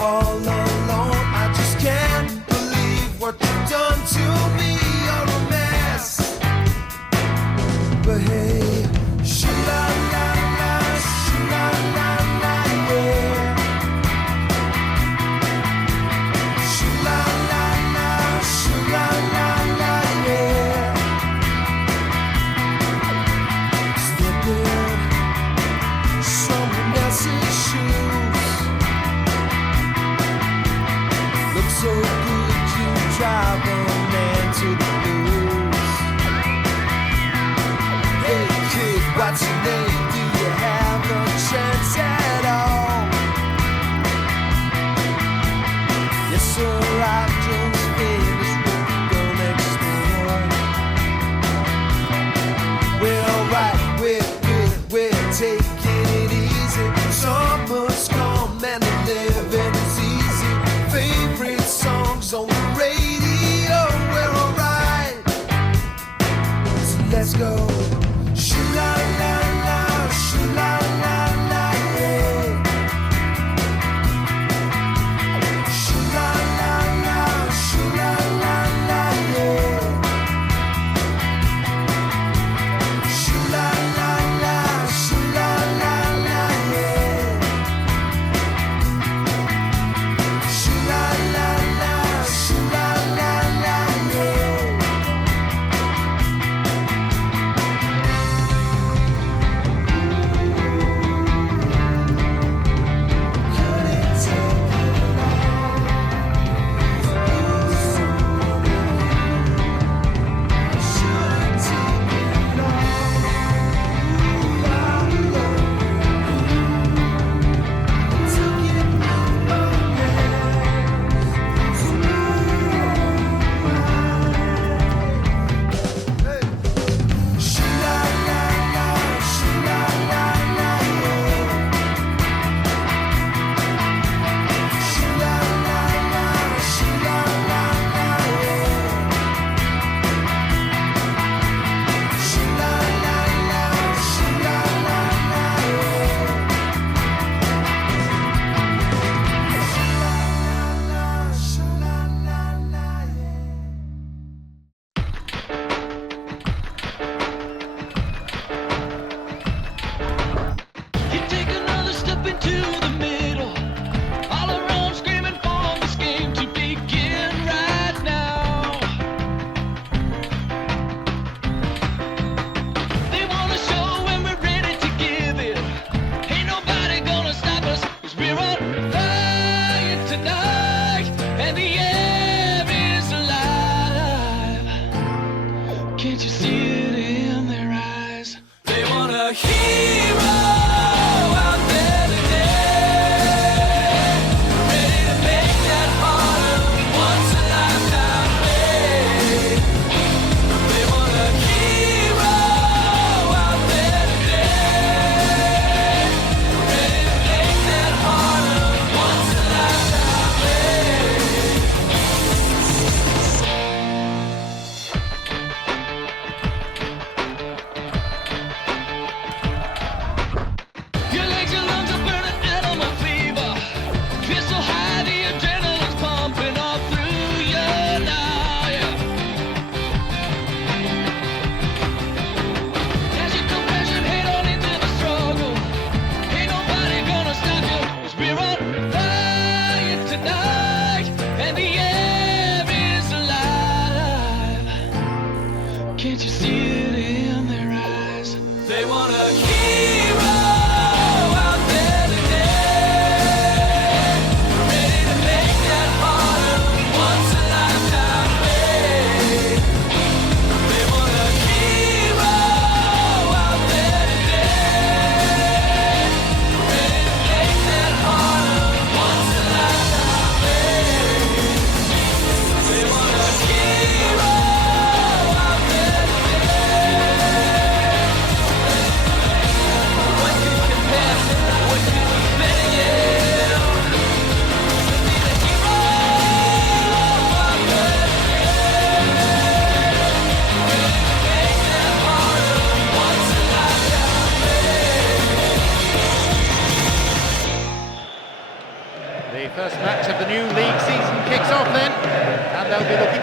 all alone. I just can't believe what you've done to me. You're a mess. But hey, shoo-la-la-la, shoo-la-la-la, yeah. Shoo-la-la-la, shoo-la-la-la, yeah. Step in someone else's shoes. Look so good, you drive a man to the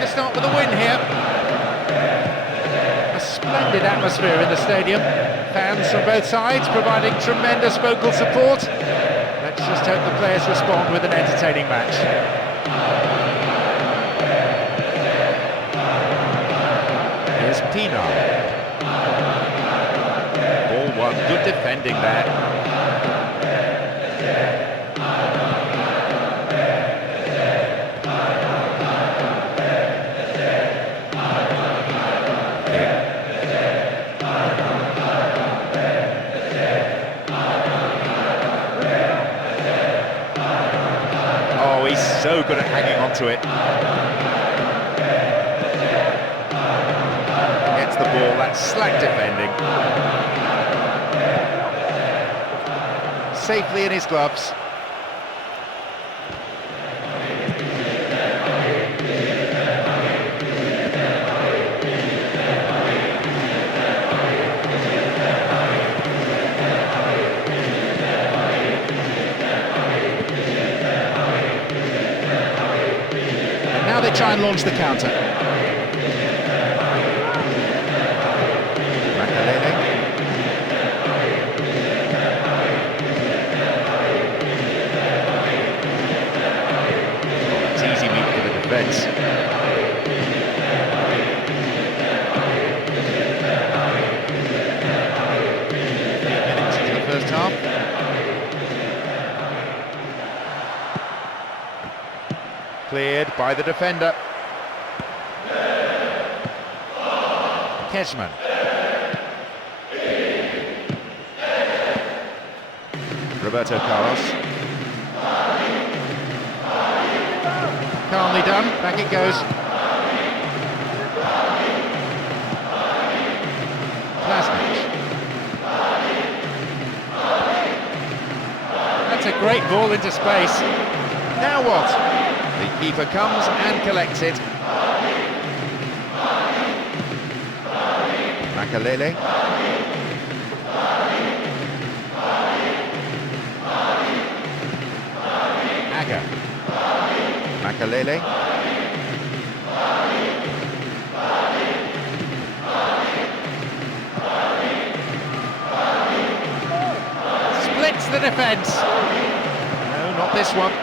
start with a win here. A splendid atmosphere in the stadium. Fans from both sides providing tremendous vocal support. Let's just hope the players respond with an entertaining match. Here's Pienaar. Ball won, good defending there. So good at hanging on to it. Gets the ball, that's slack defending. Safely in his gloves. They try and launch the counter. Makalele. It's easy meat for the defence. 3 minutes into the first half. Cleared by the defender. Kesman. Roberto Carlos. Calmly done, back it goes. Plasnic. That's a great ball into space. Now what? The keeper comes and collects it. Makalele. Aga. Makalele. Splits the defence. No, not this one.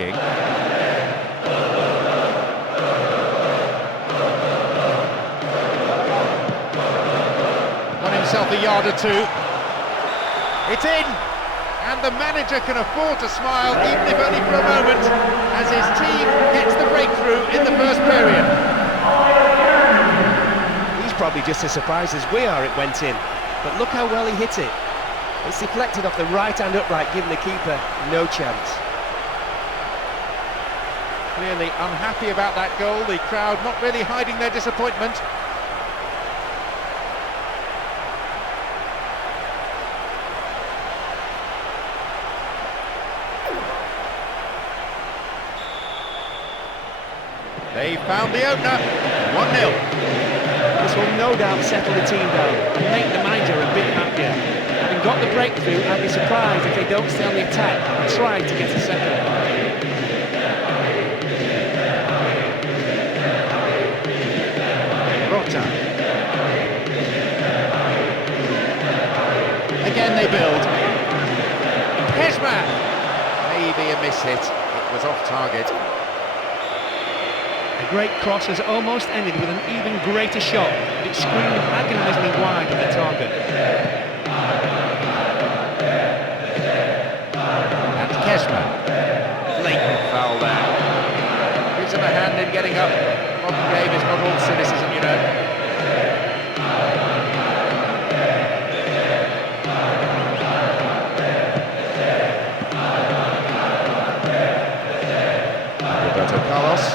King. Won himself a yard or two. It's in! And the manager can afford to smile, even if only for a moment, as his team gets the breakthrough in the first period. He's probably just as surprised as we are it went in. But look how well he hit it. It's deflected off the right-hand upright, giving the keeper no chance. Clearly unhappy about that goal, the crowd not really hiding their disappointment. They found the opener, 1-0. This will no doubt settle the team down and make the manager a bit happier. Having got the breakthrough, I'd be surprised if they don't stay on the attack and try to get a second. Again they build. Kesman! Maybe a miss-hit. It was off target. A great cross has almost ended with an even greater shot, but it screamed agonisingly wide of the target. And Kesman. Blatant foul there. Gives him a hand in getting up. Modern game is not all cynicism, you know. Roberto Carlos.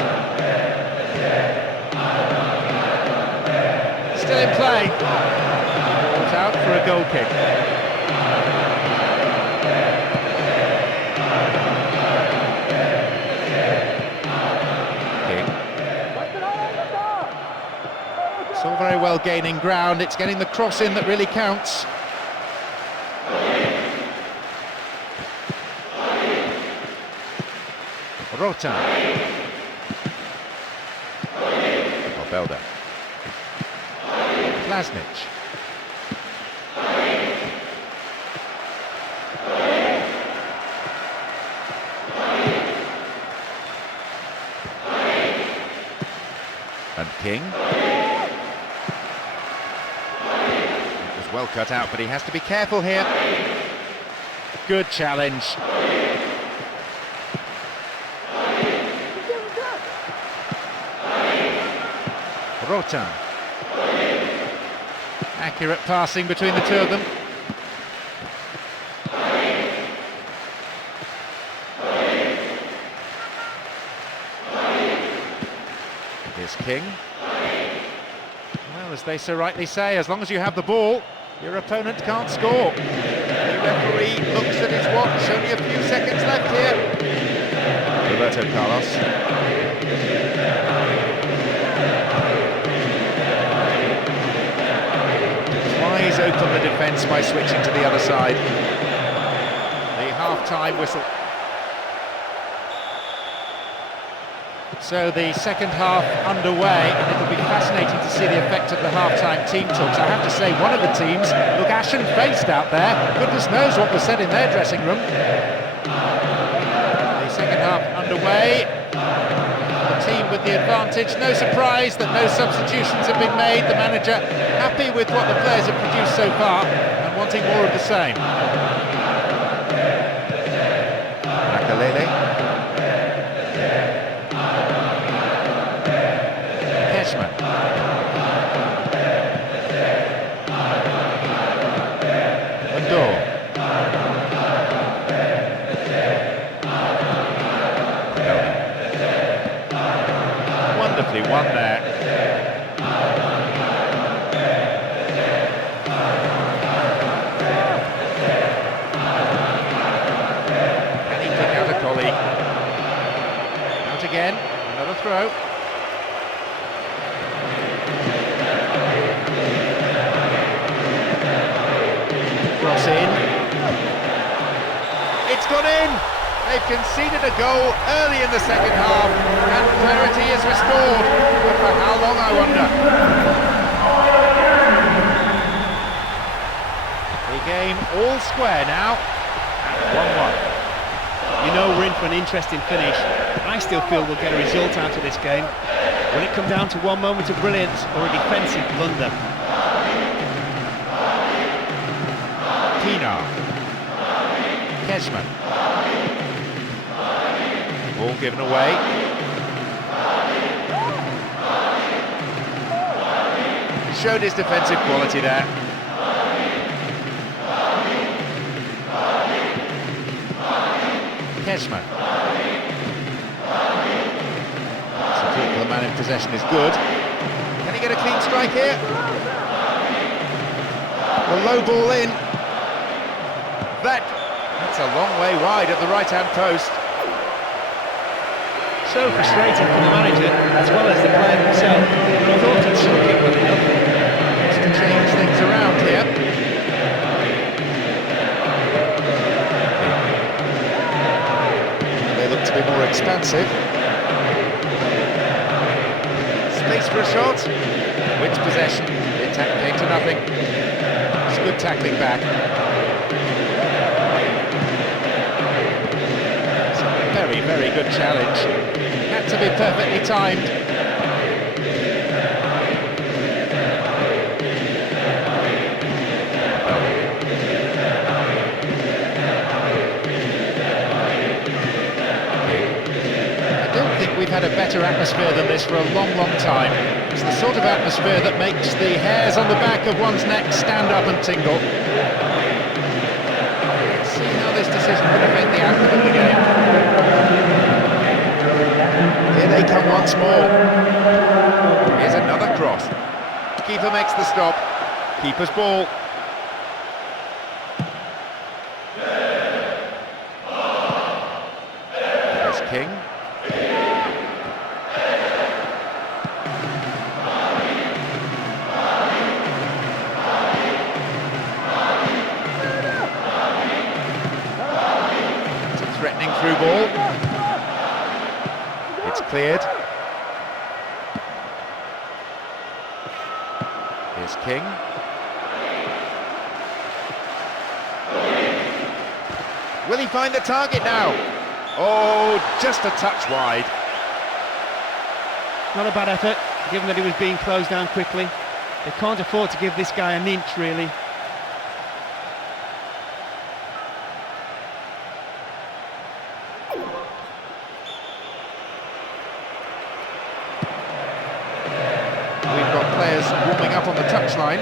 Still in play. Ball's out for a goal kick. King. It's all very well gaining ground. It's getting the cross in that really counts. Rota. Belda. Klasnic. And King. It was well cut out, but he has to be careful here. Good challenge. Rota. Accurate passing between the two of them. Here's King. Well, as they so rightly say, as long as you have the ball, your opponent can't score. The referee looks at his watch, only a few seconds left here. Roberto Carlos. Tries open the defence by switching to the other side. The half-time whistle. So the second half underway, and it'll be fascinating to see the effect of the half-time team talks. I have to say, one of the teams look ashen-faced out there. Goodness knows what was said in their dressing room. The second half underway. The team with the advantage. No surprise that no substitutions have been made. The manager happy with what the players have produced so far and wanting more of the same. Makalele. Wonderfully won there. Can he pick out a colleague? Out again, another throw. Cross in. It's gone in! They've conceded a goal early in the second half, and clarity is restored. But for how long, I wonder? The game all square now, at 1-1. You know we're in for an interesting finish. I still feel we'll get a result out of this game. Will it come down to one moment of brilliance or a defensive blunder? Pienaar. Kesman. Ball given away. Showed his defensive quality there. Kesman. Support for the man in possession is good. Can he get a clean strike here? The low ball in. That's a long way wide at the right-hand post. So frustrating for the manager as well as the player himself. I thought he'd struck it well enough. Wants to change things around here. They look to be more expansive. Space for a shot. Wins possession. The attack came to nothing. It's good tackling back. It's a very, very good challenge. Had to be perfectly timed. We've had a better atmosphere than this for a long, long time. It's the sort of atmosphere that makes the hairs on the back of one's neck stand up and tingle. Let's see how this decision could affect the outcome of the game. Here they come once more. Here's another cross. Keeper makes the stop. Keeper's ball. There's King. Threatening through ball. cleared. Here's King. Will he find the target now? Oh, just a touch wide. Not a bad effort, given that he was being closed down quickly. They can't afford to give this guy an inch, really. We've got players warming up on the touchline.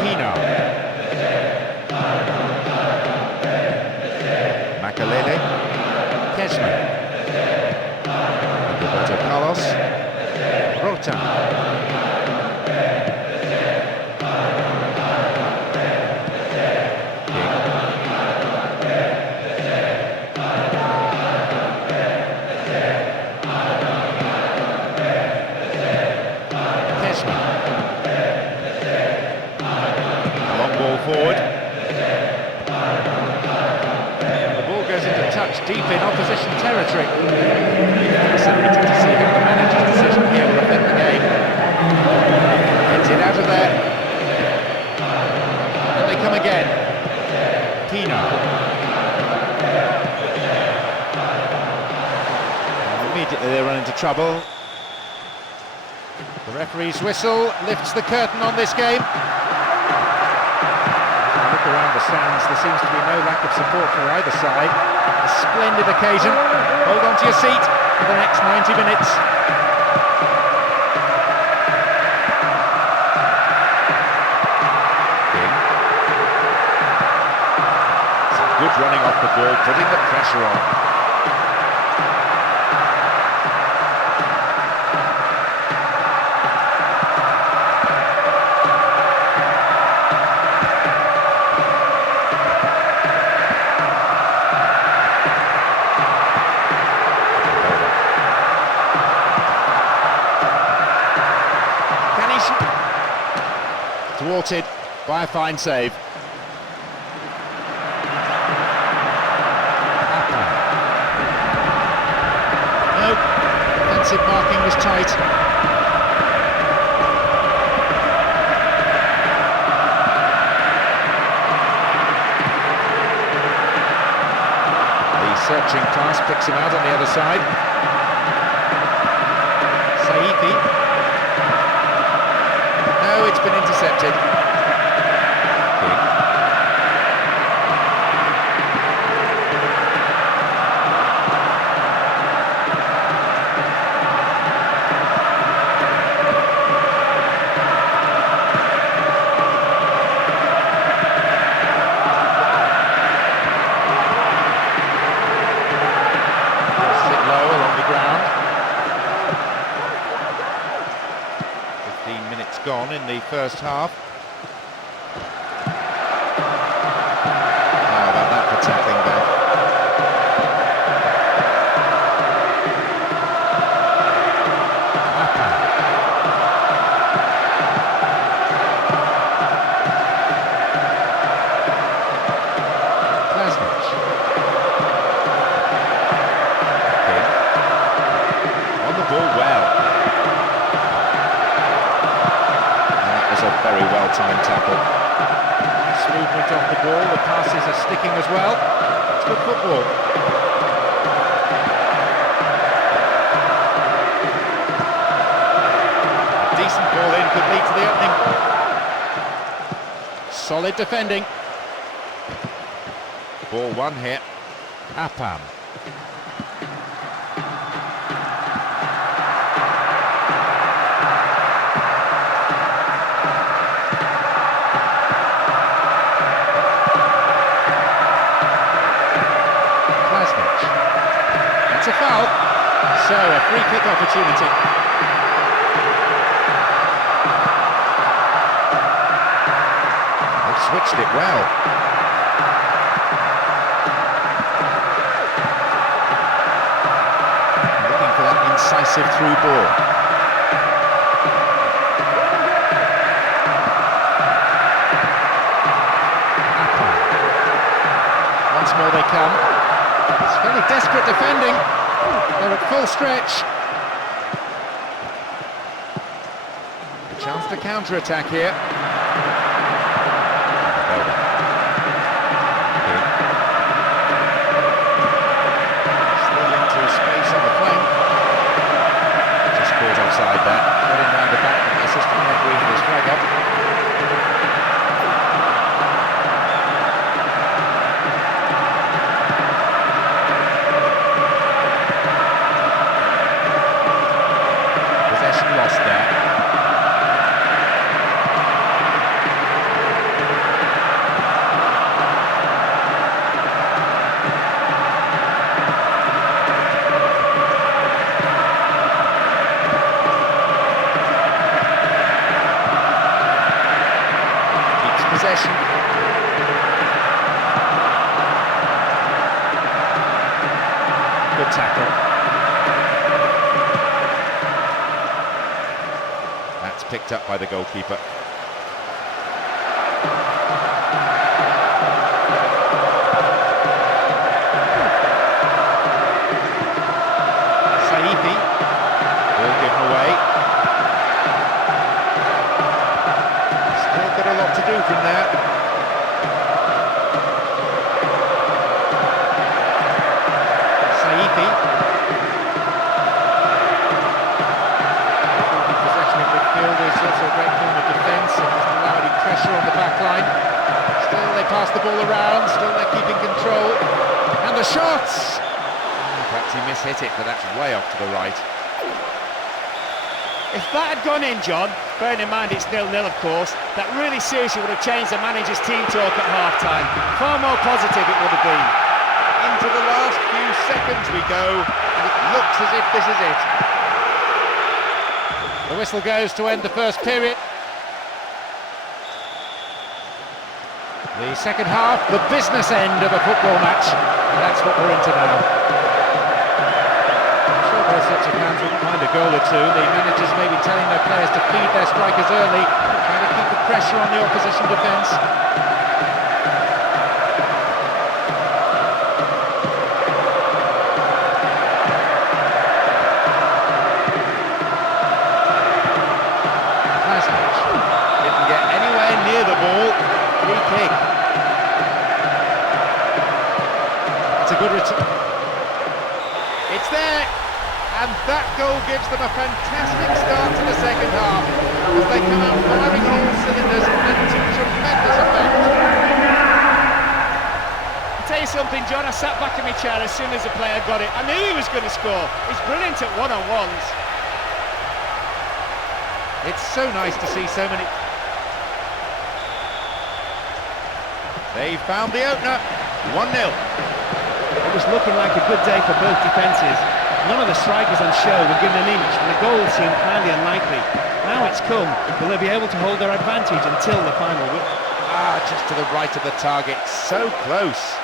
Pino. Makalele. Kesman. Roberto Carlos. Rota. Forward. The ball goes into touch deep in opposition territory. Fascinating to see how the manager's decision here will affect the game. Gets it out of there. And they come again. Pino. And immediately they run into trouble. The referee's whistle lifts the curtain on this game. Around the stands, there seems to be no lack of support for either side. A splendid occasion. Hold on to your seat for the next 90 minutes. Some good running off the ball, putting the pressure on. Thwarted by a fine save. No, defensive marking was tight. The searching pass picks him out on the other side. Saifi. No, it's been intercepted. King. Sit low along the ground. 15 minutes gone in the first half. How about that for tackling there? Klasnic. King. On the ball well. A very well-timed tackle. Movement off the ball, the passes are sticking as well. It's good football. A decent ball in could lead to the opening. Solid defending. Ball one here. Apam. It's a foul, so a free kick opportunity. They've switched it well. Looking for that incisive through ball. Once more they come. It's fairly desperate defending. They're at full stretch. A chance to counter-attack here. Still into space on the flank. Just caught offside there. Got in round the back, but the assistant referee with his flag up. Lost there. Keeps possession. Good tackle. Picked up by the goalkeeper. Saifi, ball given away. Still got a lot to do from there. Saifi. Is also a great form of defence and doesn't allow any pressure on the back line. Still they pass the ball around, still they're keeping control. And the shots! Perhaps he mishit it, but that's way off to the right. If that had gone in, John, bearing in mind it's 0-0 of course, that really seriously would have changed the manager's team talk at half-time. Far more positive it would have been. Into the last few seconds we go, and it looks as if this is it. The whistle goes to end the first period. The second half, the business end of a football match, and that's what we're into now. I'm sure both sets of fans wouldn't mind a goal or two. The managers may be telling their players to feed their strikers early, trying to keep the pressure on the opposition defence. Didn't get anywhere near the ball. Free kick. It's a good return. It's there, and that goal gives them a fantastic start to the second half as they come out firing on all cylinders and to tremendous effect. I'll tell you something, John, I sat back in my chair as soon as the player got it. I knew he was going to score. He's brilliant at one-on-ones. It's so nice to see so many. They found the opener, 1-0. It was looking like a good day for both defences. None of the strikers on show were given an inch, and the goal seemed highly unlikely. Now it's come, will they be able to hold their advantage until the final whistle? Just to the right of the target, so close.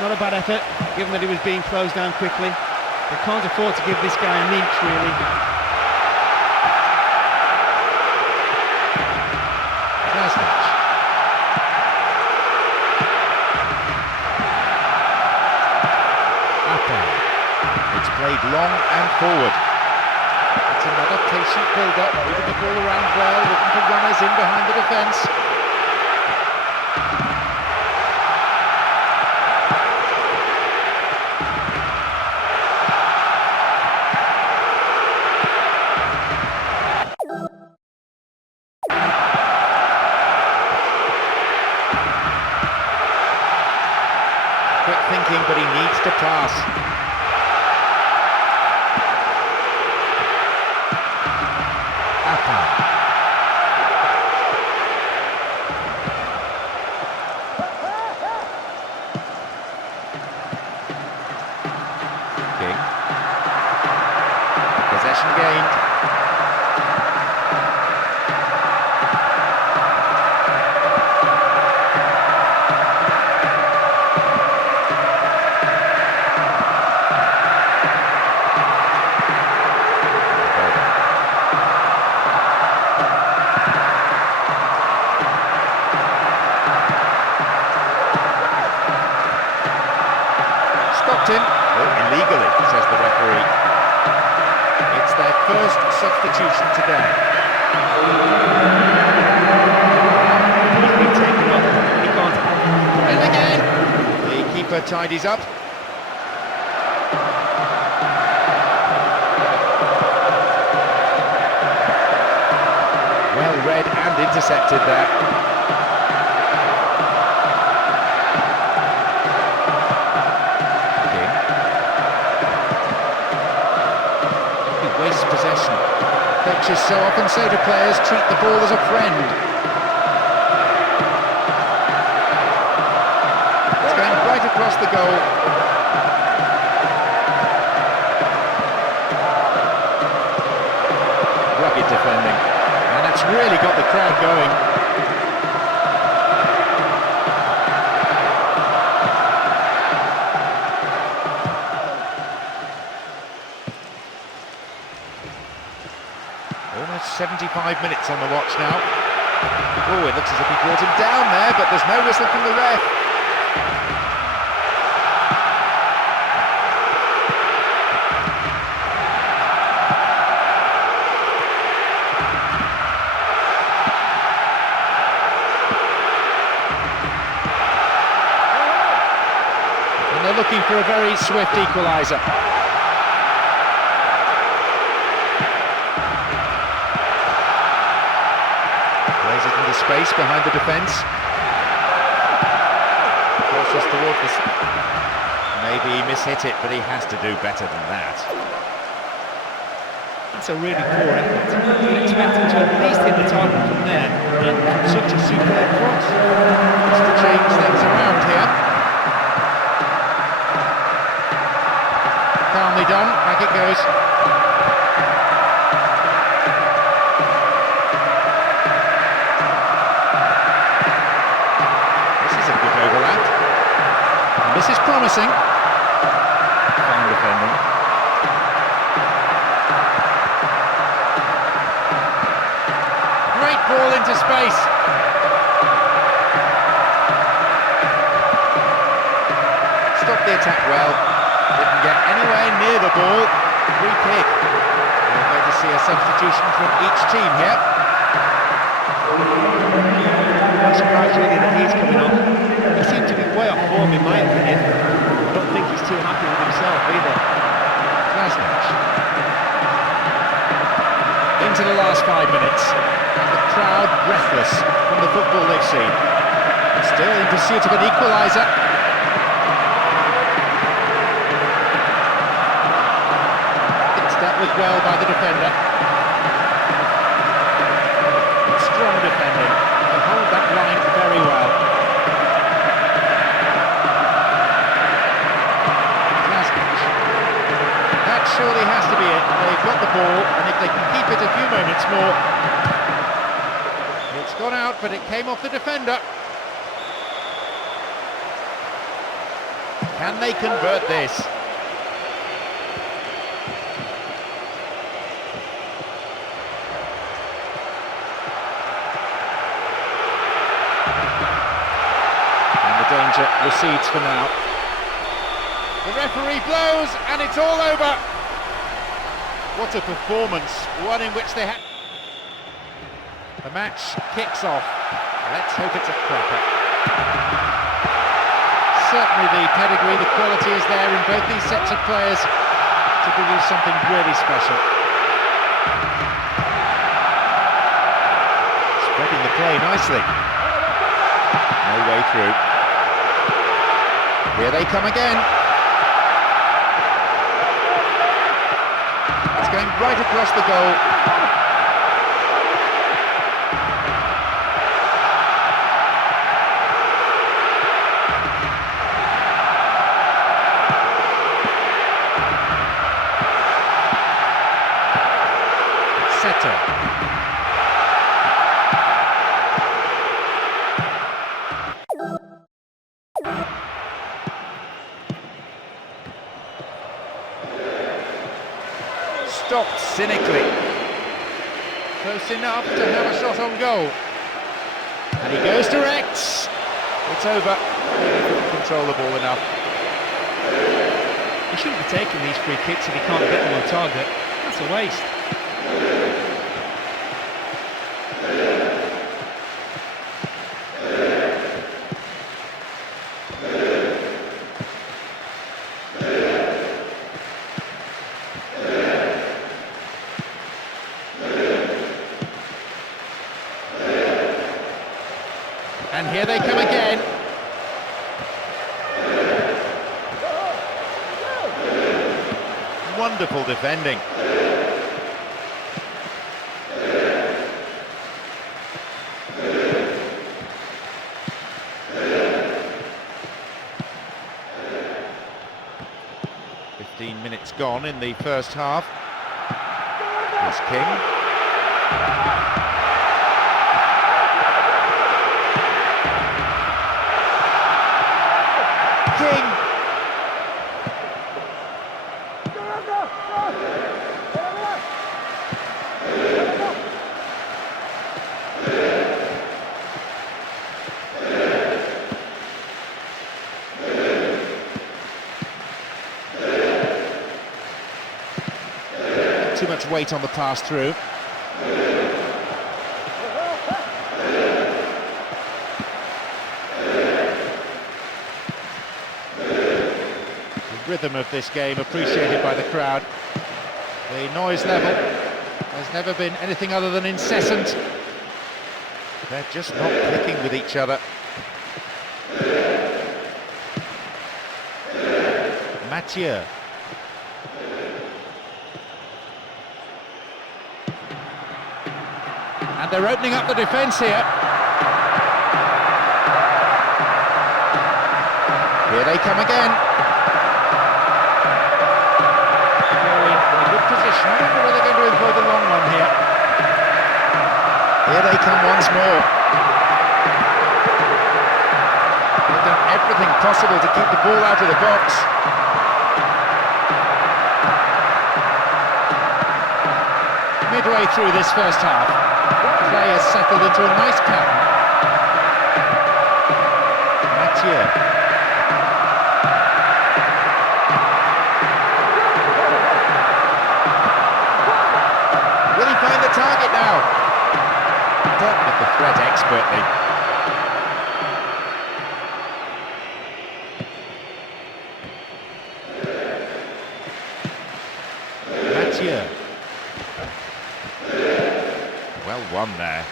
Not a bad effort, given that he was being closed down quickly. They can't afford to give this guy an inch, really. It's played long and forward. It's another patient build-up, moving the ball around well, looking for runners in behind the defence. Quick thinking, but he needs to pass. King. Possession gained. Stopped him. Oh, first substitution today. He's been taken off. He can't. And again, the keeper tidies up. Well read and intercepted there. Waste possession. Coaches so often say to players, treat the ball as a friend. It's going right across the goal. Rugged defending. And it's really got the crowd going. Almost 75 minutes on the watch now. Oh, it looks as if he brought him down there, but there's no whistle from the ref. And they're looking for a very swift equaliser. Space behind the defence. Crosses towards the... Maybe he mishit it, but he has to do better than that. That's a really poor effort. You'd expect him to at least hit the target from there, and such a superb cross. Has to change things around here. Calmly done, back it goes. This is promising. Fine defending. Great ball into space. Stopped the attack well. Didn't get anywhere near the ball. Free kick. We're going to see a substitution from each team here. I'm surprised really that he's coming off. He seemed to be way off form in my opinion. I don't think he's too happy with himself either. Into the last 5 minutes. And the crowd breathless from the football they've seen. And still in pursuit of an equaliser. It's dealt with well by the defender. Strong defending. They hold that line very well. That surely has to be it. They've got the ball, and if they can keep it a few moments more... It's gone out, but it came off the defender. Can they convert this? And the danger recedes for now. The referee blows, and it's all over. What a performance, one in which they had... The match kicks off. Let's hope it's a cracker. Certainly the pedigree, the quality is there in both these sets of players to produce something really special. Spreading the play nicely. No way through. Here they come again. It's going right across the goal. Setter. Stopped cynically. Close enough to have a shot on goal. And he goes direct. It's over. He couldn't control the ball enough. He shouldn't be taking these free kicks if he can't get them on target. That's a waste. And here they come again. Wonderful defending. Minutes gone in the first half. Here's King. Too much weight on the pass through. The rhythm of this game appreciated by the crowd. The noise level has never been anything other than incessant. They're just not clicking with each other. Mathieu. And they're opening up the defence here. Here they come again. They're in a good position. I wonder whether they're going to employ the long one here. Here they come once more. They've done everything possible to keep the ball out of the box. Midway through this first half, play has settled into a nice pattern. Mathieu. Will he find the target now? Dealt with the threat expertly. Mathieu. Well won there.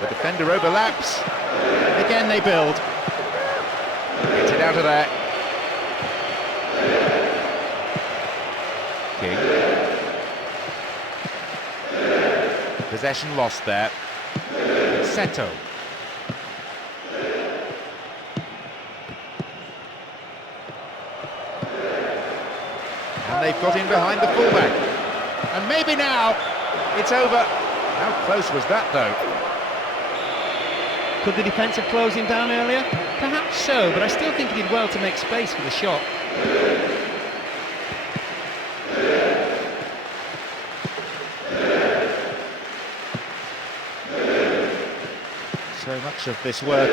The defender overlaps. Again they build. Gets it out of there. King. Possession lost there. Seto. And they've got in behind the fullback. And maybe now it's over. How close was that though? Could the defence have closed him down earlier? Perhaps so, but I still think he did well to make space for the shot. So much of this work,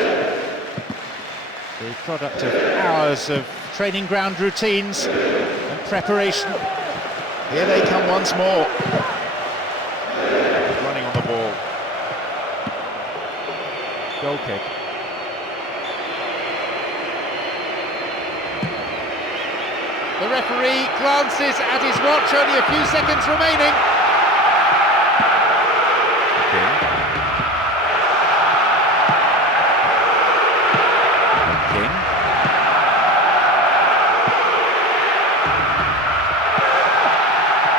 the product of hours of training ground routines and preparation. Here they come once more. Running on the ball. Goal kick. The referee glances at his watch, only a few seconds remaining. King. King.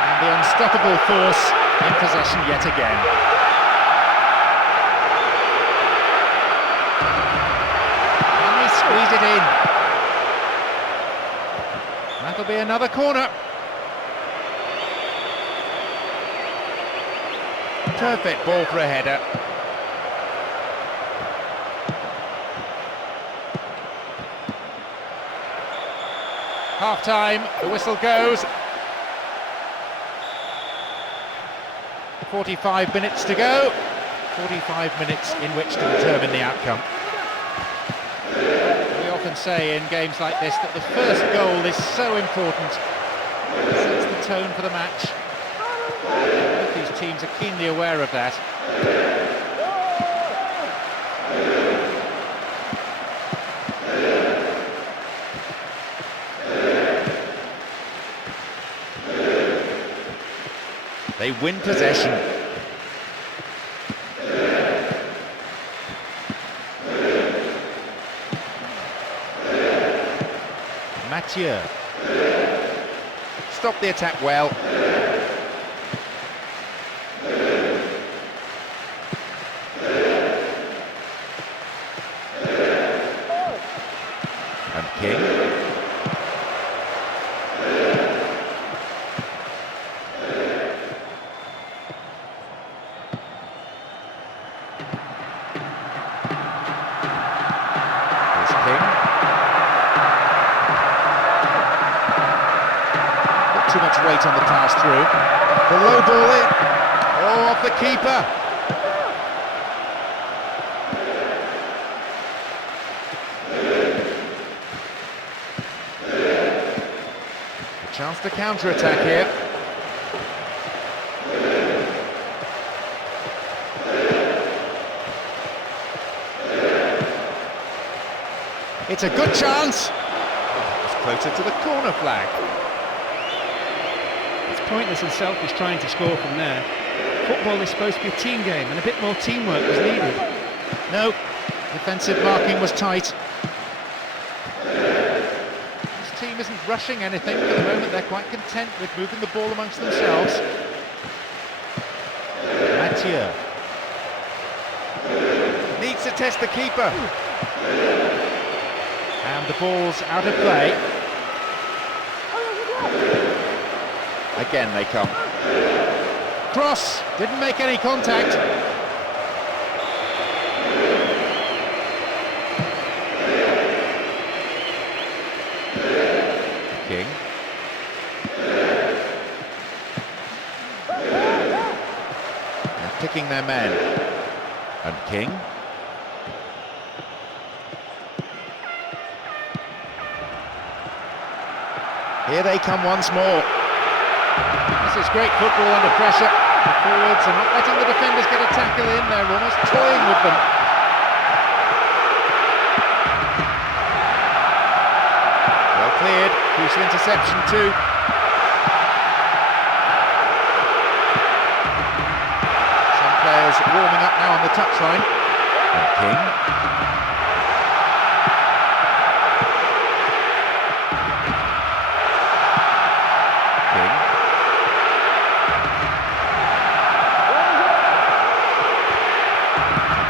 And the unstoppable force in possession yet again. And they squeeze it in. That'll be another corner. Perfect ball for a header. Half-time, the whistle goes. 45 minutes to go. 45 minutes in which to determine the outcome. We often say in games like this that the first goal is so important. It sets the tone for the match. Both these teams are keenly aware of that. They win possession. Mathieu. Stop the attack well. And King. Too much weight on the pass through. The low ball in. Oh, off the keeper. A chance to counter-attack here. It's a good chance. It's closer to the corner flag. It's pointless and selfish trying to score from there. Football is supposed to be a team game, and a bit more teamwork was needed. No, defensive marking was tight. This team isn't rushing anything for the moment. They're quite content with moving the ball amongst themselves. Mathieu needs to test the keeper. And the ball's out of play. Again they come. Cross, didn't make any contact. King. They're picking their men. And King. Here they come once more. This is great football under pressure. The forwards are not letting the defenders get a tackle in, they're almost toying with them. Well cleared, crucial interception too. Some players warming up now on the touchline. And King.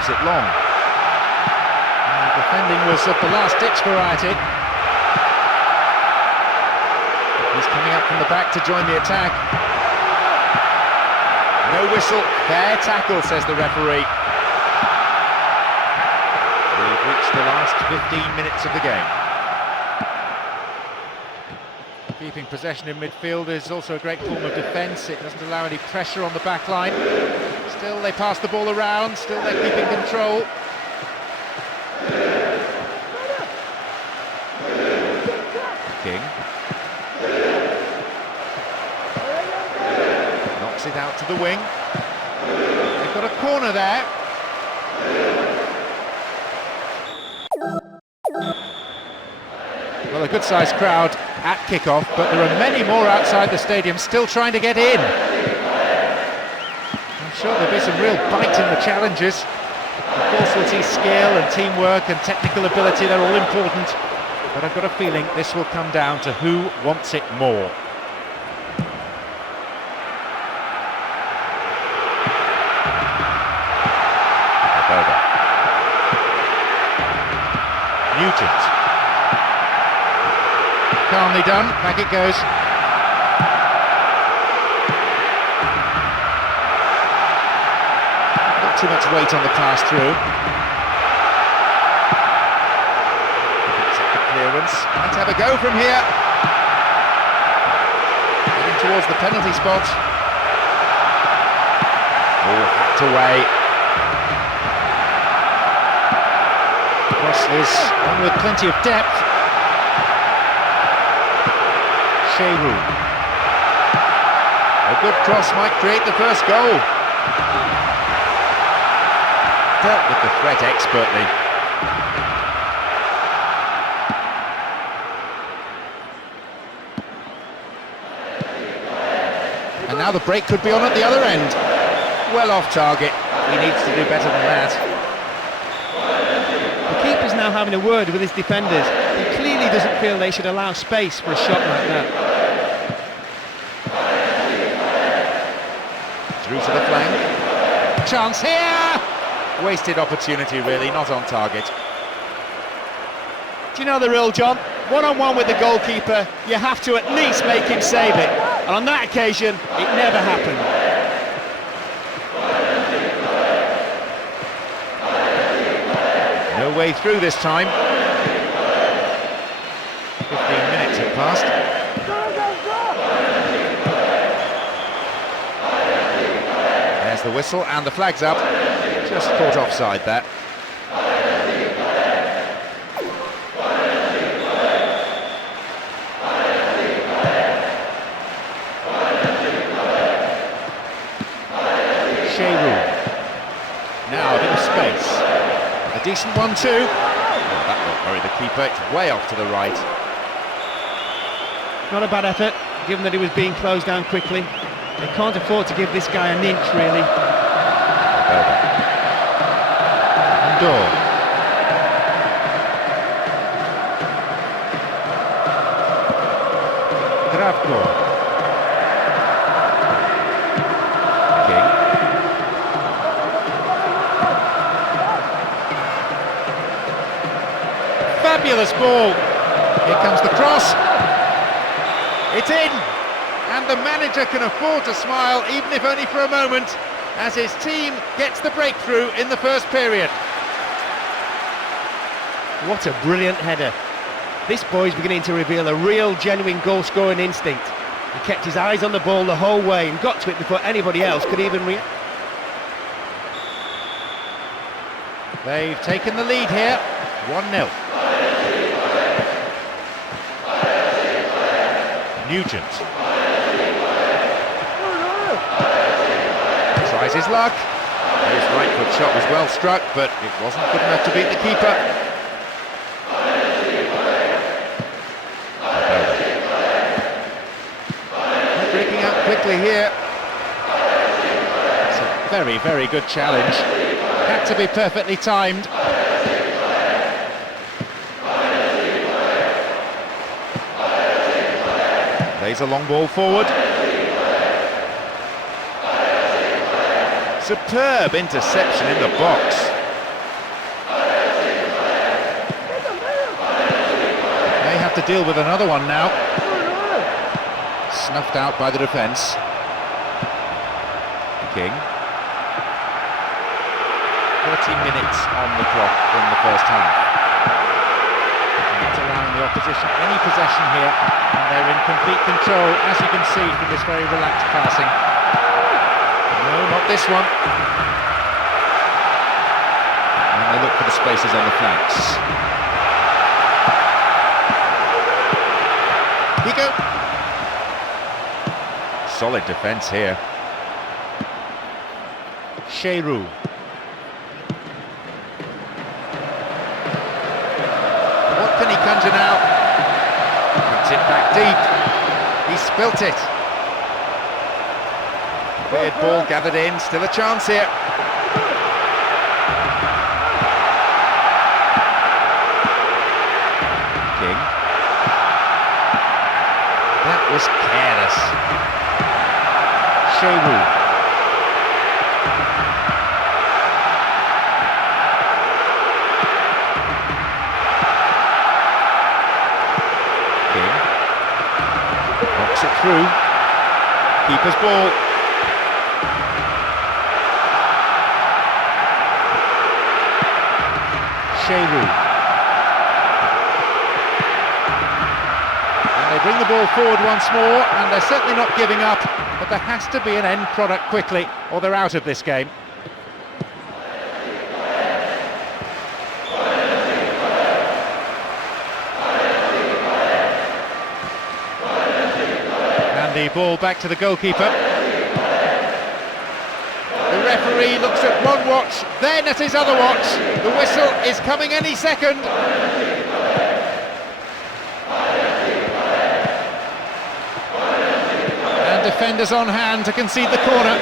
It long. Defending was of the last-ditch variety. He's coming up from the back to join the attack. No whistle, fair tackle, says the referee. We've reached the last 15 minutes of the game. Keeping possession in midfield is also a great form of defence. It doesn't allow any pressure on the back line. Still, they pass the ball around, still they're keeping control. King. Knocks it out to the wing. They've got a corner there. Well, a good-sized crowd at kick-off, but there are many more outside the stadium still trying to get in. Sure, there'll be some real bite in the challenges. Of course, we'll see skill and teamwork and technical ability, they're all important. But I've got a feeling this will come down to who wants it more. Nugent. Calmly done, back it goes. Too much weight on the pass through. Picks up the clearance. Might have a go from here. towards the penalty spot. Oh, hacked away. Cross is on with plenty of depth. Sheru. A good cross might create the first goal. Dealt with the threat expertly. And now the break could be on at the other end. Well off target. He needs to do better than that. The keeper's now having a word with his defenders. He clearly doesn't feel they should allow space for a shot like that. Through to the flank. Chance here! Wasted opportunity really, not on target. Do you know the rule, John? One-on-one with the goalkeeper, you have to at least make him save it. And on that occasion, it never happened. No way through this time. 15 minutes have passed. There's the whistle and the flag's up. Just caught offside that. Now a bit of space. A decent one too. Oh, that won't worry the keeper. It's way off to the right. Not a bad effort, given that he was being closed down quickly. They can't afford to give this guy an inch, really. Door. Gravko. King. Fabulous ball. Here comes the cross. It's in. And the manager can afford to smile, even if only for a moment, as his team gets the breakthrough in the first period. What a brilliant header. This boy's beginning to reveal a real, genuine goal-scoring instinct. He kept his eyes on the ball the whole way and got to it before anybody else could even react. They've taken the lead here, 1-0. Nugent. Tries his luck. His right foot shot was well struck, but it wasn't good enough to beat the keeper. Breaking out quickly here. It's a very, very good challenge. Had to be perfectly timed. Plays a long ball forward. Superb interception in the box. May have to deal with another one now. Snuffed out by the defence. King. 30 minutes on the clock in the first half. Not allowing the opposition any possession here, and they're in complete control, as you can see from this very relaxed passing. No, not this one. And they look for the spaces on the flanks. Higo. Solid defence here. Sheru. What can he conjure now? Puts it back deep. He spilt it. Weird ball gathered in, still a chance here. King. That was careless. Sheru. King. Knocks it through. Keeper's ball. Sheru. And they bring the ball forward once more, and they're certainly not giving up, but there has to be an end product quickly, or they're out of this game. And the ball back to the goalkeeper. The referee looks at one watch, then at his other watch. The whistle is coming any second. And defenders on hand to concede the corner.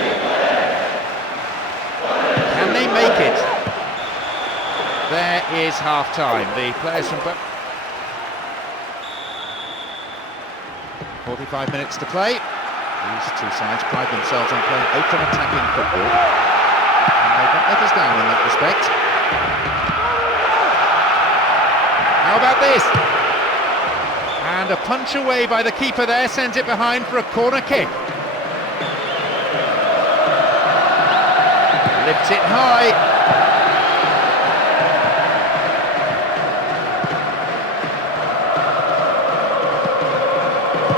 Can they make it? There is half-time. The players from 45 minutes to play. These two sides pride themselves on playing open attacking football, and they won't let us down in that respect. How about this? And a punch away by the keeper there sends it behind for a corner kick. Lifts it high.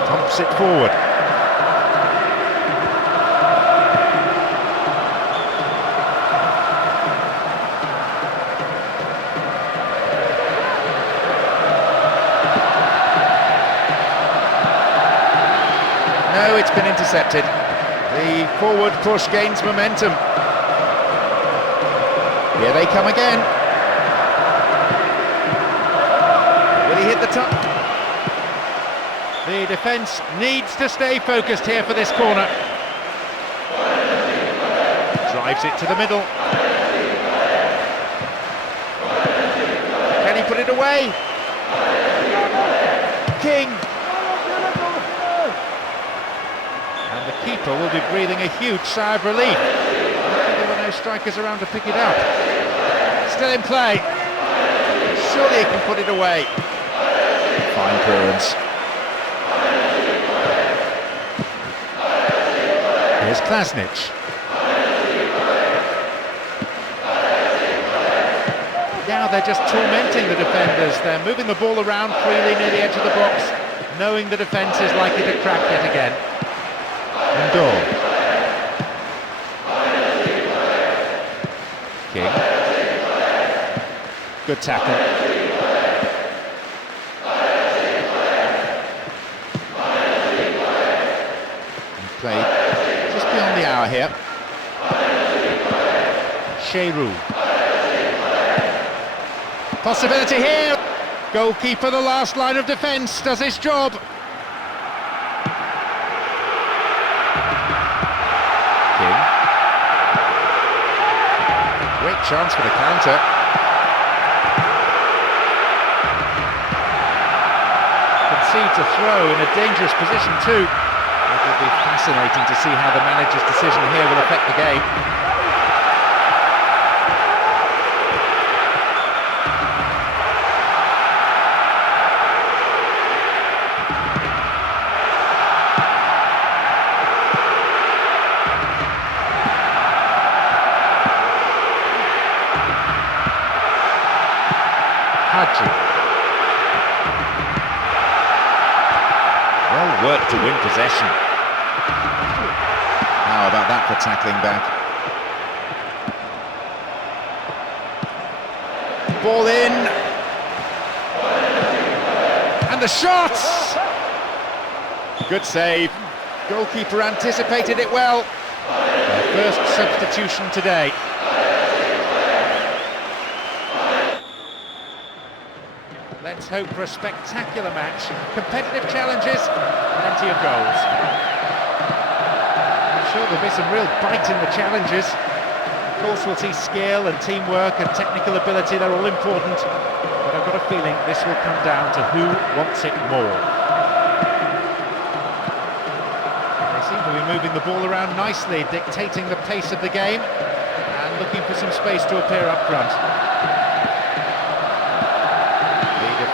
Pumps it forward. No, it's been intercepted. The forward push gains momentum. Here they come again. Will he hit the top? The defence needs to stay focused here for this corner. Drives it to the middle. Can he put it away? King. And the keeper will be breathing a huge sigh of relief. There were no strikers around to pick it up. Still in play. Surely he can put it away. Fine clearance. Here's Klasnic. Now they're just tormenting the defenders. They're moving the ball around freely near the edge of the box, knowing the defence is likely to crack yet again. Ndor. King. Good tackle. Played just beyond the hour here. Sheru. Possibility here. Goalkeeper, the last line of defence, does his job. King. Great chance for the counter. Concedes a throw in a dangerous position too. It will be fascinating to see how the manager's decision here will affect the game. Hadji. Well worked to win possession. How about that for tackling back? Ball in. And the shot! Good save. Goalkeeper anticipated it well. Their first substitution today. Let's hope for a spectacular match. Competitive challenges, plenty of goals. I'm sure there'll be some real bite in the challenges. Of course, we'll see skill and teamwork and technical ability, they're all important. But I've got a feeling this will come down to who wants it more. They seem to be moving the ball around nicely, dictating the pace of the game and looking for some space to appear up front.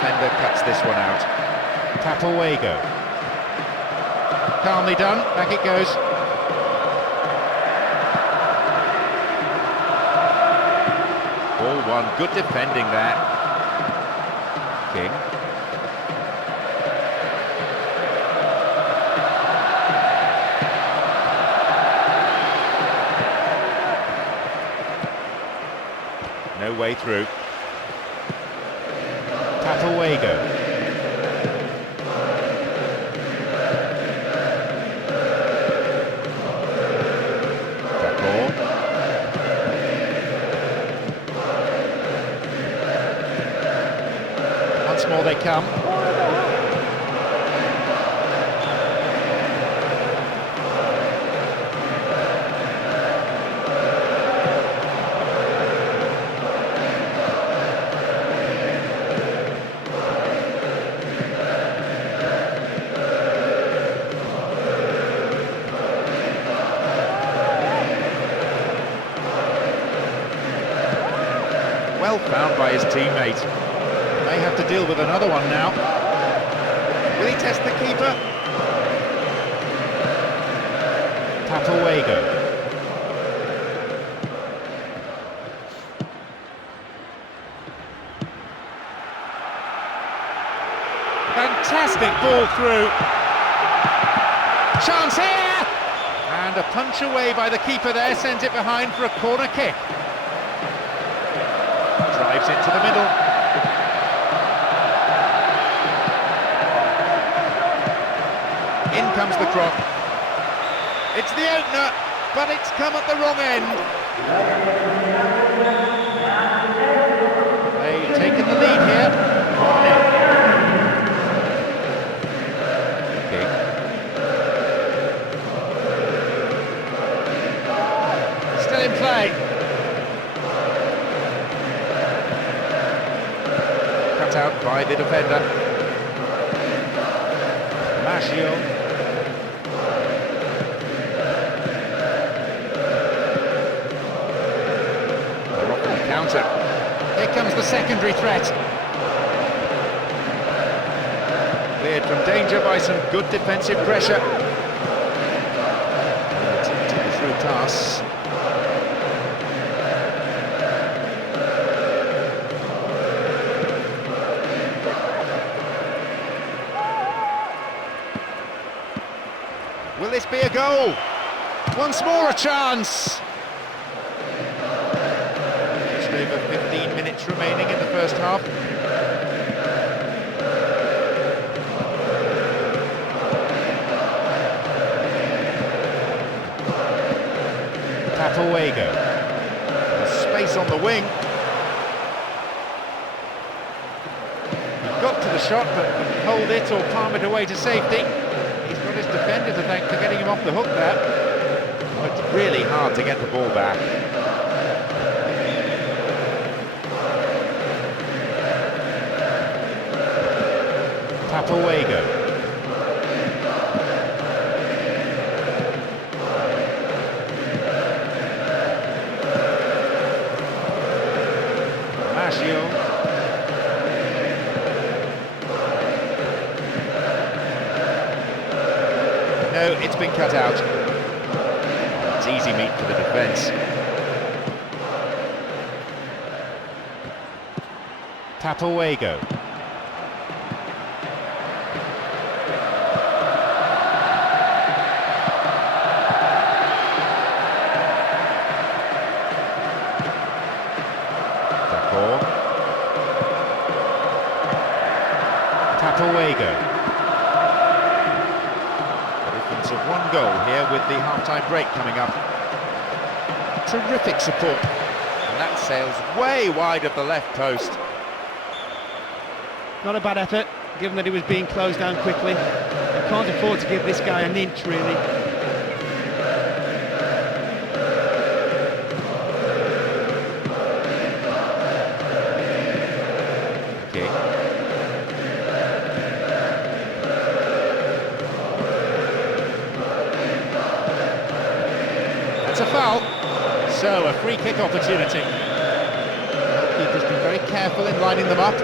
Defender cuts this one out. Papawago. Calmly done, back it goes. Ball one, good defending there. King. way through. Tapawego. Once more they come. Well found by his teammate. May have to deal with another one now. Will he test the keeper? Tapawego. Fantastic ball through. Chance here! And a punch away by the keeper there sends it behind for a corner kick. Drives it to the middle. In comes the cross. It's the opener, but it's come at the wrong end. They've taken the lead here. 1-0. Still in play. Cut out by the defender. Maggio. Counter. Here comes the secondary threat. Cleared from danger by some good defensive pressure. Through pass. Will this be a goal? Once more a chance. Just over 15 minutes remaining in the first half. Tapawego. Space on the wing. He got to the shot, but couldn't hold it or palm it away to safety. He's got his defender to thank for getting him off the hook there. Oh, it's really hard to get the ball back. Tapawego. Maggio. No, it's been cut out. It's easy meat for the defence. Tapawego. Tapawego. A difference of one goal here with the half-time break coming up. Terrific support. And that sails way wide of the left post. Not a bad effort, given that he was being closed down quickly. You can't afford to give this guy an inch, really. That's a foul. So, a free kick opportunity. He's just been very careful in lining them up.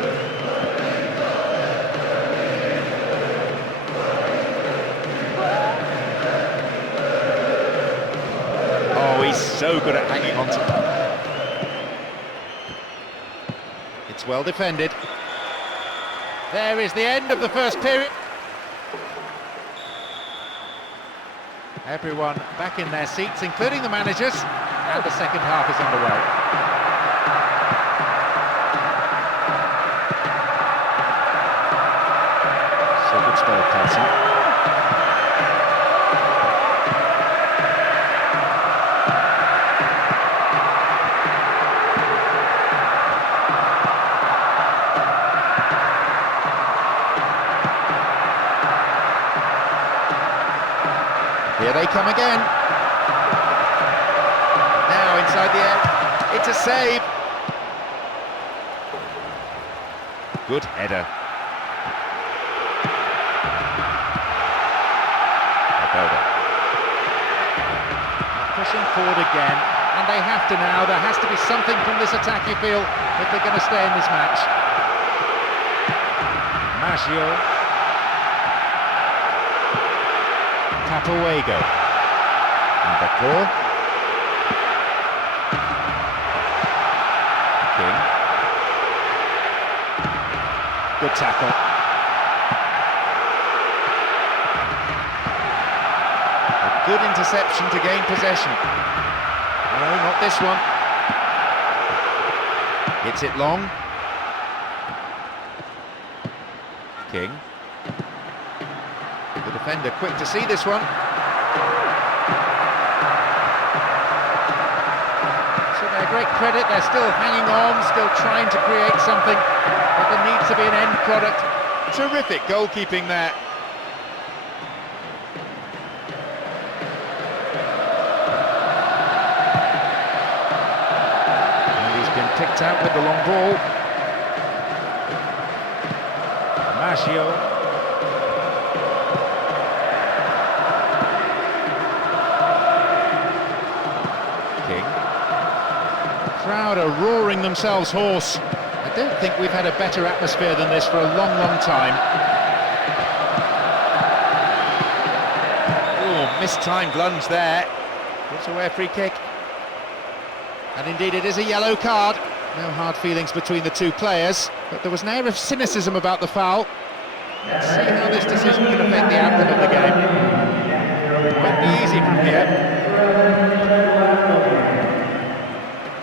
Oh, he's so good at hanging on to them. It's well defended. There is the end of the first period. Everyone back in their seats, including the managers, and the second half is underway. Good spell of passing. Here they come again. Now inside the air. It's a save. Good header. Pushing forward again, and they have to now. There has to be something from this attack, you feel, if they're going to stay in this match. Maggio. Tapawego. And the ball. King. Good tackle. A good interception to gain possession. No, not this one. Hits it long. King. The defender quick to see this one. So they're great credit, they're still hanging on, still trying to create something, but there needs to be an end product. Terrific goalkeeping there. And he's been picked out with the long ball. Maggio. Crowd are roaring themselves hoarse. I don't think we've had a better atmosphere than this for a long, long time. Oh, mistimed lunge there. Gives away a free kick. And indeed it is a yellow card. No hard feelings between the two players, but there was an air of cynicism about the foul. Let's see how this decision can affect the outcome of the game. It won't be easy from here.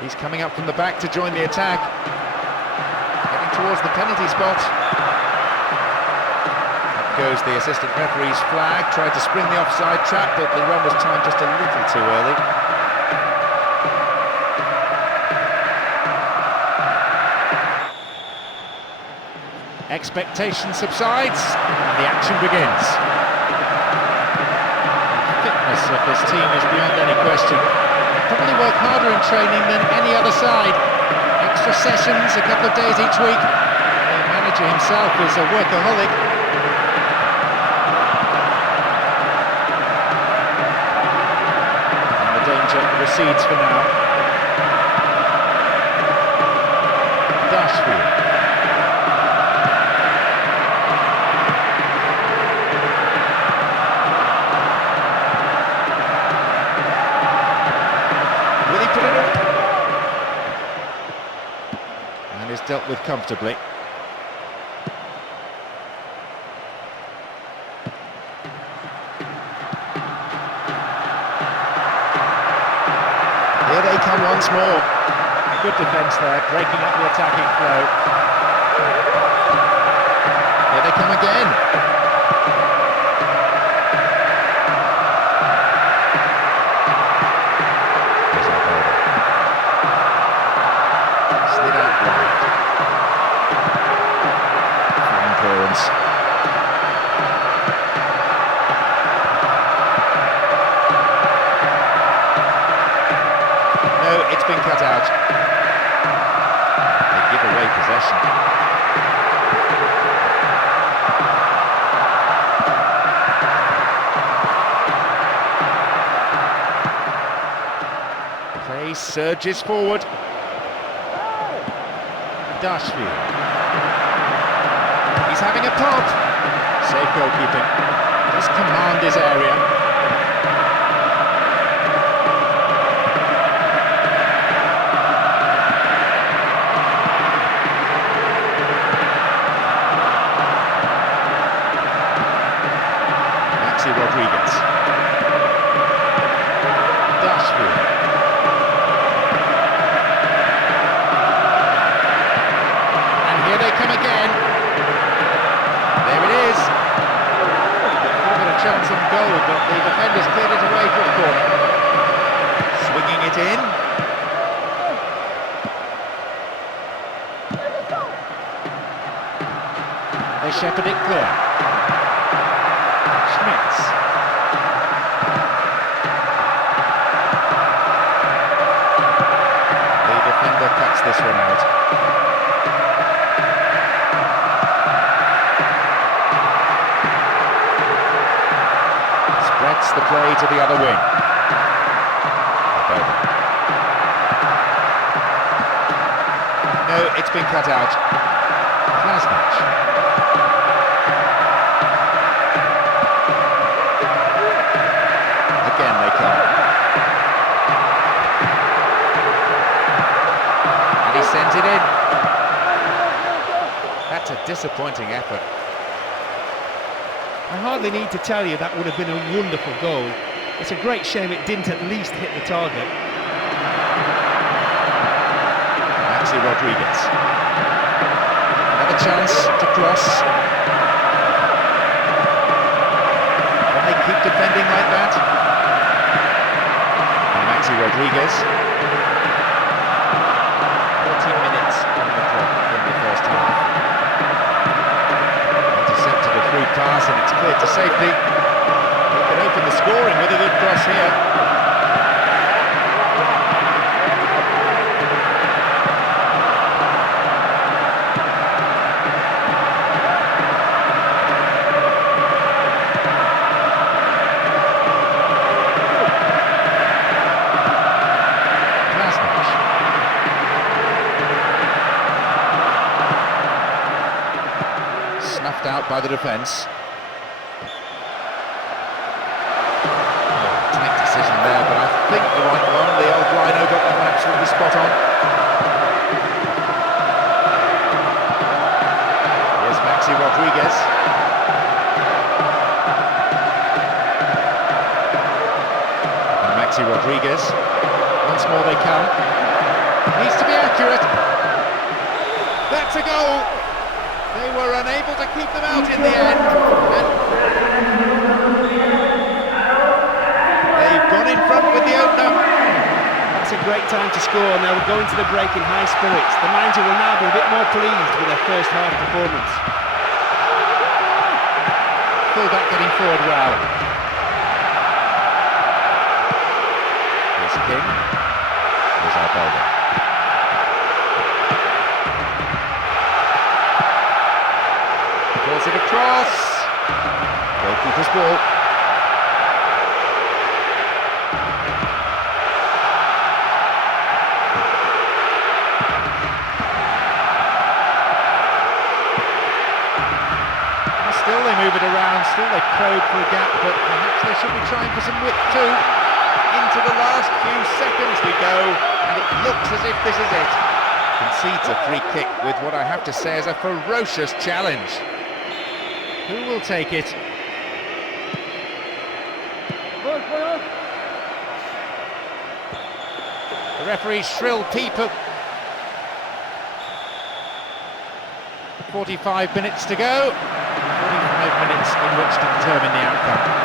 He's coming up from the back to join the attack. Heading towards the penalty spot. Up goes the assistant referee's flag. Tried to spring the offside trap, but the run was timed just a little too early. Expectation subsides, and the action begins. The fitness of this team is beyond any question. Probably work harder in training than any other side. Extra sessions, a couple of days each week. The manager himself is a workaholic. And the danger recedes for now. Dashfield. And is dealt with comfortably. Here they come once more. Good defence there, breaking up the attacking flow. Here they come again. No, it's been cut out. They give away possession. Play surges forward. Dashfield. He's having a pop. Safe goalkeeping. Just command his area. Rodriguez. Dashfield. And here they come again. There it is. chance on goal, but the defenders cleared it away for a corner. Swinging it in. They shepherd it clear. Schmitz. The defender cuts this one out. Spreads the play to the other wing. No, it's been cut out. Klasnich. Again they come. And he sends it in. That's a disappointing effort. I hardly need to tell you that would have been a wonderful goal. It's a great shame it didn't at least hit the target. Maxi Rodriguez. Another chance to cross. Can they keep defending like that? And Maxi Rodriguez. 14 minutes on the clock in the first half. Intercepted a free pass and it's cleared to safety. He can open the scoring with a good cross here. Snuffed out by the defence. Tight decision there, but I think the right one. The old Rhino got that one absolutely spot on. Here's Maxi Rodriguez. And Maxi Rodriguez. Once more they come. Needs to be accurate. That's a goal. They were unable to keep them out in the end, and they've gone in front with the opener. That's a great time to score, and they'll go into the break in high spirits. The manager will now be a bit more pleased with their first half performance. Fullback getting forward well. Here's King. Here's Albalda. Pulls it across. Goalkeeper's ball. Still they move it around, still they probe for a gap, but perhaps they should be trying for some width too. Into the last few seconds we go, and it looks as if this is it. Concedes a free kick with what I have to say is a ferocious challenge. Who will take it? The referee's shrill peep of 45 minutes to go. 45 minutes in which to determine the outcome.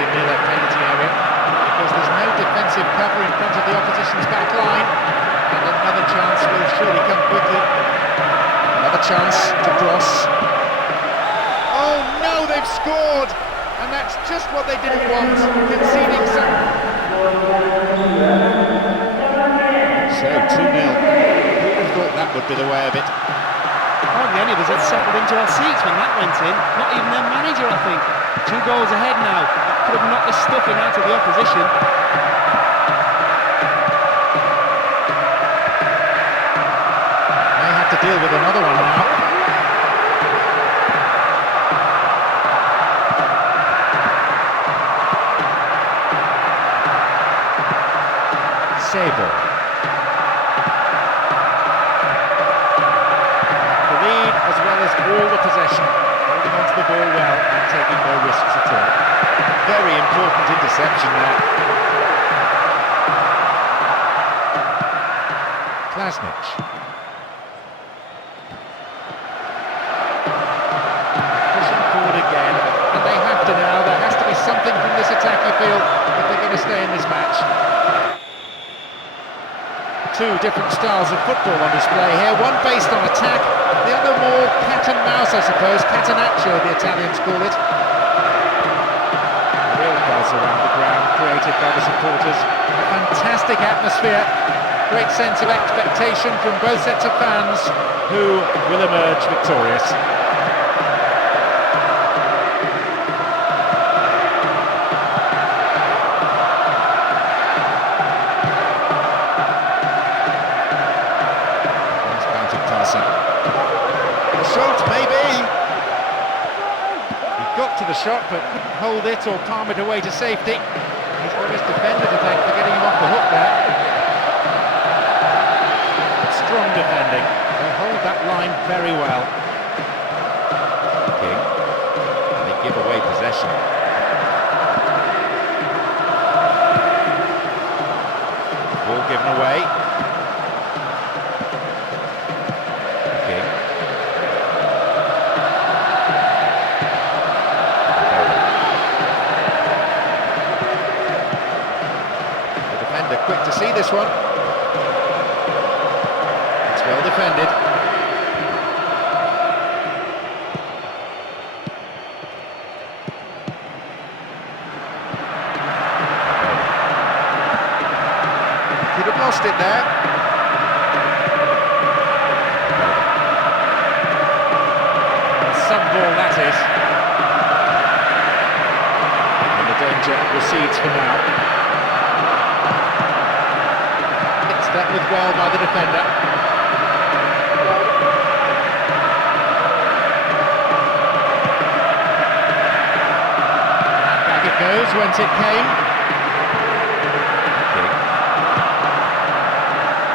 Near that penalty area, because there's no defensive cover in front of the opposition's back line, and another chance will surely come quickly. Another chance to cross. Oh no, they've scored, and that's just what they didn't want, conceding some. So 2-0. Who would have thought that would be the way of it? Hardly any of us had settled into our seats when that went in, not even their manager, I think. 2 goals ahead now. Could have knocked the stuffing out of the opposition. May have to deal with another one now. Sable. The lead as well as all the possession. Holding onto the ball well and taking no risks at all. Very important interception there. Pushing forward again, and they have to now. There has to be something from this attack, you feel, if they're going to stay in this match. Two different styles of football on display here, one based on attack, the other more cat and mouse, I suppose, catenaccio the Italians call it. A real buzz around the ground created by the supporters, a fantastic atmosphere, great sense of expectation from both sets of fans who will emerge victorious. The shot, maybe. He got to the shot but couldn't hold it or palm it away to safety. He's got his defender to thank for getting him off the hook there. Strong defending. They hold that line very well. King. They give away possession. Ball given away. Quick to see this one. It's well defended. Could have lost it there. Some ball that is. And the danger recedes for now. Dealt with well by the defender. And back it goes, whence it came.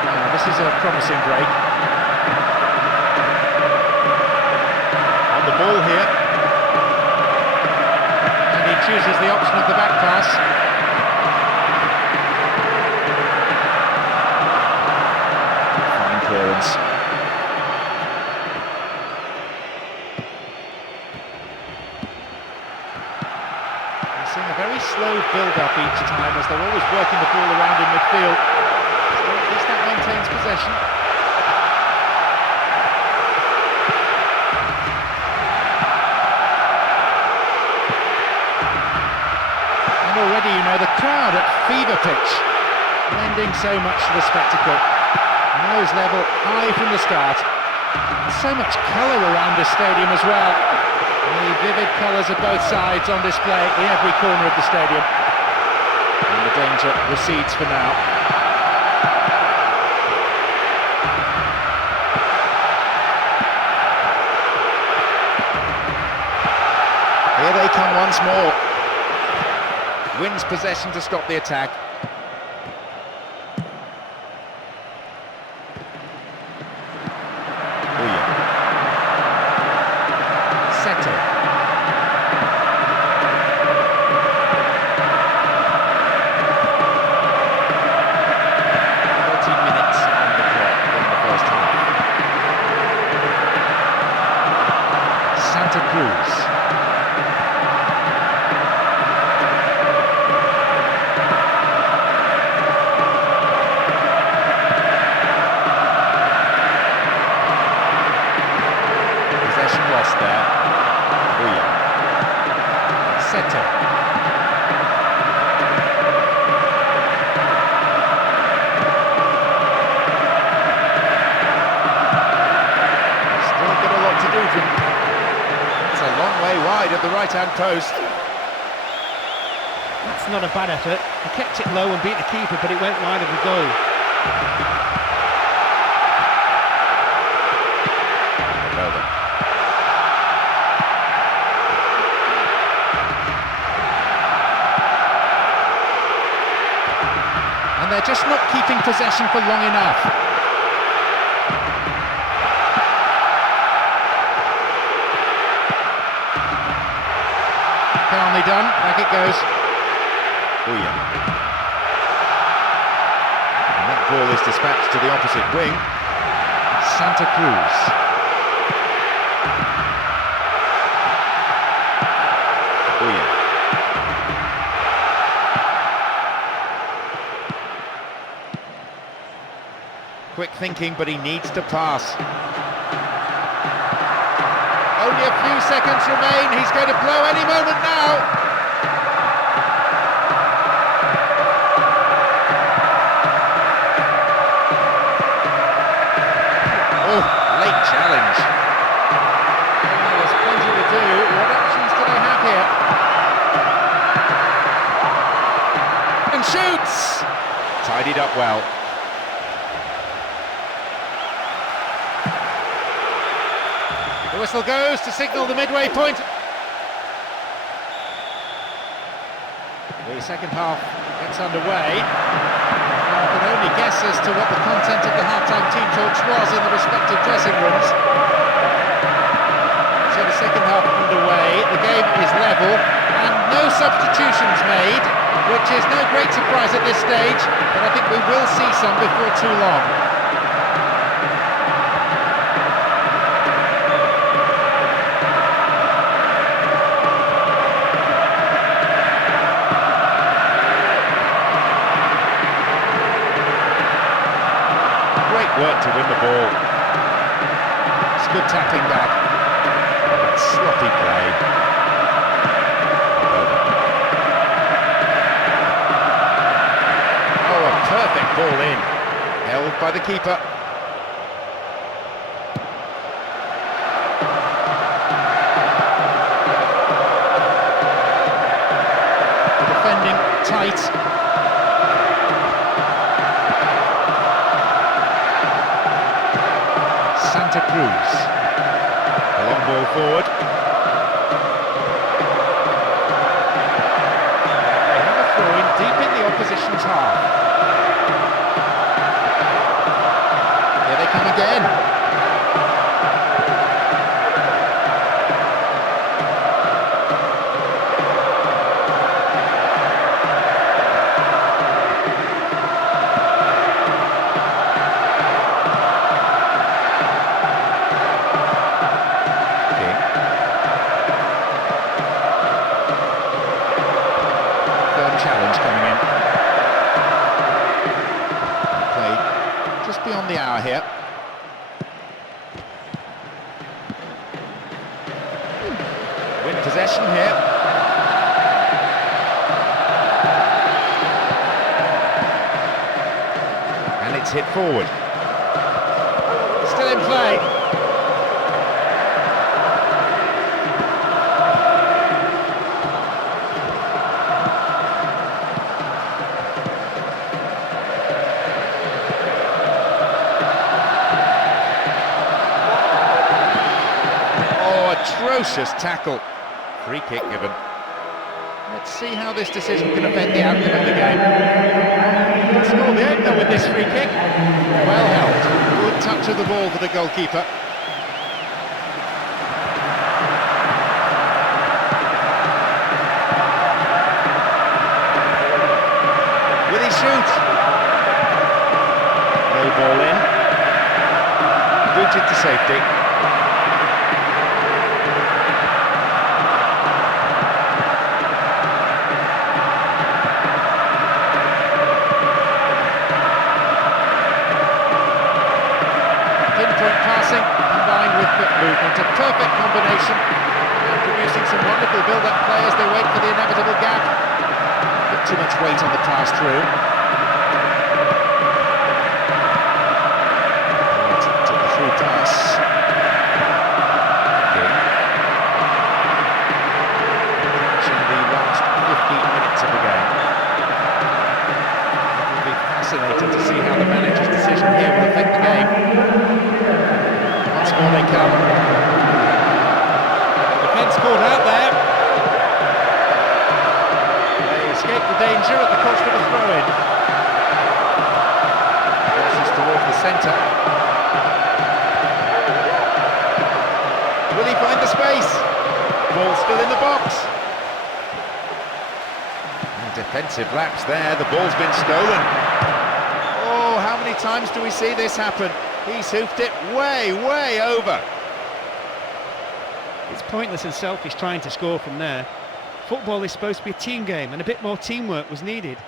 Now this is a promising break. On the ball here. And he chooses the option of the back pass. Clearance. We're seeing a very slow build-up each time as they're always working the ball around in midfield. So at least that maintains possession. And already, you know, the crowd at fever pitch, lending so much to the spectacle. Nose level high from the start. So much colour around this stadium as well. The vivid colours of both sides on display in every corner of the stadium. And the danger recedes for now. Here they come once more. Wins possession to stop the attack. At the right-hand post. That's not a bad effort. He kept it low and beat the keeper, but it went wide of the goal. Well done. And they're just not keeping possession for long enough. Calmly done, back it goes. Oh yeah. And that ball is dispatched to the opposite wing. Santa Cruz. Oh yeah. Quick thinking, but he needs to pass. Only a few seconds remain. He's going to blow any moment now. Oh, late challenge. Well, there's plenty to do. What options do they have here? And shoots! Tidied up well. The whistle goes to signal the midway point. The second half gets underway. One can only guess as to what the content of the half-time team talks was in the respective dressing rooms. So the second half underway, the game is level, and no substitutions made, which is no great surprise at this stage, but I think we will see some before too long. Work to win the ball. It's good tackling back. Sloppy play. Oh, a perfect ball in. Held by the keeper. The defending tight. Santa Cruz. A long ball forward. They have a throw-in deep in the opposition's half. Here they come again. Challenge coming in. Played just beyond the hour here. Win possession here. And it's hit forward. Still in play. Atrocious tackle. Free kick given. Let's see how this decision can affect the outcome of the game. Score the opener with this free kick. Well held. Good touch of the ball for the goalkeeper. Will he shoot? No ball in. Booted to safety. Combined with quick movement, a perfect combination, and producing some wonderful build-up play as they wait for the inevitable gap. Put too much weight on the pass through. Took the through pass. Catching the last 15 minutes of the game. It will be fascinating to see how the manager's decision here will affect the game. Once more they come. Defence caught out there. They escape the danger at the cost of a throw-in. Crosses towards the centre. Will he find the space? Ball still in the box. And defensive lapse there. The ball's been stolen. Oh, many times do we see this happen? He's hoofed it way, way over. It's pointless and selfish trying to score from there. Football is supposed to be a team game, and a bit more teamwork was needed.